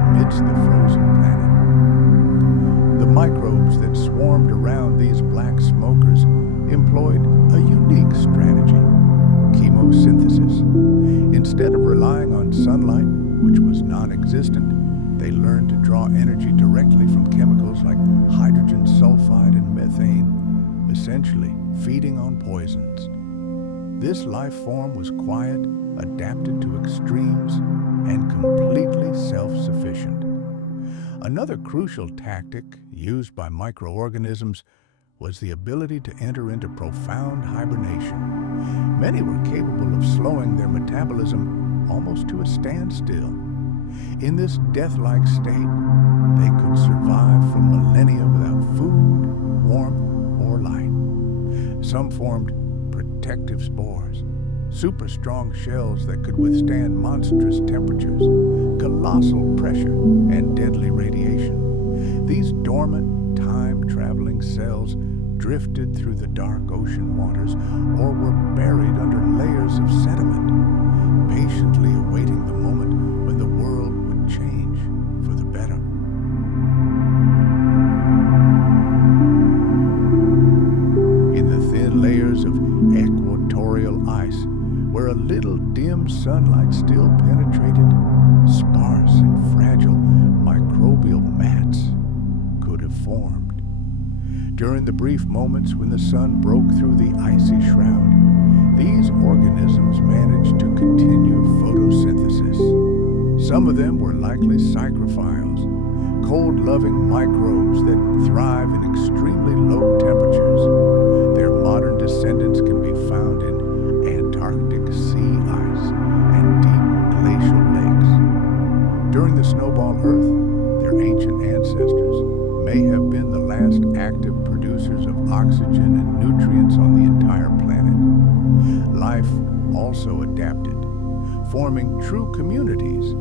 amidst the frozen planet. The microbes that swarmed around these black smokers employed a unique strategy: chemosynthesis. Instead of relying on sunlight, which was non-existent, they learned to draw energy directly from chemicals like hydrogen sulfide and methane, essentially feeding on poisons. This life form was quiet, adapted to extremes, and completely self-sufficient. Another crucial tactic used by microorganisms was the ability to enter into profound hibernation. Many were capable of slowing their metabolism almost to a standstill. In this death-like state, they could survive for millennia without food, warmth, or light. Some formed protective spores, super strong shells that could withstand monstrous temperatures, colossal pressure, and deadly radiation. These dormant, time-traveling cells drifted through the dark ocean waters or were buried under layers of sediment, patiently awaiting the moment when the world would change for the better. In the thin layers of equatorial ice, where a little dim sunlight still penetrated, sparse and fragile microbial mats could have formed. During the brief moments when the sun broke through the icy shroud, these organisms managed to continue photosynthesis. Some of them were likely psychrophiles, cold-loving microbes that thrive in extremely low temperatures. Their modern descendants can be found in Antarctic sea ice and deep glacial lakes. During the snowball Earth, their ancient ancestors may have been the last active producers of oxygen and nutrients on the entire planet. Life also adapted, forming true communities.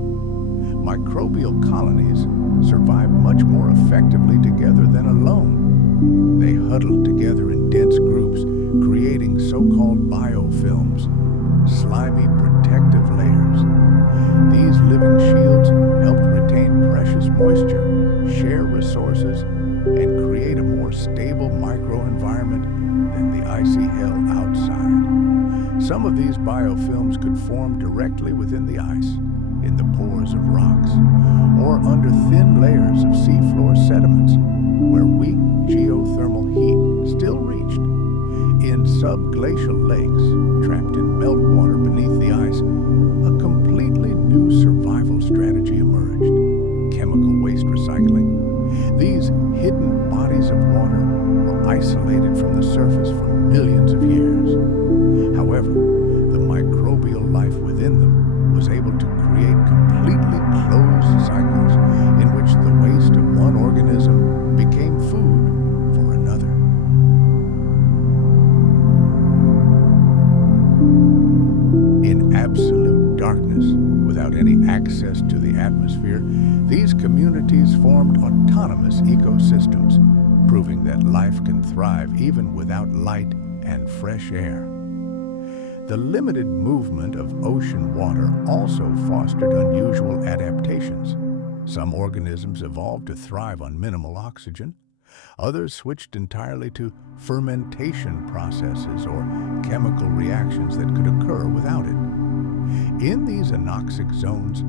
Microbial colonies survived much more effectively together than alone. They huddled together in dense groups, creating so-called biofilms, slimy protective layers. These living shields helped retain precious moisture, share resources, and create a more stable microenvironment than the icy hell outside. Some of these biofilms could form directly within the ice, in the pores of rocks, or under thin layers of seafloor sediments, where weak geothermal heat still reached. In subglacial lakes, trapped in meltwater beneath the ice, a completely new survival strategy emerged: chemical waste recycling. These hidden bodies of water were isolated from the surface for millions of years. However, the microbial life within them was able to create completely closed cycles in which the waste of one organism became food for another. In absolute darkness, without any access to the atmosphere, these communities formed autonomous ecosystems, proving that life can thrive even without light and fresh air. The limited movement of ocean water also fostered unusual adaptations. Some organisms evolved to thrive on minimal oxygen. Others switched entirely to fermentation processes or chemical reactions that could occur without it. In these anoxic zones,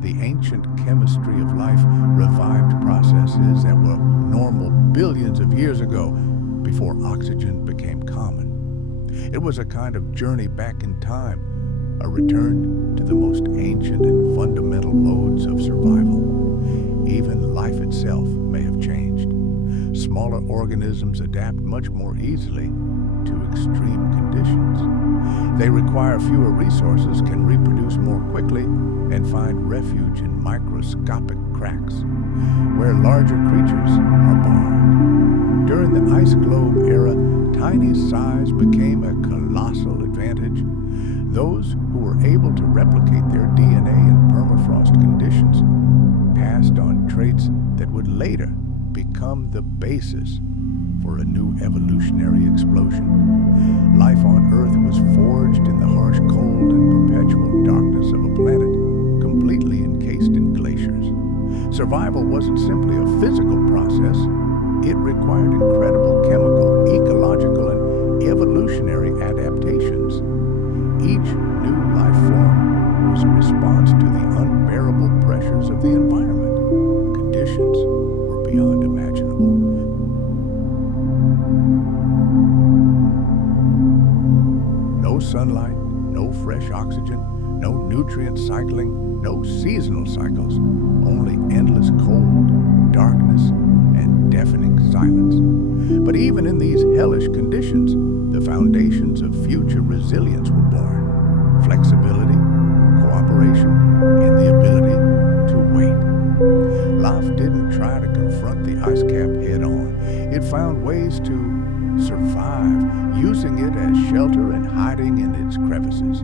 the ancient chemistry of life revived processes that were normal billions of years ago, before oxygen became common. It was a kind of journey back in time, a return to the most ancient and fundamental modes of survival. Even life itself may have changed. Smaller organisms adapt much more easily to extreme conditions. They require fewer resources, can reproduce more quickly, and find refuge in microscopic cracks, where larger creatures are barred. During the ice globe era, tiny size became a colossal advantage. Those who were able to replicate their DNA in permafrost conditions passed on traits that would later become the basis for a new evolutionary explosion. Life on Earth was forged in the harsh cold and perpetual darkness of a planet completely encased in glaciers. Survival wasn't simply a physical process. It required incredible chemical, ecological, and evolutionary adaptations. Each new life form was a response to the unbearable pressures of the environment. Conditions were beyond imaginable. No sunlight, no fresh oxygen, no nutrient cycling, no seasonal cycles, only endless cold, darkness, and deafening silence. But even in these hellish conditions, the foundations of future resilience were born. Flexibility, cooperation, and the ability to wait. Life didn't try to confront the ice cap head on. It found ways to survive, using it as shelter and hiding in its crevices.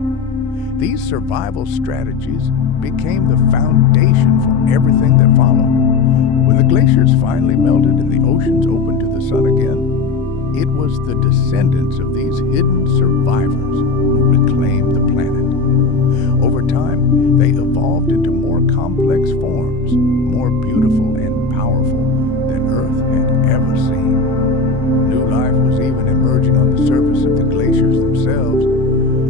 These survival strategies became the foundation for everything that followed. When the glaciers finally melted and the oceans opened to the sun again, it was the descendants of these hidden survivors who reclaimed the planet. Over time, they evolved into more complex forms, more beautiful and powerful than Earth had ever seen. New life was even emerging on the surface of the glaciers themselves,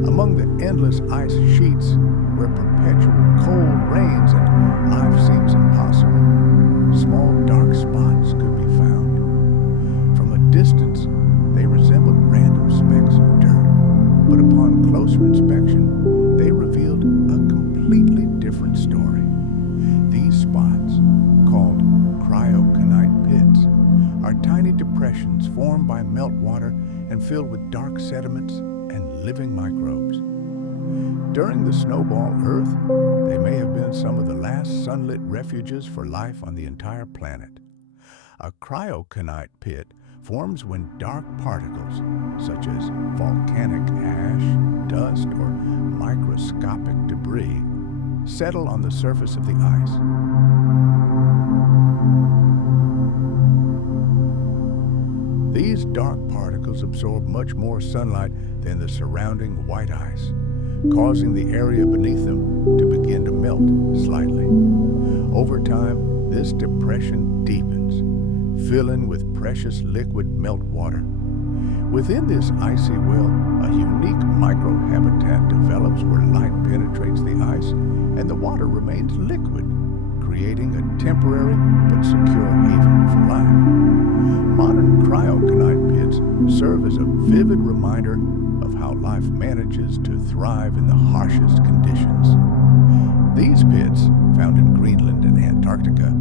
among the endless ice sheets where perpetual cold reigns and life seems impossible. Small dark spots could be found. From a distance, they resembled random specks of dirt, but upon closer inspection, they revealed a completely different story. These spots, called cryoconite pits, are tiny depressions formed by meltwater and filled with dark sediments and living microbes. During the snowball Earth, they may have been some of the last sunlit refuges for life on the entire planet. A cryoconite pit forms when dark particles, such as volcanic ash, dust, or microscopic debris, settle on the surface of the ice. These dark particles absorb much more sunlight than the surrounding white ice, causing the area beneath them to begin to melt slightly. Over time, this depression deepens, filling with precious liquid meltwater. Within this icy well, a unique microhabitat develops where light penetrates the ice and the water remains liquid, creating a temporary but secure haven for life. Modern cryoconite pits serve as a vivid reminder of how life manages to thrive in the harshest conditions. These pits, found in Greenland and Antarctica,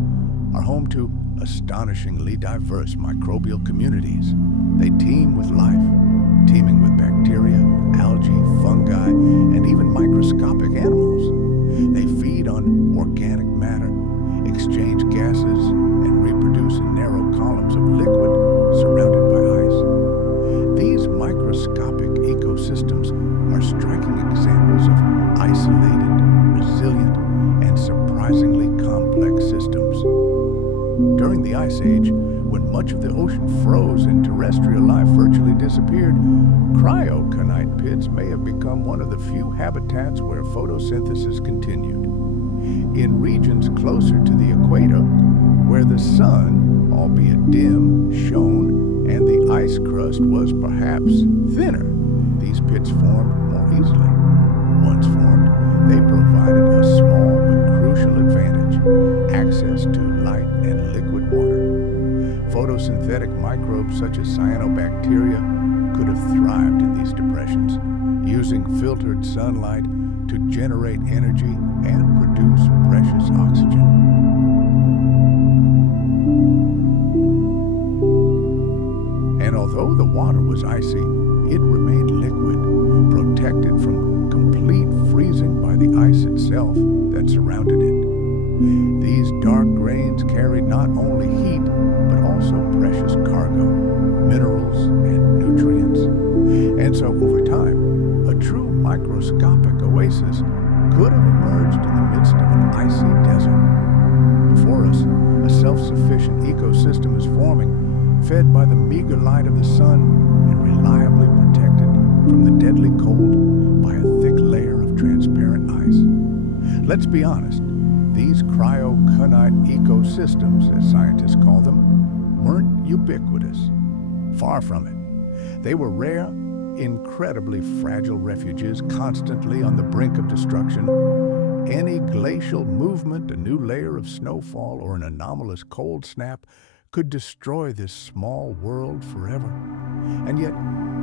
are home to astonishingly diverse microbial communities. They teem with life, teeming with bacteria, algae, fungi, and even microscopic animals. They feed on organic matter, exchange gases, and reproduce in narrow columns of liquid surrounded by ice. These microscopic ecosystems are striking examples of isolated, resilient, and surprisingly complex systems. During the Ice Age, when much of the ocean froze and terrestrial life virtually disappeared, cryoconite pits may have become one of the few habitats where photosynthesis continued. In regions closer to the equator, where the sun, albeit dim, shone, and the ice crust was perhaps thinner, these pits formed more easily. Once formed, they provided a small but crucial advantage: access to light and liquid water. Photosynthetic microbes such as cyanobacteria could have thrived in these depressions, using filtered sunlight to generate energy and produce precious oxygen. And although the water was icy, it remained liquid, protected from complete freezing by the ice itself that surrounded it. These dark grains carried not only heat, but also precious cargo. microscopic oasis could have emerged in the midst of an icy desert. Before us, a self-sufficient ecosystem is forming, fed by the meager light of the sun and reliably protected from the deadly cold by a thick layer of transparent ice. Let's be honest, these cryoconite ecosystems, as scientists call them, weren't ubiquitous. Far from it. They were rare, incredibly fragile refuges constantly on the brink of destruction. Any glacial movement, a new layer of snowfall, or an anomalous cold snap could destroy this small world forever. And yet,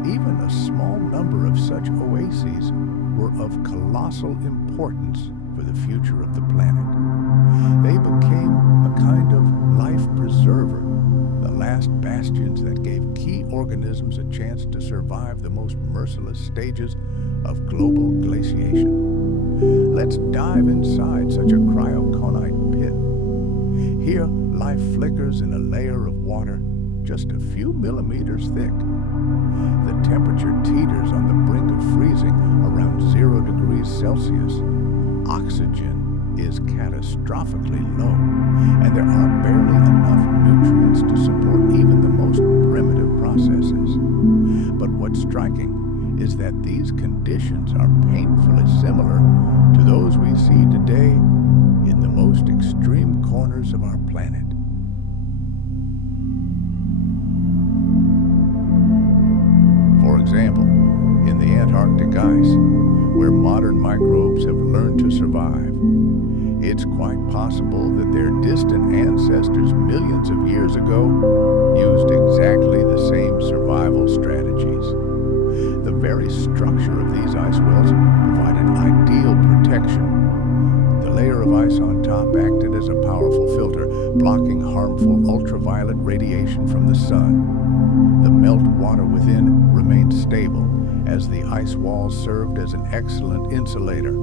even a small number of such oases were of colossal importance for the future of the planet. They became a kind of life preserver, the last bastions that gave key organisms a chance to survive the most merciless stages of global glaciation. Let's dive inside such a cryoconite pit. Here, life flickers in a layer of water just a few millimeters thick. The temperature teeters on the brink of freezing around 0 degrees Celsius. Oxygen is catastrophically low, and there are barely enough nutrients to support even the most primitive processes. But what's striking is that these conditions are painfully similar to those we see today in the most extreme corners of our planet. For example, in the Antarctic ice, where modern microbes have learned to survive, it's quite possible that their distant ancestors millions of years ago used exactly the same survival strategies. The very structure of these ice wells provided ideal protection. The layer of ice on top acted as a powerful filter, blocking harmful ultraviolet radiation from the sun. The meltwater within remained stable, as the ice walls served as an excellent insulator,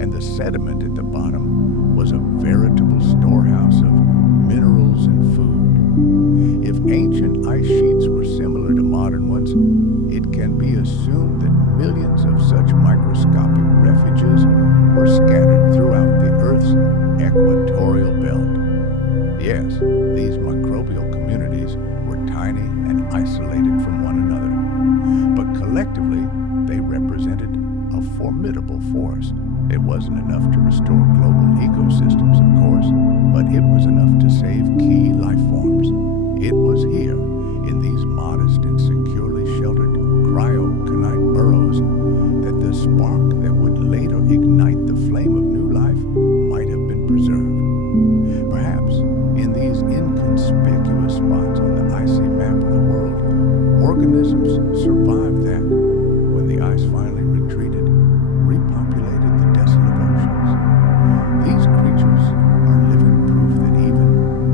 and the sediment at the bottom was a veritable storehouse of minerals and food. If ancient ice sheets were similar to modern ones, it can be assumed that millions of such microscopic refuges were scattered throughout the Earth's equatorial belt. Yes, these microbial communities were tiny and isolated from one another, but collectively they represented a formidable force. It wasn't enough to restore global ecosystems, of course, but it was enough to save key life forms. It was here, in these modest and securely sheltered cryoconite burrows, that the spark that would later ignite the flame of new life might have been preserved. Perhaps in these inconspicuous spots on the icy map of the world, organisms survived that, when the ice finally retreated, repopulated the desolate oceans. These creatures are living proof that even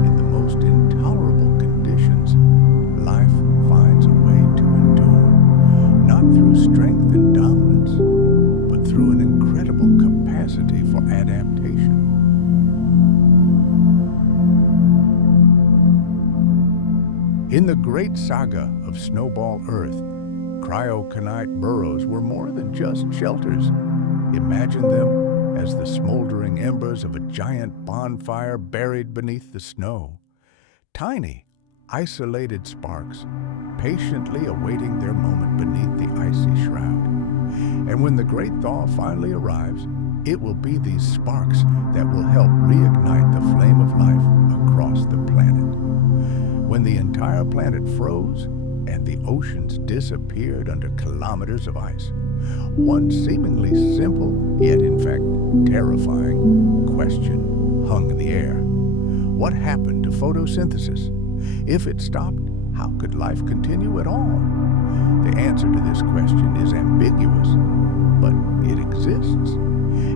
in the most intolerable conditions, life finds a way to endure, not through strength and dominance, but through an incredible capacity for adaptation. In the great saga of Snowball Earth, cryoconite burrows were more than just shelters. Imagine them as the smoldering embers of a giant bonfire buried beneath the snow. Tiny, isolated sparks, patiently awaiting their moment beneath the icy shroud. And when the great thaw finally arrives, it will be these sparks that will help reignite the flame of life across the planet. When the entire planet froze and the oceans disappeared under kilometers of ice, one seemingly simple, yet in fact terrifying, question hung in the air. What happened to photosynthesis? If it stopped, how could life continue at all? The answer to this question is ambiguous, but it exists,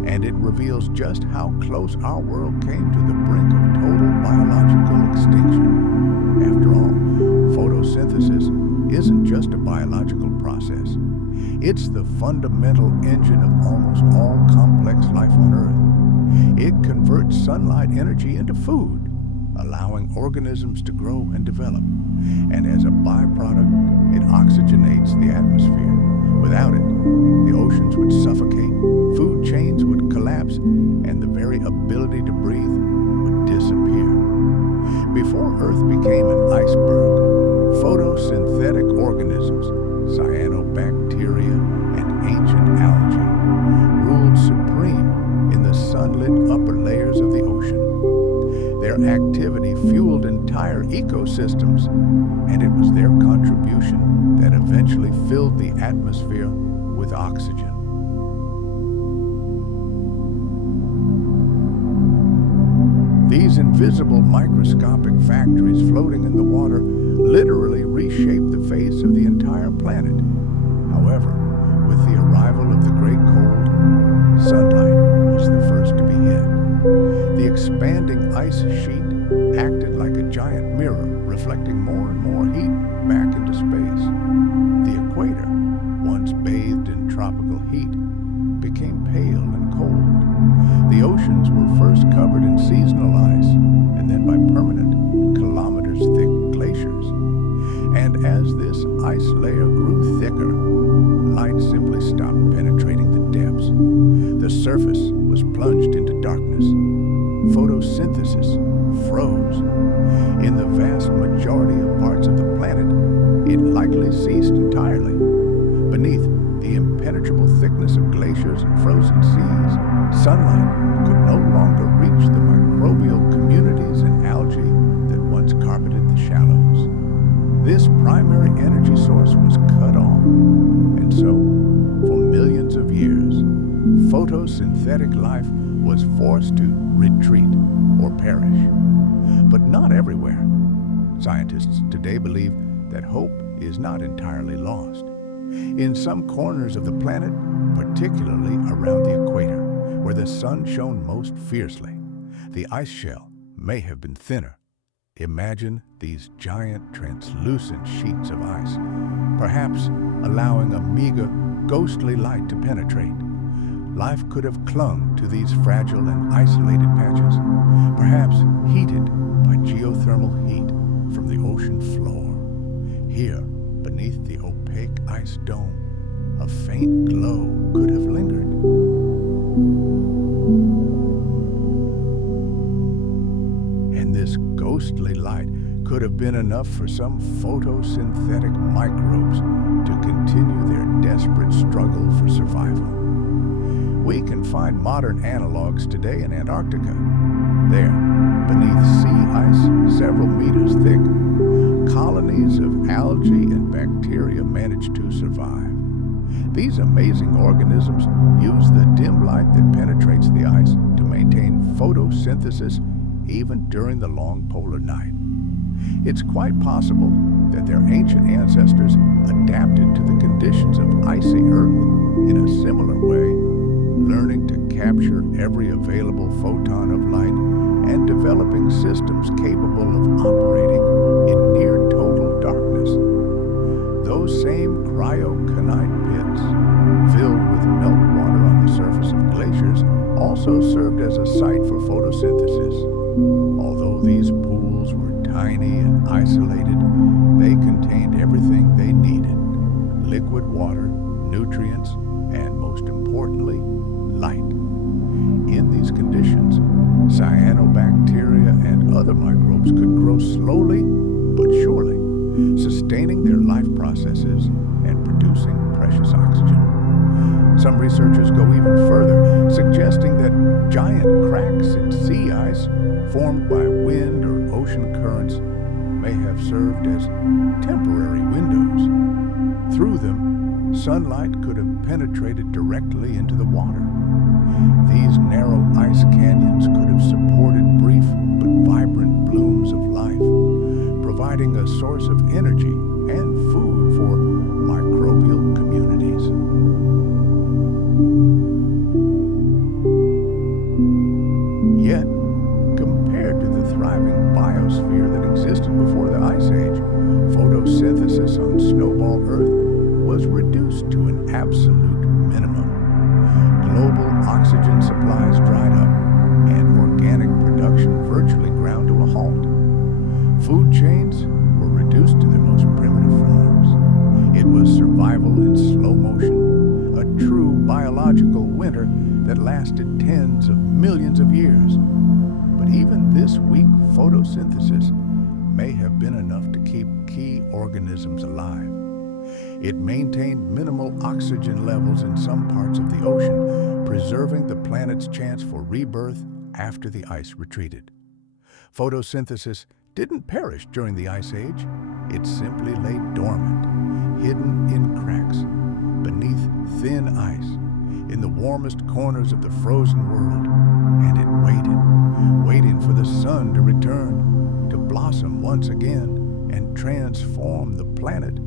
and it reveals just how close our world came to the brink of total biological extinction. After all, photosynthesis isn't just a biological process. It's the fundamental engine of almost all complex life on Earth. It converts sunlight energy into food, allowing organisms to grow and develop. And as a byproduct, it oxygenates the atmosphere. Without it, the oceans would suffocate systems, and it was their contribution that eventually filled the atmosphere with oxygen. These invisible microscopic factories floating in the water literally reshaped the face of the entire planet. However, with the arrival of the Great Cold, sunlight was the first to be hit. The expanding ice sheet acted like a giant mirror, reflecting more and more heat back into space. The equator, once bathed in tropical heat, became pale and cold. The oceans were first covered in seasonal ice, and then by permanent, kilometers-thick glaciers. And as this ice layer grew thicker, light simply stopped penetrating the depths. The surface was plunged into darkness. Photosynthesis froze. In the vast majority of parts of the planet, it likely ceased entirely. Beneath the impenetrable thickness of glaciers and frozen seas, sunlight could no longer reach the microbial communities and algae that once carpeted the shallows. This primary energy source was cut off, and so, for millions of years, photosynthetic life was forced to retreat or perish. But not everywhere. Scientists today believe that hope is not entirely lost. In some corners of the planet, particularly around the equator, where the sun shone most fiercely, the ice shell may have been thinner. Imagine these giant translucent sheets of ice, perhaps allowing a meager, ghostly light to penetrate. Life could have clung to these fragile and isolated patches, perhaps heated by geothermal heat from the ocean floor. Here, beneath the opaque ice dome, a faint glow could have lingered. And this ghostly light could have been enough for some photosynthetic microbes to continue their desperate struggle for survival. We can find modern analogs today in Antarctica. There, beneath sea ice several meters thick, colonies of algae and bacteria manage to survive. These amazing organisms use the dim light that penetrates the ice to maintain photosynthesis even during the long polar night. It's quite possible that their ancient ancestors adapted to the conditions of icy Earth in a similar way, learning to capture every available photon of light and developing systems capable of operating in near total darkness. Those same cryoconite pits, filled with meltwater on the surface of glaciers, also served as a site for photosynthesis. Although these pools were tiny and isolated, they contained everything they needed: liquid water, nutrients, and most importantly, light. In these conditions, cyanobacteria and other microbes could grow slowly but surely, sustaining their life processes and producing precious oxygen. Some researchers go even further, suggesting that giant cracks in sea ice formed by wind or ocean currents may have served as temporary windows. Through them, sunlight could have penetrated directly into the water. These narrow ice canyons could have supported brief but vibrant blooms of life, providing a source of energy and food for microbial communities. Yet, compared to the thriving biosphere that existed before the Ice Age, photosynthesis on Snowball Earth was reduced to an absolute minimum. Global oxygen supplies dried up, and organic production virtually ground to a halt. Food chains were reduced to their most primitive forms. It was survival in slow motion, a true biological winter that lasted tens of millions of years. But even this weak photosynthesis may have been enough to keep key organisms alive. It maintained minimal oxygen levels in some parts of the ocean, preserving the planet's chance for rebirth after the ice retreated. Photosynthesis didn't perish during the Ice Age. It simply lay dormant, hidden in cracks, beneath thin ice, in the warmest corners of the frozen world. And it waited, waiting for the sun to return, to blossom once again and transform the planet.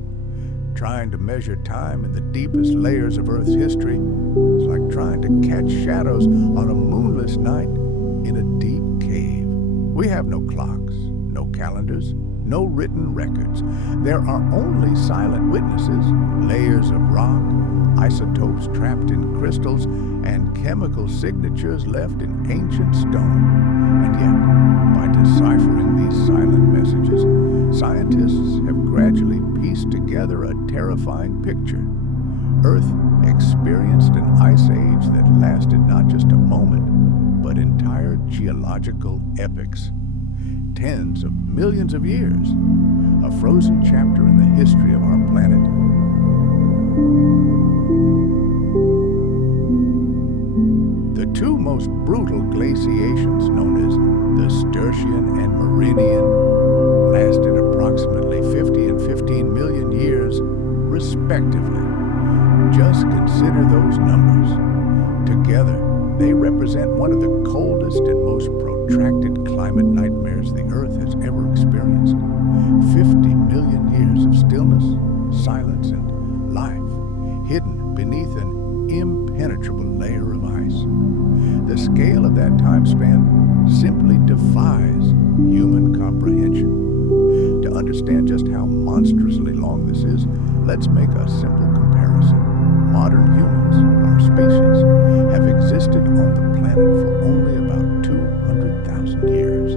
Trying to measure time in the deepest layers of Earth's history is like trying to catch shadows on a moonless night in a deep cave. We have no clocks, no calendars, no written records. There are only silent witnesses, layers of rock, isotopes trapped in crystals, and chemical signatures left in ancient stone. And yet, by deciphering these silent messages, scientists have gradually pieced together a terrifying picture. Earth experienced an ice age that lasted not just a moment, but entire geological epochs. Tens of millions of years, a frozen chapter in the history of our planet. The two most brutal glaciations, known as the Sturtian and Meridian, lasted approximately 50 and 15 million years, respectively. Just consider those numbers. Together, they represent one of the coldest and most protracted climate nightmares the Earth has ever experienced. 50 million years of stillness, silence, and life, hidden beneath an impenetrable layer of ice. The scale of that time span simply defies human comprehension. To understand just how monstrously long this is, let's make a simple comparison. Modern humans, our species, have existed on the planet for only about 200,000 years.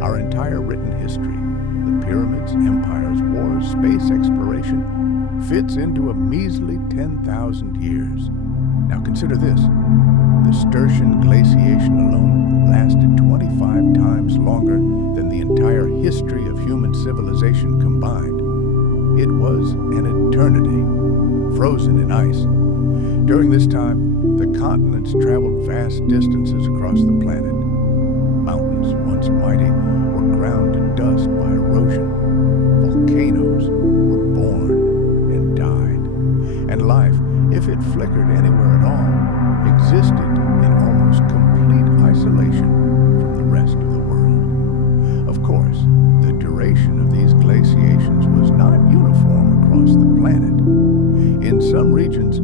Our entire written history, the pyramids, empires, wars, space exploration, fits into a measly 10,000 years. Now consider this. The Sturtian glaciation alone lasted 25 times longer than the entire history of human civilization combined. It was an eternity, frozen in ice. During this time, the continents traveled vast distances across the planet. Mountains, once mighty, were ground to dust by erosion. Volcanoes were born and died. And life, if it flickered anywhere at all, existed in almost complete isolation from the rest of the world. Of course, the duration of these glaciations was not uniform across the planet. In some regions,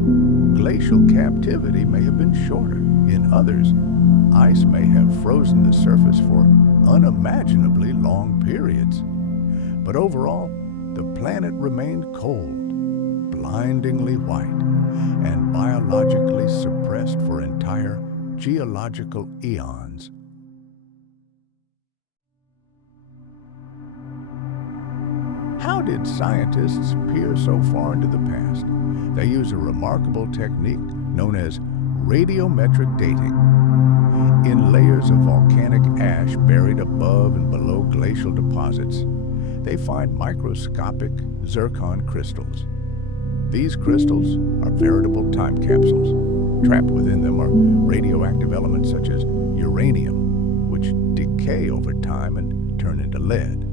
glacial captivity may have been shorter. In others, ice may have frozen the surface for unimaginably long periods. But overall, the planet remained cold, blindingly white, and biologically suppressed for entire geological eons. How did scientists peer so far into the past? They use a remarkable technique known as radiometric dating. In layers of volcanic ash buried above and below glacial deposits, they find microscopic zircon crystals. These crystals are veritable time capsules. Trapped within them are radioactive elements such as uranium, which decay over time and turn into lead.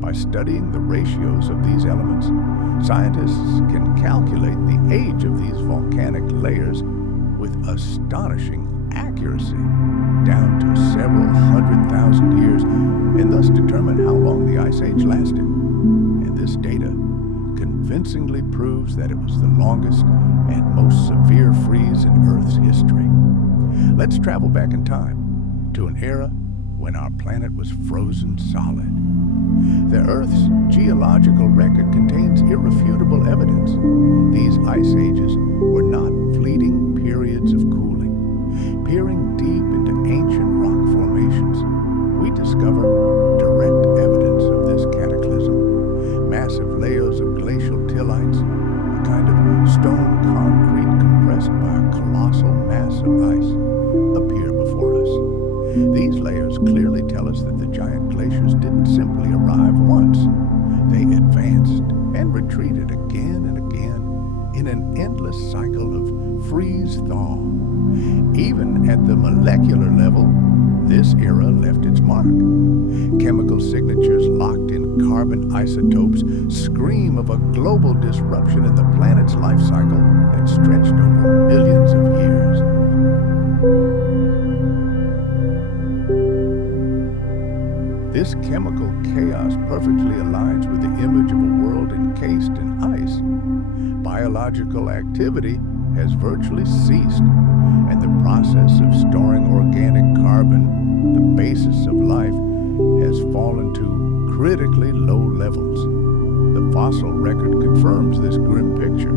By studying the ratios of these elements, scientists can calculate the age of these volcanic layers with astonishing accuracy, down to several 100,000 years, and thus determine how long the Ice Age lasted. And this data convincingly proves that it was the longest and most severe freeze in Earth's history. Let's travel back in time to an era when our planet was frozen solid. The Earth's geological record contains irrefutable evidence. These ice ages were not fleeting periods of cooling. Peering deep into ancient rock formations, we discover direct evidence of this cataclysm. Massive layers of glacial tillites, a kind of stone concrete compressed by a colossal mass of ice, appear before us. These layers clearly tell us that the giant glaciers didn't simply arrive once. They advanced and retreated again and again in an endless cycle of freeze-thaw. Even at the molecular level, This era left its mark. Chemical signatures locked in carbon isotopes scream of a global disruption in the planet's life cycle that stretched over millions of years. This chemical chaos perfectly aligns with the image of a world encased in ice. Biological activity has virtually ceased, and the process of storing organic carbon, the basis of life, has fallen to critically low levels. The fossil record confirms this grim picture.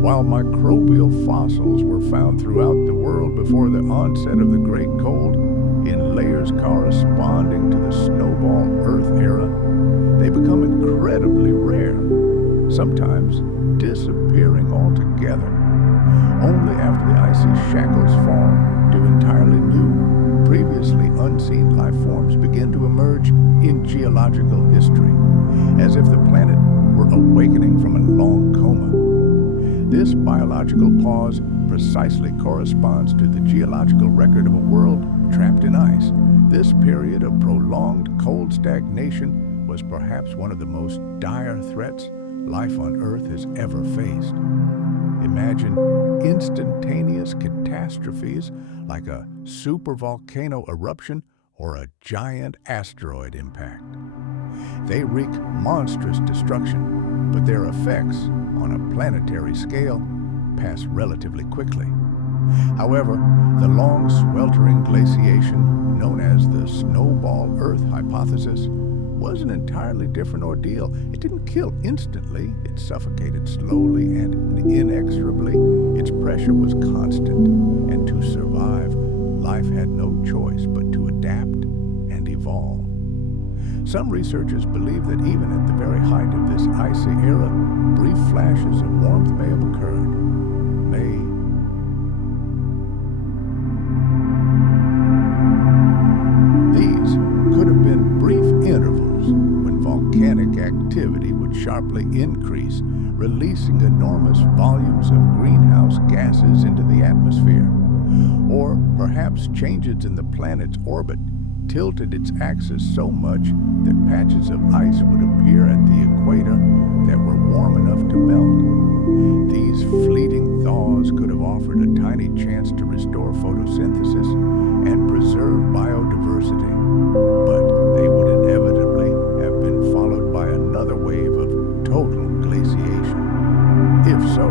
While microbial fossils were found throughout the world before the onset of the Great Cold, in layers corresponding to the snowball Earth era, they become incredibly rare, sometimes disappearing altogether. Only after the icy shackles fall do entirely new, previously unseen life forms begin to emerge in geological history, as if the planet were awakening from a long coma. This biological pause precisely corresponds to the geological record of a world trapped in ice. This period of prolonged cold stagnation was perhaps one of the most dire threats life on Earth has ever faced. Imagine instantaneous catastrophes like a supervolcano eruption or a giant asteroid impact. They wreak monstrous destruction, but their effects, on a planetary scale, pass relatively quickly. However, the long sweltering glaciation, known as the snowball Earth hypothesis, was an entirely different ordeal. It didn't kill instantly, it suffocated slowly and inexorably. Its pressure was constant, and to survive, life had no choice but to adapt and evolve. Some researchers believe that even at the very height of this icy era, brief flashes of warmth may have occurred. These could have been brief intervals when volcanic activity would sharply increase, releasing enormous volumes of greenhouse gases into the atmosphere. Or perhaps changes in the planet's orbit tilted its axis so much that patches of ice would appear at the equator that were warm enough to melt. These fleeting thaws could have offered a tiny chance to restore photosynthesis and preserve biodiversity, but they would inevitably have been followed by another wave of total glaciation. If so,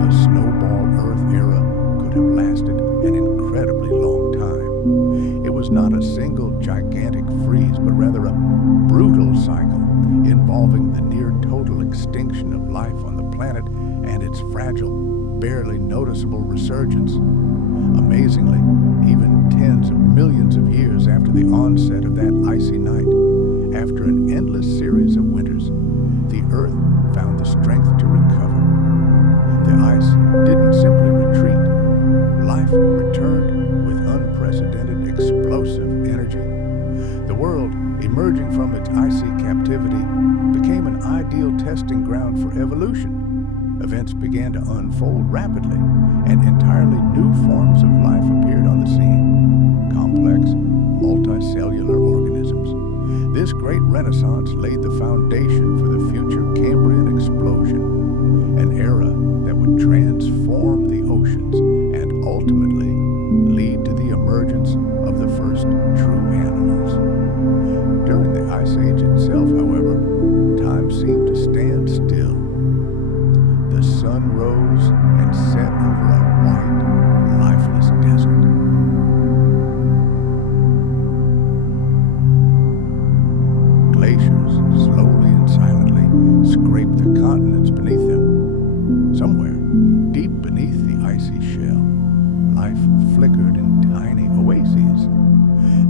the snowball Earth era could have lasted an incredibly long time. It was not a single gigantic freeze, but rather a brutal cycle involving the near total extinction of life on the planet and its fragile, barely noticeable resurgence. Amazingly, even tens of millions of years after the onset of that icy night, after an endless series of winters, the Earth found the strength to recover. The ice didn't simply retreat. Life returned with unprecedented explosive energy. The world, emerging from its icy captivity, became an ideal testing ground for evolution. Events began to unfold rapidly, and entirely new forms of life appeared on the scene. Complex, multicellular organisms. This great renaissance laid the foundation for the future Cambrian explosion, an era that would transform the oceans and ultimately lead to the emergence of the first true animals. During the Ice Age itself, however, time seemed to stand still. The sun rose and set over a white, lifeless desert. Glaciers, slowly and silently, scraped the continents beneath them. Somewhere, deep beneath the icy shell, life flickered in tiny oases.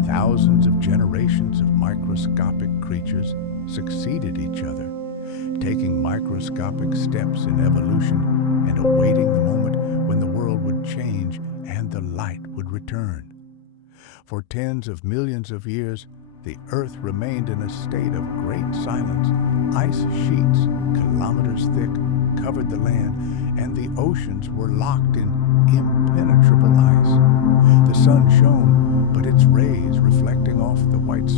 Thousands of generations of microscopic creatures succeeded each other, taking microscopic steps in evolution and awaiting the moment when the world would change and the light would return. For tens of millions of years, the Earth remained in a state of great silence. Ice sheets, kilometers thick, covered the land, and the oceans were locked in impenetrable ice. The sun shone, but its rays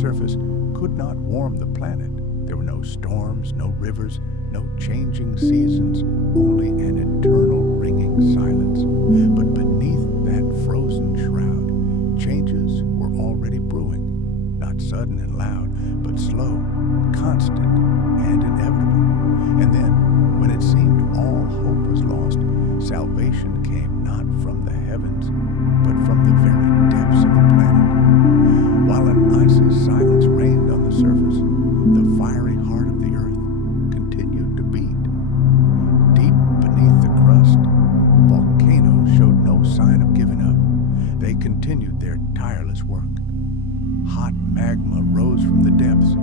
surface could not warm the planet. There were no storms, no rivers, no changing seasons, only an eternal ringing silence. But beneath that frozen shroud, changes were already brewing, not sudden and loud, but slow, constant, and inevitable. And then, when it seemed all hope was lost, salvation came not from the heavens, but from the very depths of the planet. While an icy silence reigned on the surface, the fiery heart of the earth continued to beat. Deep beneath the crust, volcanoes showed no sign of giving up. They continued their tireless work. Hot magma rose from the depths,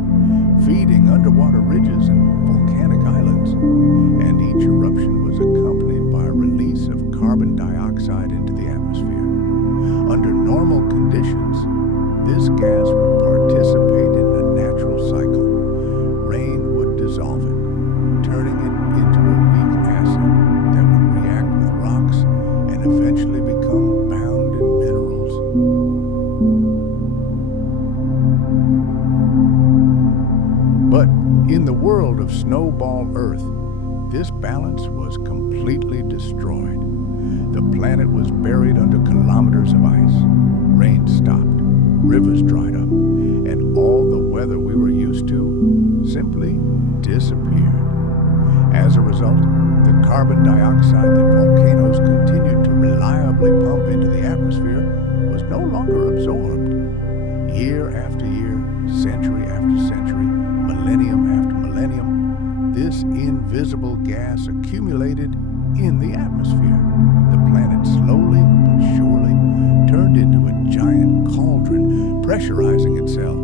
feeding underwater ridges and volcanic islands, and each eruption was accompanied by a release of carbon dioxide into the atmosphere. Under normal conditions, this gas would participate in a natural cycle. Rain would dissolve it, turning it into a weak acid that would react with rocks and eventually become bound in minerals. But in the world of Snowball Earth, this balance was completely destroyed. The planet was buried under kilometers of ice. Rain stopped, rivers dried up, and all the weather we were used to simply disappeared. As a result, the carbon dioxide that volcanoes continued to reliably pump into the atmosphere was no longer absorbed. Year after year, century after century, millennium after millennium, this invisible gas accumulated in the atmosphere. The planet slowly but surely turned into a giant cauldron, pressurizing itself.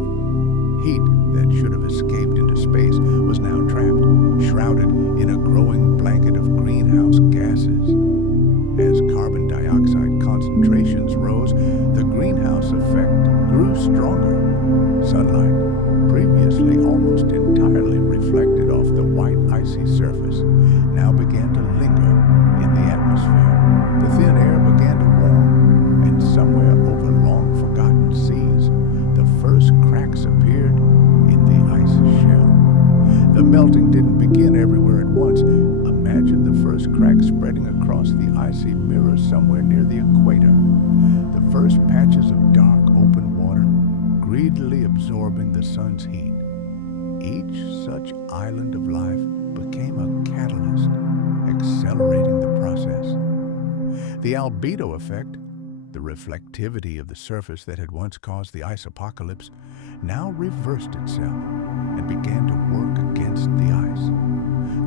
Heat that should have escaped into space was now trapped, shrouded in a growing blanket of greenhouse gases. As carbon dioxide concentrations rose, the greenhouse effect grew stronger. Sunlight, previously almost entirely reflected off the white icy surface, now began to linger in the atmosphere. The thin air began to warm, and somewhere over long-forgotten seas, the first cracks appeared in the ice shell. The melting didn't begin everywhere at once. Imagine the first cracks spreading across the icy mirror somewhere near the equator. The first patches of dark, open water, greedily absorbing the sun's heat. Each such island of life became a catalyst, accelerating the process. The albedo effect, the reflectivity of the surface that had once caused the ice apocalypse, now reversed itself and began to work against the ice.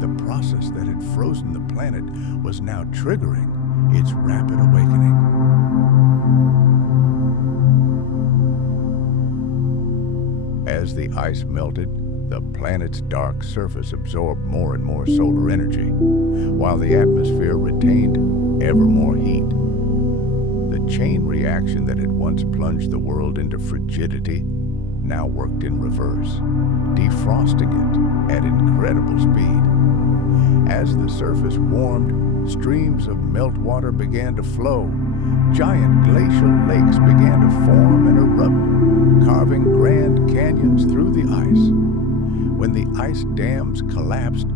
The process that had frozen the planet was now triggering its rapid awakening. As the ice melted, the planet's dark surface absorbed more and more solar energy, while the atmosphere retained ever more heat. The chain reaction that had once plunged the world into frigidity now worked in reverse, defrosting it at incredible speed. As the surface warmed, streams of meltwater began to flow. Giant glacial lakes began to form and erupt, carving grand canyons through the ice. When the ice dams collapsed,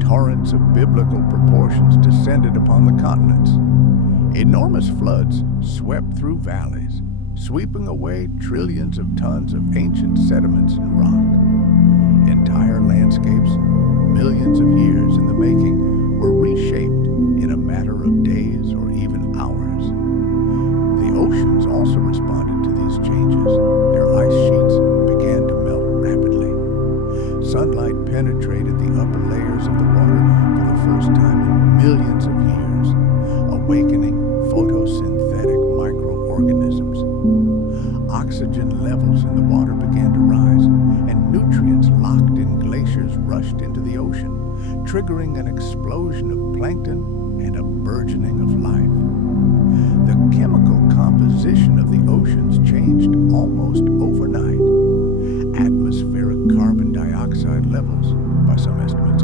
torrents of biblical proportions descended upon the continents. Enormous floods swept through valleys, sweeping away trillions of tons of ancient sediments and rock. Entire landscapes, millions of years in the making, were reshaped in a matter of days or even hours. The oceans also responded to these changes. Their ice sheets began to melt rapidly. Sunlight penetrated the upper layers of the water for the first time in millions of years, awakening photosynthetic microorganisms. Oxygen levels in the water began to rise, and nutrients locked in glaciers rushed into the ocean, triggering an explosion of plankton and a burgeoning of life. The chemical composition of the oceans changed almost overnight. Atmospheric carbon dioxide levels, by some estimates,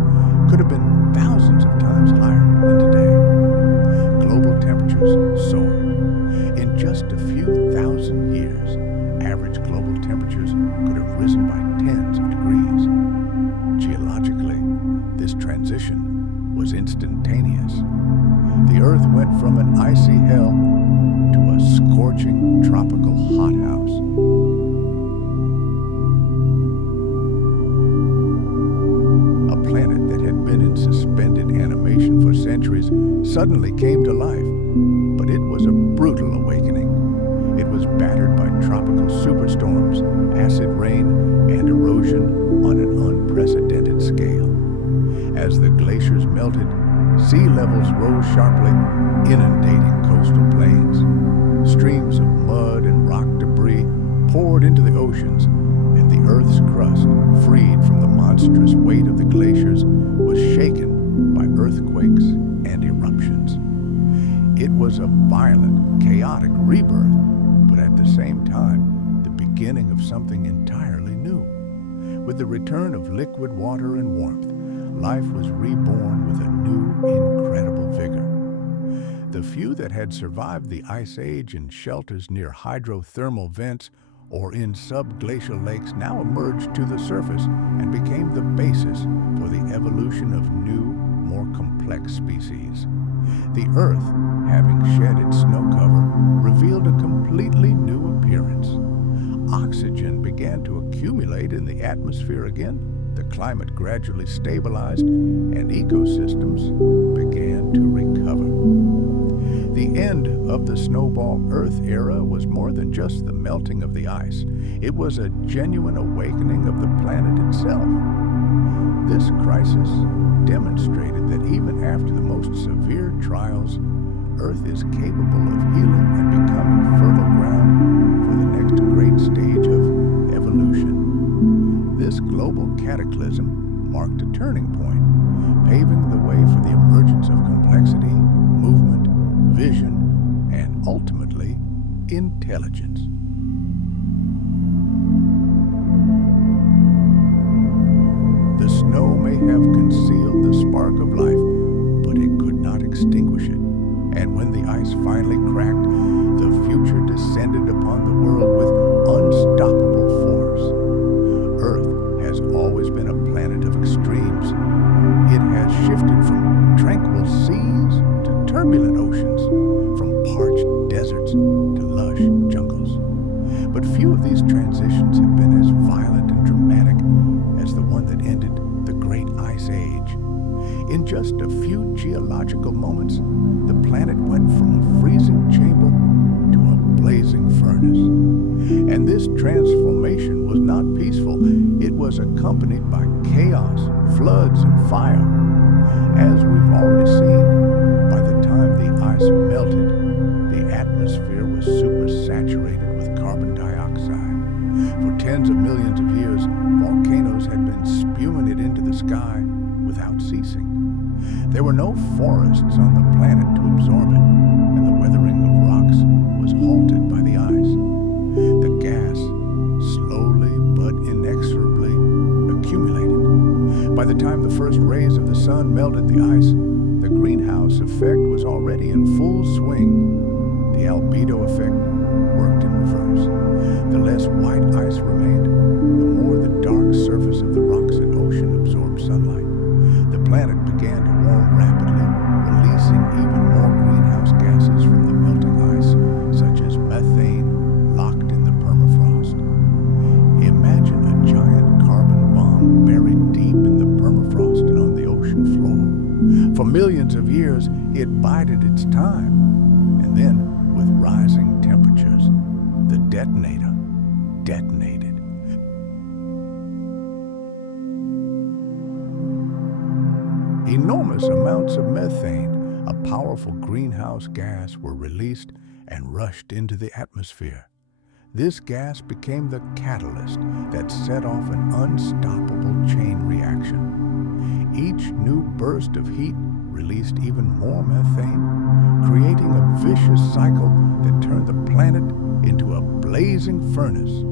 could have been thousands of times higher than today. Global temperatures soared. In just a few thousand years, average global temperatures could have Earth went from an icy hell to a scorching tropical hothouse. A planet that had been in suspended animation for centuries suddenly came to life, but it was a brutal awakening. It was battered by tropical superstorms, acid rain, and erosion on an unprecedented scale. As the glaciers melted, sea levels rose sharply, inundating coastal plains. Streams of mud and rock debris poured into the oceans, and the Earth's crust, freed from the monstrous weight of the glaciers, was shaken by earthquakes and eruptions. It was a violent, chaotic rebirth, but at the same time, the beginning of something entirely new. With the return of liquid water and warmth, life was reborn with a new, incredible vigor. The few that had survived the Ice Age in shelters near hydrothermal vents or in subglacial lakes now emerged to the surface and became the basis for the evolution of new, more complex species. The Earth, having shed its snow cover, revealed a completely new appearance. Oxygen began to accumulate in the atmosphere again, the climate gradually stabilized, and ecosystems began to recover. The end of the snowball Earth era was more than just the melting of the ice. It was a genuine awakening of the planet itself. This crisis demonstrated that even after the most severe trials, Earth is capable of healing and becoming fertile ground for the next great stage of evolution. This global cataclysm marked a turning point, paving the way for the emergence of complexity, movement, vision, and ultimately, intelligence. The snow may have concealed the spark of life, but it could not extinguish it. And when the ice finally cracked, the future descended upon the world with unstoppable force. Earth has always been a planet of extremes. It has shifted from tranquil seas to turbulent oceans, from parched deserts to lush jungles. But few of these transitions have been as violent and dramatic as the one that ended the Great Ice Age. In just a few geological moments, the planet went from a freezing chamber to a blazing furnace. And this transformation was not peaceful. It was accompanied by chaos, floods, and fire. As we've already seen, by the time the ice melted, the atmosphere was supersaturated with carbon dioxide. For tens of millions of years, volcanoes had been spewing it into the sky without ceasing. There were no forests on the planet to absorb it, and the weathering of rocks was halted by the ice. The gas slowly but inexorably accumulated. By the time the first rays of the sun melted the ice, the greenhouse effect was already in full swing. The albedo effect worked in reverse. The less white ice remained, the more the dark surface of the rocks and ocean absorbed sunlight. The planet began to warm rapidly, releasing even more greenhouse gases from the melting ice, such as methane locked in the permafrost. Imagine a giant carbon bomb buried deep in the permafrost and on the ocean floor. For millions of years, it bided its time, and then, with rising temperatures, the detonator detonated. Enormous amounts of methane, a powerful greenhouse gas, were released and rushed into the atmosphere. This gas became the catalyst that set off an unstoppable chain reaction. Each new burst of heat released even more methane, creating a vicious cycle that turned the planet into a blazing furnace.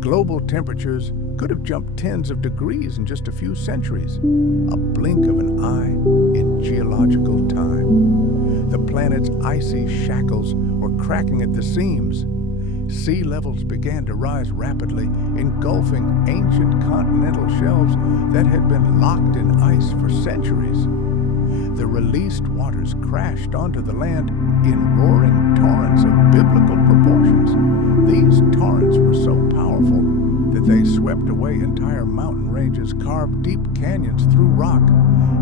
Global temperatures could have jumped tens of degrees in just a few centuries, a blink of an eye in geological time. The planet's icy shackles were cracking at the seams. Sea levels began to rise rapidly, engulfing ancient continental shelves that had been locked in ice for centuries. The released waters crashed onto the land in roaring torrents of biblical proportions. These torrents were so powerful that they swept away entire mountain ranges, carved deep canyons through rock,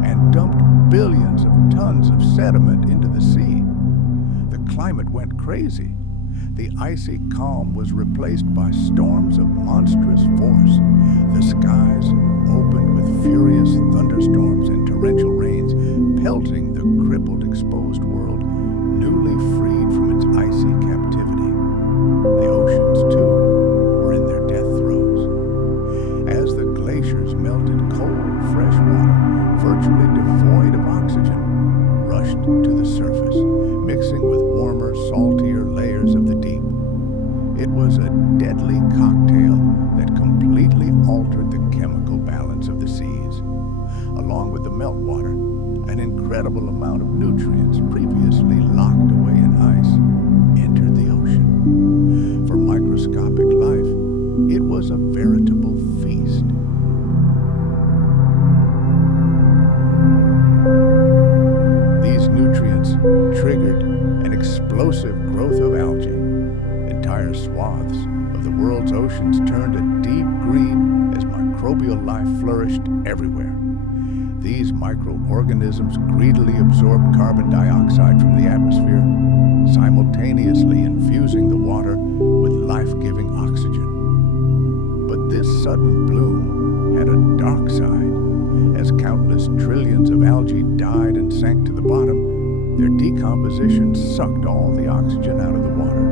and dumped billions of tons of sediment into the sea. The climate went crazy. The icy calm was replaced by storms of monstrous force. The skies opened with furious thunderstorms and torrential rains, pelting the crippled, exposed world, newly freed from its icy captivity. The oceans, too, were in their death throes. As the glaciers melted, cold, fresh water, virtually devoid of oxygen, rushed to the surface, mixing with warmer, saltier layers of the deep. It was a deadly cocktail that completely altered the chemical balance of the seas. Along with the meltwater, an incredible amount of nutrients previously locked away in ice entered the ocean. For microscopic life, it was a veritable feast. These nutrients triggered an explosive growth of algae. Entire swaths of the world's oceans turned a deep green as microbial life flourished everywhere. These microorganisms greedily absorbed carbon dioxide from the atmosphere, simultaneously infusing the water with life-giving oxygen. But this sudden bloom had a dark side. As countless trillions of algae died and sank to the bottom, their decomposition sucked all the oxygen out of the water.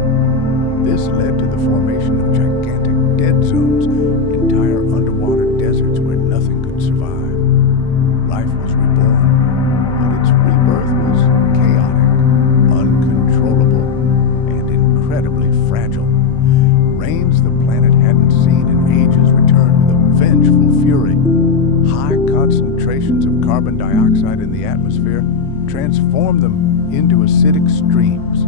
This led to the formation of gigantic dead zones, entire underwater deserts where nothing could survive. Life was reborn, but its rebirth was chaotic, uncontrollable, and incredibly fragile. Rains the planet hadn't seen in ages returned with a vengeful fury. High concentrations of carbon dioxide in the atmosphere transformed them into acidic streams.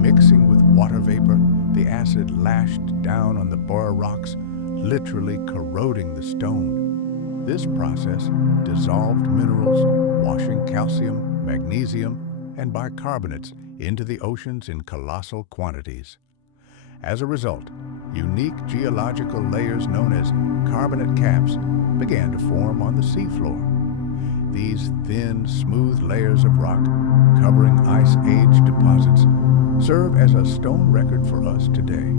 Mixing with water vapor, the acid lashed down on the Bora rocks, literally corroding the stone. This process dissolved minerals, washing calcium, magnesium, and bicarbonates into the oceans in colossal quantities. As a result, unique geological layers known as carbonate caps began to form on the seafloor. These thin, smooth layers of rock, covering ice-age deposits, serve as a stone record for us today,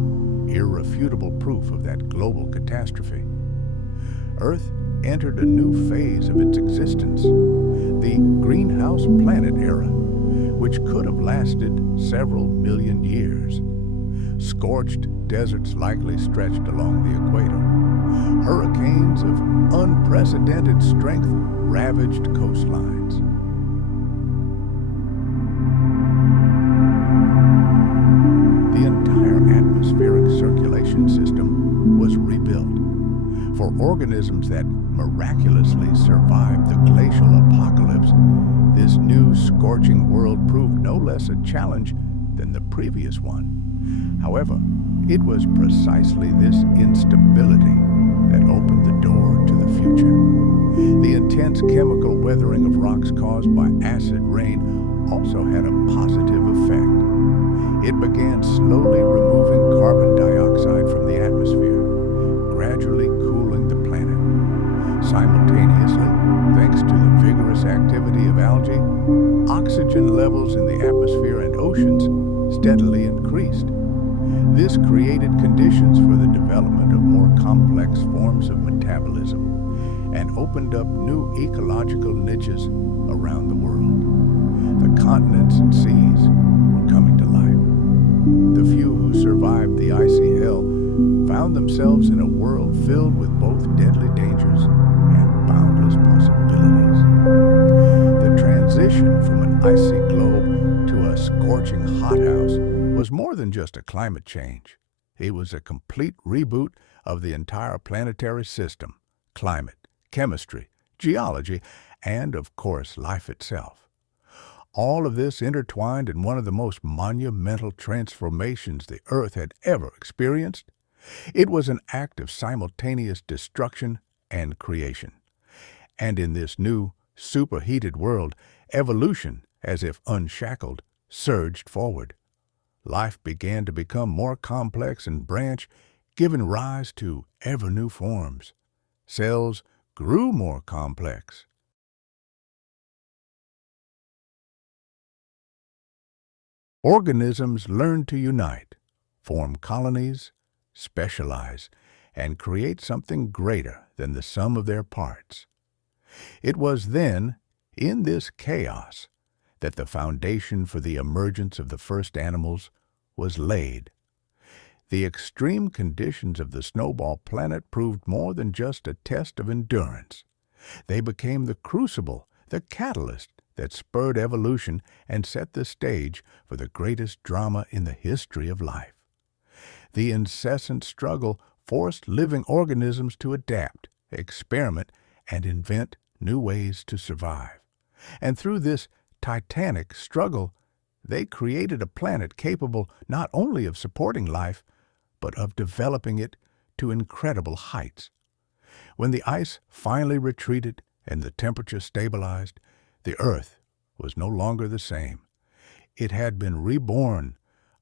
irrefutable proof of that global catastrophe. Earth entered a new phase of its existence, the greenhouse planet era, which could have lasted several million years. Scorched deserts likely stretched along the equator. Hurricanes of unprecedented strength ravaged coastlines. The entire atmospheric circulation system was rebuilt. For organisms that miraculously survived the glacial apocalypse, this new scorching world proved no less a challenge than the previous one. However, it was precisely this instability that opened the door to the future. The intense chemical weathering of rocks caused by acid rain also had a positive effect. It began slowly removing carbon dioxide from the atmosphere, gradually cooling the planet. Simultaneously, thanks to the vigorous activity of algae, oxygen levels in the atmosphere and oceans steadily increased. This created conditions for the development of more complex forms of metabolism and opened up new ecological niches around the world. The continents and seas were coming to life. The few who survived the icy hell found themselves in a world filled with both deadly dangers and boundless possibilities. The transition from an icy globe to a scorching hothouse was more than just a climate change. It was a complete reboot of the entire planetary system, climate, chemistry, geology, and, of course, life itself. All of this intertwined in one of the most monumental transformations the Earth had ever experienced. It was an act of simultaneous destruction and creation. And in this new, superheated world, evolution, as if unshackled, surged forward. Life began to become more complex and branch, giving rise to ever new forms. Cells grew more complex. Organisms learned to unite, form colonies, specialize, and create something greater than the sum of their parts. It was then, in this chaos, that the foundation for the emergence of the first animals was laid. The extreme conditions of the snowball planet proved more than just a test of endurance. They became the crucible, the catalyst that spurred evolution and set the stage for the greatest drama in the history of life. The incessant struggle forced living organisms to adapt, experiment, and invent new ways to survive. And through this titanic struggle, they created a planet capable not only of supporting life, but of developing it to incredible heights. When the ice finally retreated and the temperature stabilized, the Earth was no longer the same. It had been reborn,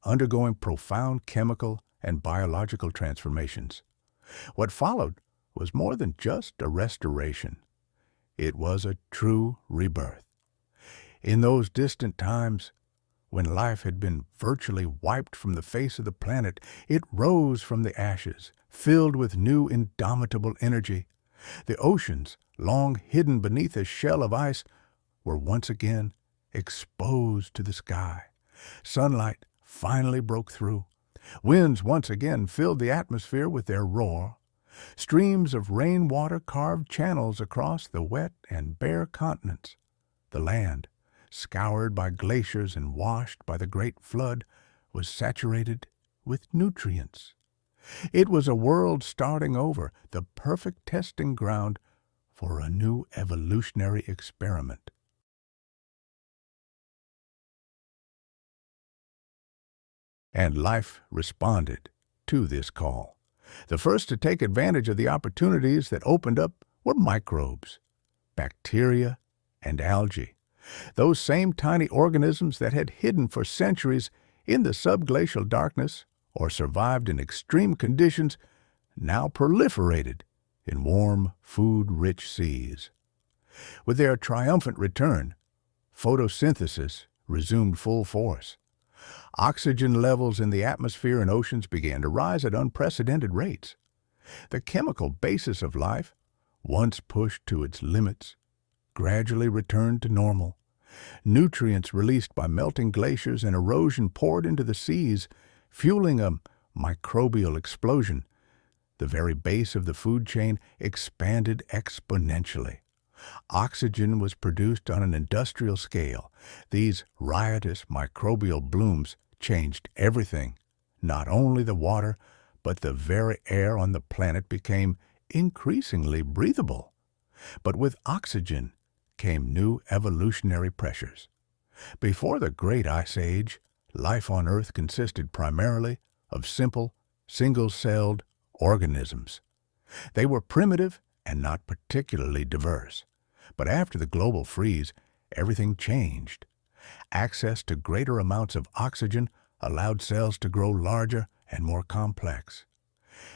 undergoing profound chemical and biological transformations. What followed was more than just a restoration. It was a true rebirth. In those distant times, when life had been virtually wiped from the face of the planet, it rose from the ashes, filled with new indomitable energy. The oceans, long hidden beneath a shell of ice, were once again exposed to the sky. Sunlight finally broke through. Winds once again filled the atmosphere with their roar. Streams of rainwater carved channels across the wet and bare continents. The land, scoured by glaciers and washed by the great flood, was saturated with nutrients. It was a world starting over, the perfect testing ground for a new evolutionary experiment. And life responded to this call. The first to take advantage of the opportunities that opened up were microbes, bacteria, and algae. Those same tiny organisms that had hidden for centuries in the subglacial darkness or survived in extreme conditions now proliferated in warm, food-rich seas. With their triumphant return, photosynthesis resumed full force. Oxygen levels in the atmosphere and oceans began to rise at unprecedented rates. The chemical basis of life, once pushed to its limits, gradually returned to normal. Nutrients released by melting glaciers and erosion poured into the seas, fueling a microbial explosion. The very base of the food chain expanded exponentially. Oxygen was produced on an industrial scale. These riotous microbial blooms changed everything. Not only the water, but the very air on the planet became increasingly breathable. But with oxygen came new evolutionary pressures. Before the Great Ice Age, life on Earth consisted primarily of simple, single-celled organisms. They were primitive and not particularly diverse. But after the global freeze, everything changed. Access to greater amounts of oxygen allowed cells to grow larger and more complex.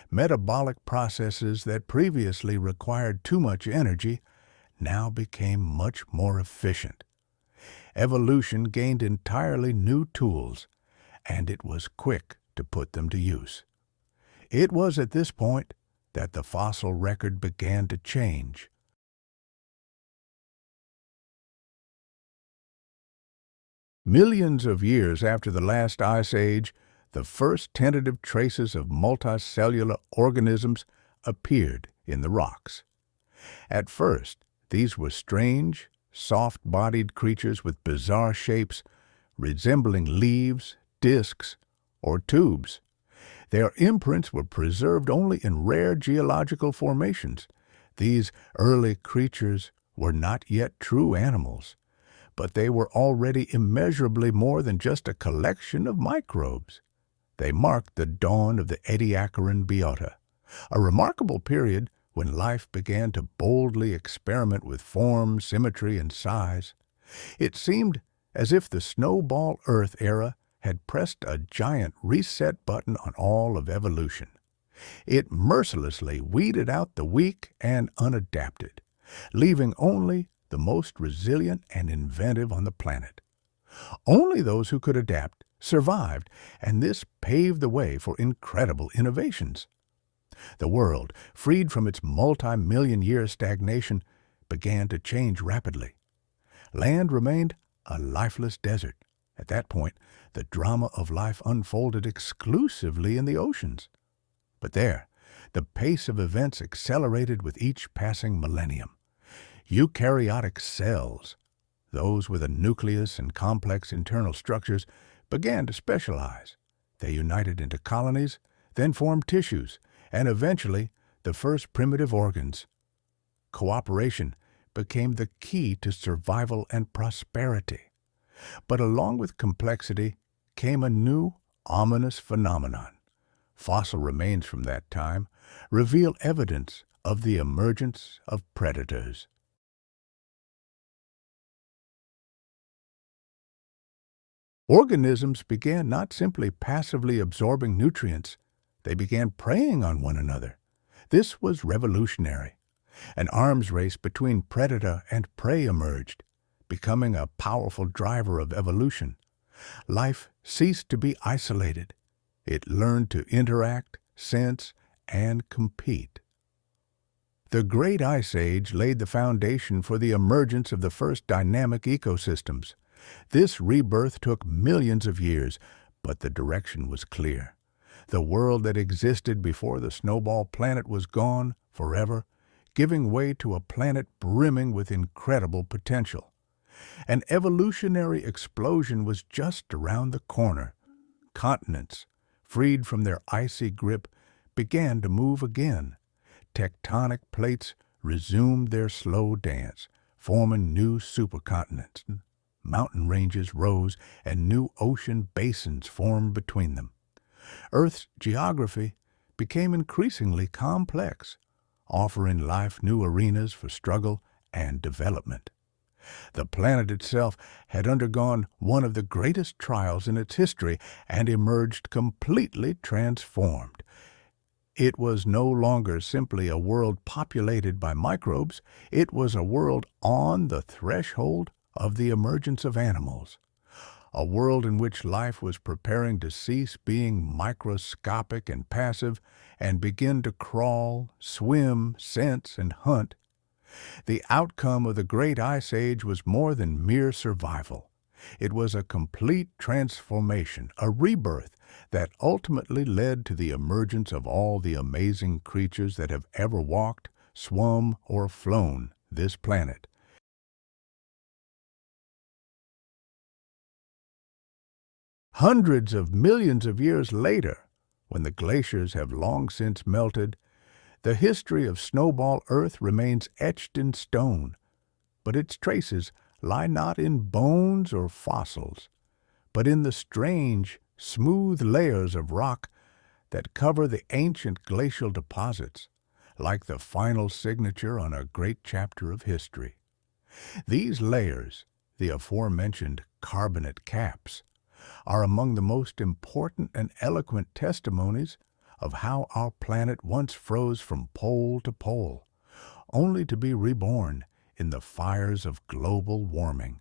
Metabolic processes that previously required too much energy now became much more efficient. Evolution gained entirely new tools, and it was quick to put them to use. It was at this point that the fossil record began to change. Millions of years after the last ice age, the first tentative traces of multicellular organisms appeared in the rocks. At first, these were strange, soft-bodied creatures with bizarre shapes, resembling leaves, discs, or tubes. Their imprints were preserved only in rare geological formations. These early creatures were not yet true animals, but they were already immeasurably more than just a collection of microbes. They marked the dawn of the Ediacaran Biota, a remarkable period when life began to boldly experiment with form, symmetry, and size. It seemed as if the snowball Earth era had pressed a giant reset button on all of evolution. It mercilessly weeded out the weak and unadapted, leaving only the most resilient and inventive on the planet. Only those who could adapt survived, and this paved the way for incredible innovations. The world, freed from its multi-million-year stagnation, began to change rapidly. Land remained a lifeless desert. At that point, the drama of life unfolded exclusively in the oceans. But there, the pace of events accelerated with each passing millennium. Eukaryotic cells, those with a nucleus and complex internal structures, began to specialize. They united into colonies, then formed tissues, and eventually the first primitive organs. Cooperation became the key to survival and prosperity. But along with complexity came a new, ominous phenomenon. Fossil remains from that time reveal evidence of the emergence of predators. Organisms began not simply passively absorbing nutrients, they began preying on one another. This was revolutionary. An arms race between predator and prey emerged, becoming a powerful driver of evolution. Life ceased to be isolated. It learned to interact, sense, and compete. The Great Ice Age laid the foundation for the emergence of the first dynamic ecosystems. This rebirth took millions of years, but the direction was clear. The world that existed before the snowball planet was gone forever, giving way to a planet brimming with incredible potential. An evolutionary explosion was just around the corner. Continents, freed from their icy grip, began to move again. Tectonic plates resumed their slow dance, forming new supercontinents. Mountain ranges rose, and new ocean basins formed between them. Earth's geography became increasingly complex, offering life new arenas for struggle and development. The planet itself had undergone one of the greatest trials in its history and emerged completely transformed. It was no longer simply a world populated by microbes, it was a world on the threshold of the emergence of animals. A world in which life was preparing to cease being microscopic and passive and begin to crawl, swim, sense, and hunt. The outcome of the Great Ice Age was more than mere survival. It was a complete transformation, a rebirth that ultimately led to the emergence of all the amazing creatures that have ever walked, swum, or flown this planet. Hundreds of millions of years later, when the glaciers have long since melted, the history of snowball Earth remains etched in stone, but its traces lie not in bones or fossils, but in the strange, smooth layers of rock that cover the ancient glacial deposits, like the final signature on a great chapter of history. These layers, the aforementioned carbonate caps, are among the most important and eloquent testimonies of how our planet once froze from pole to pole, only to be reborn in the fires of global warming.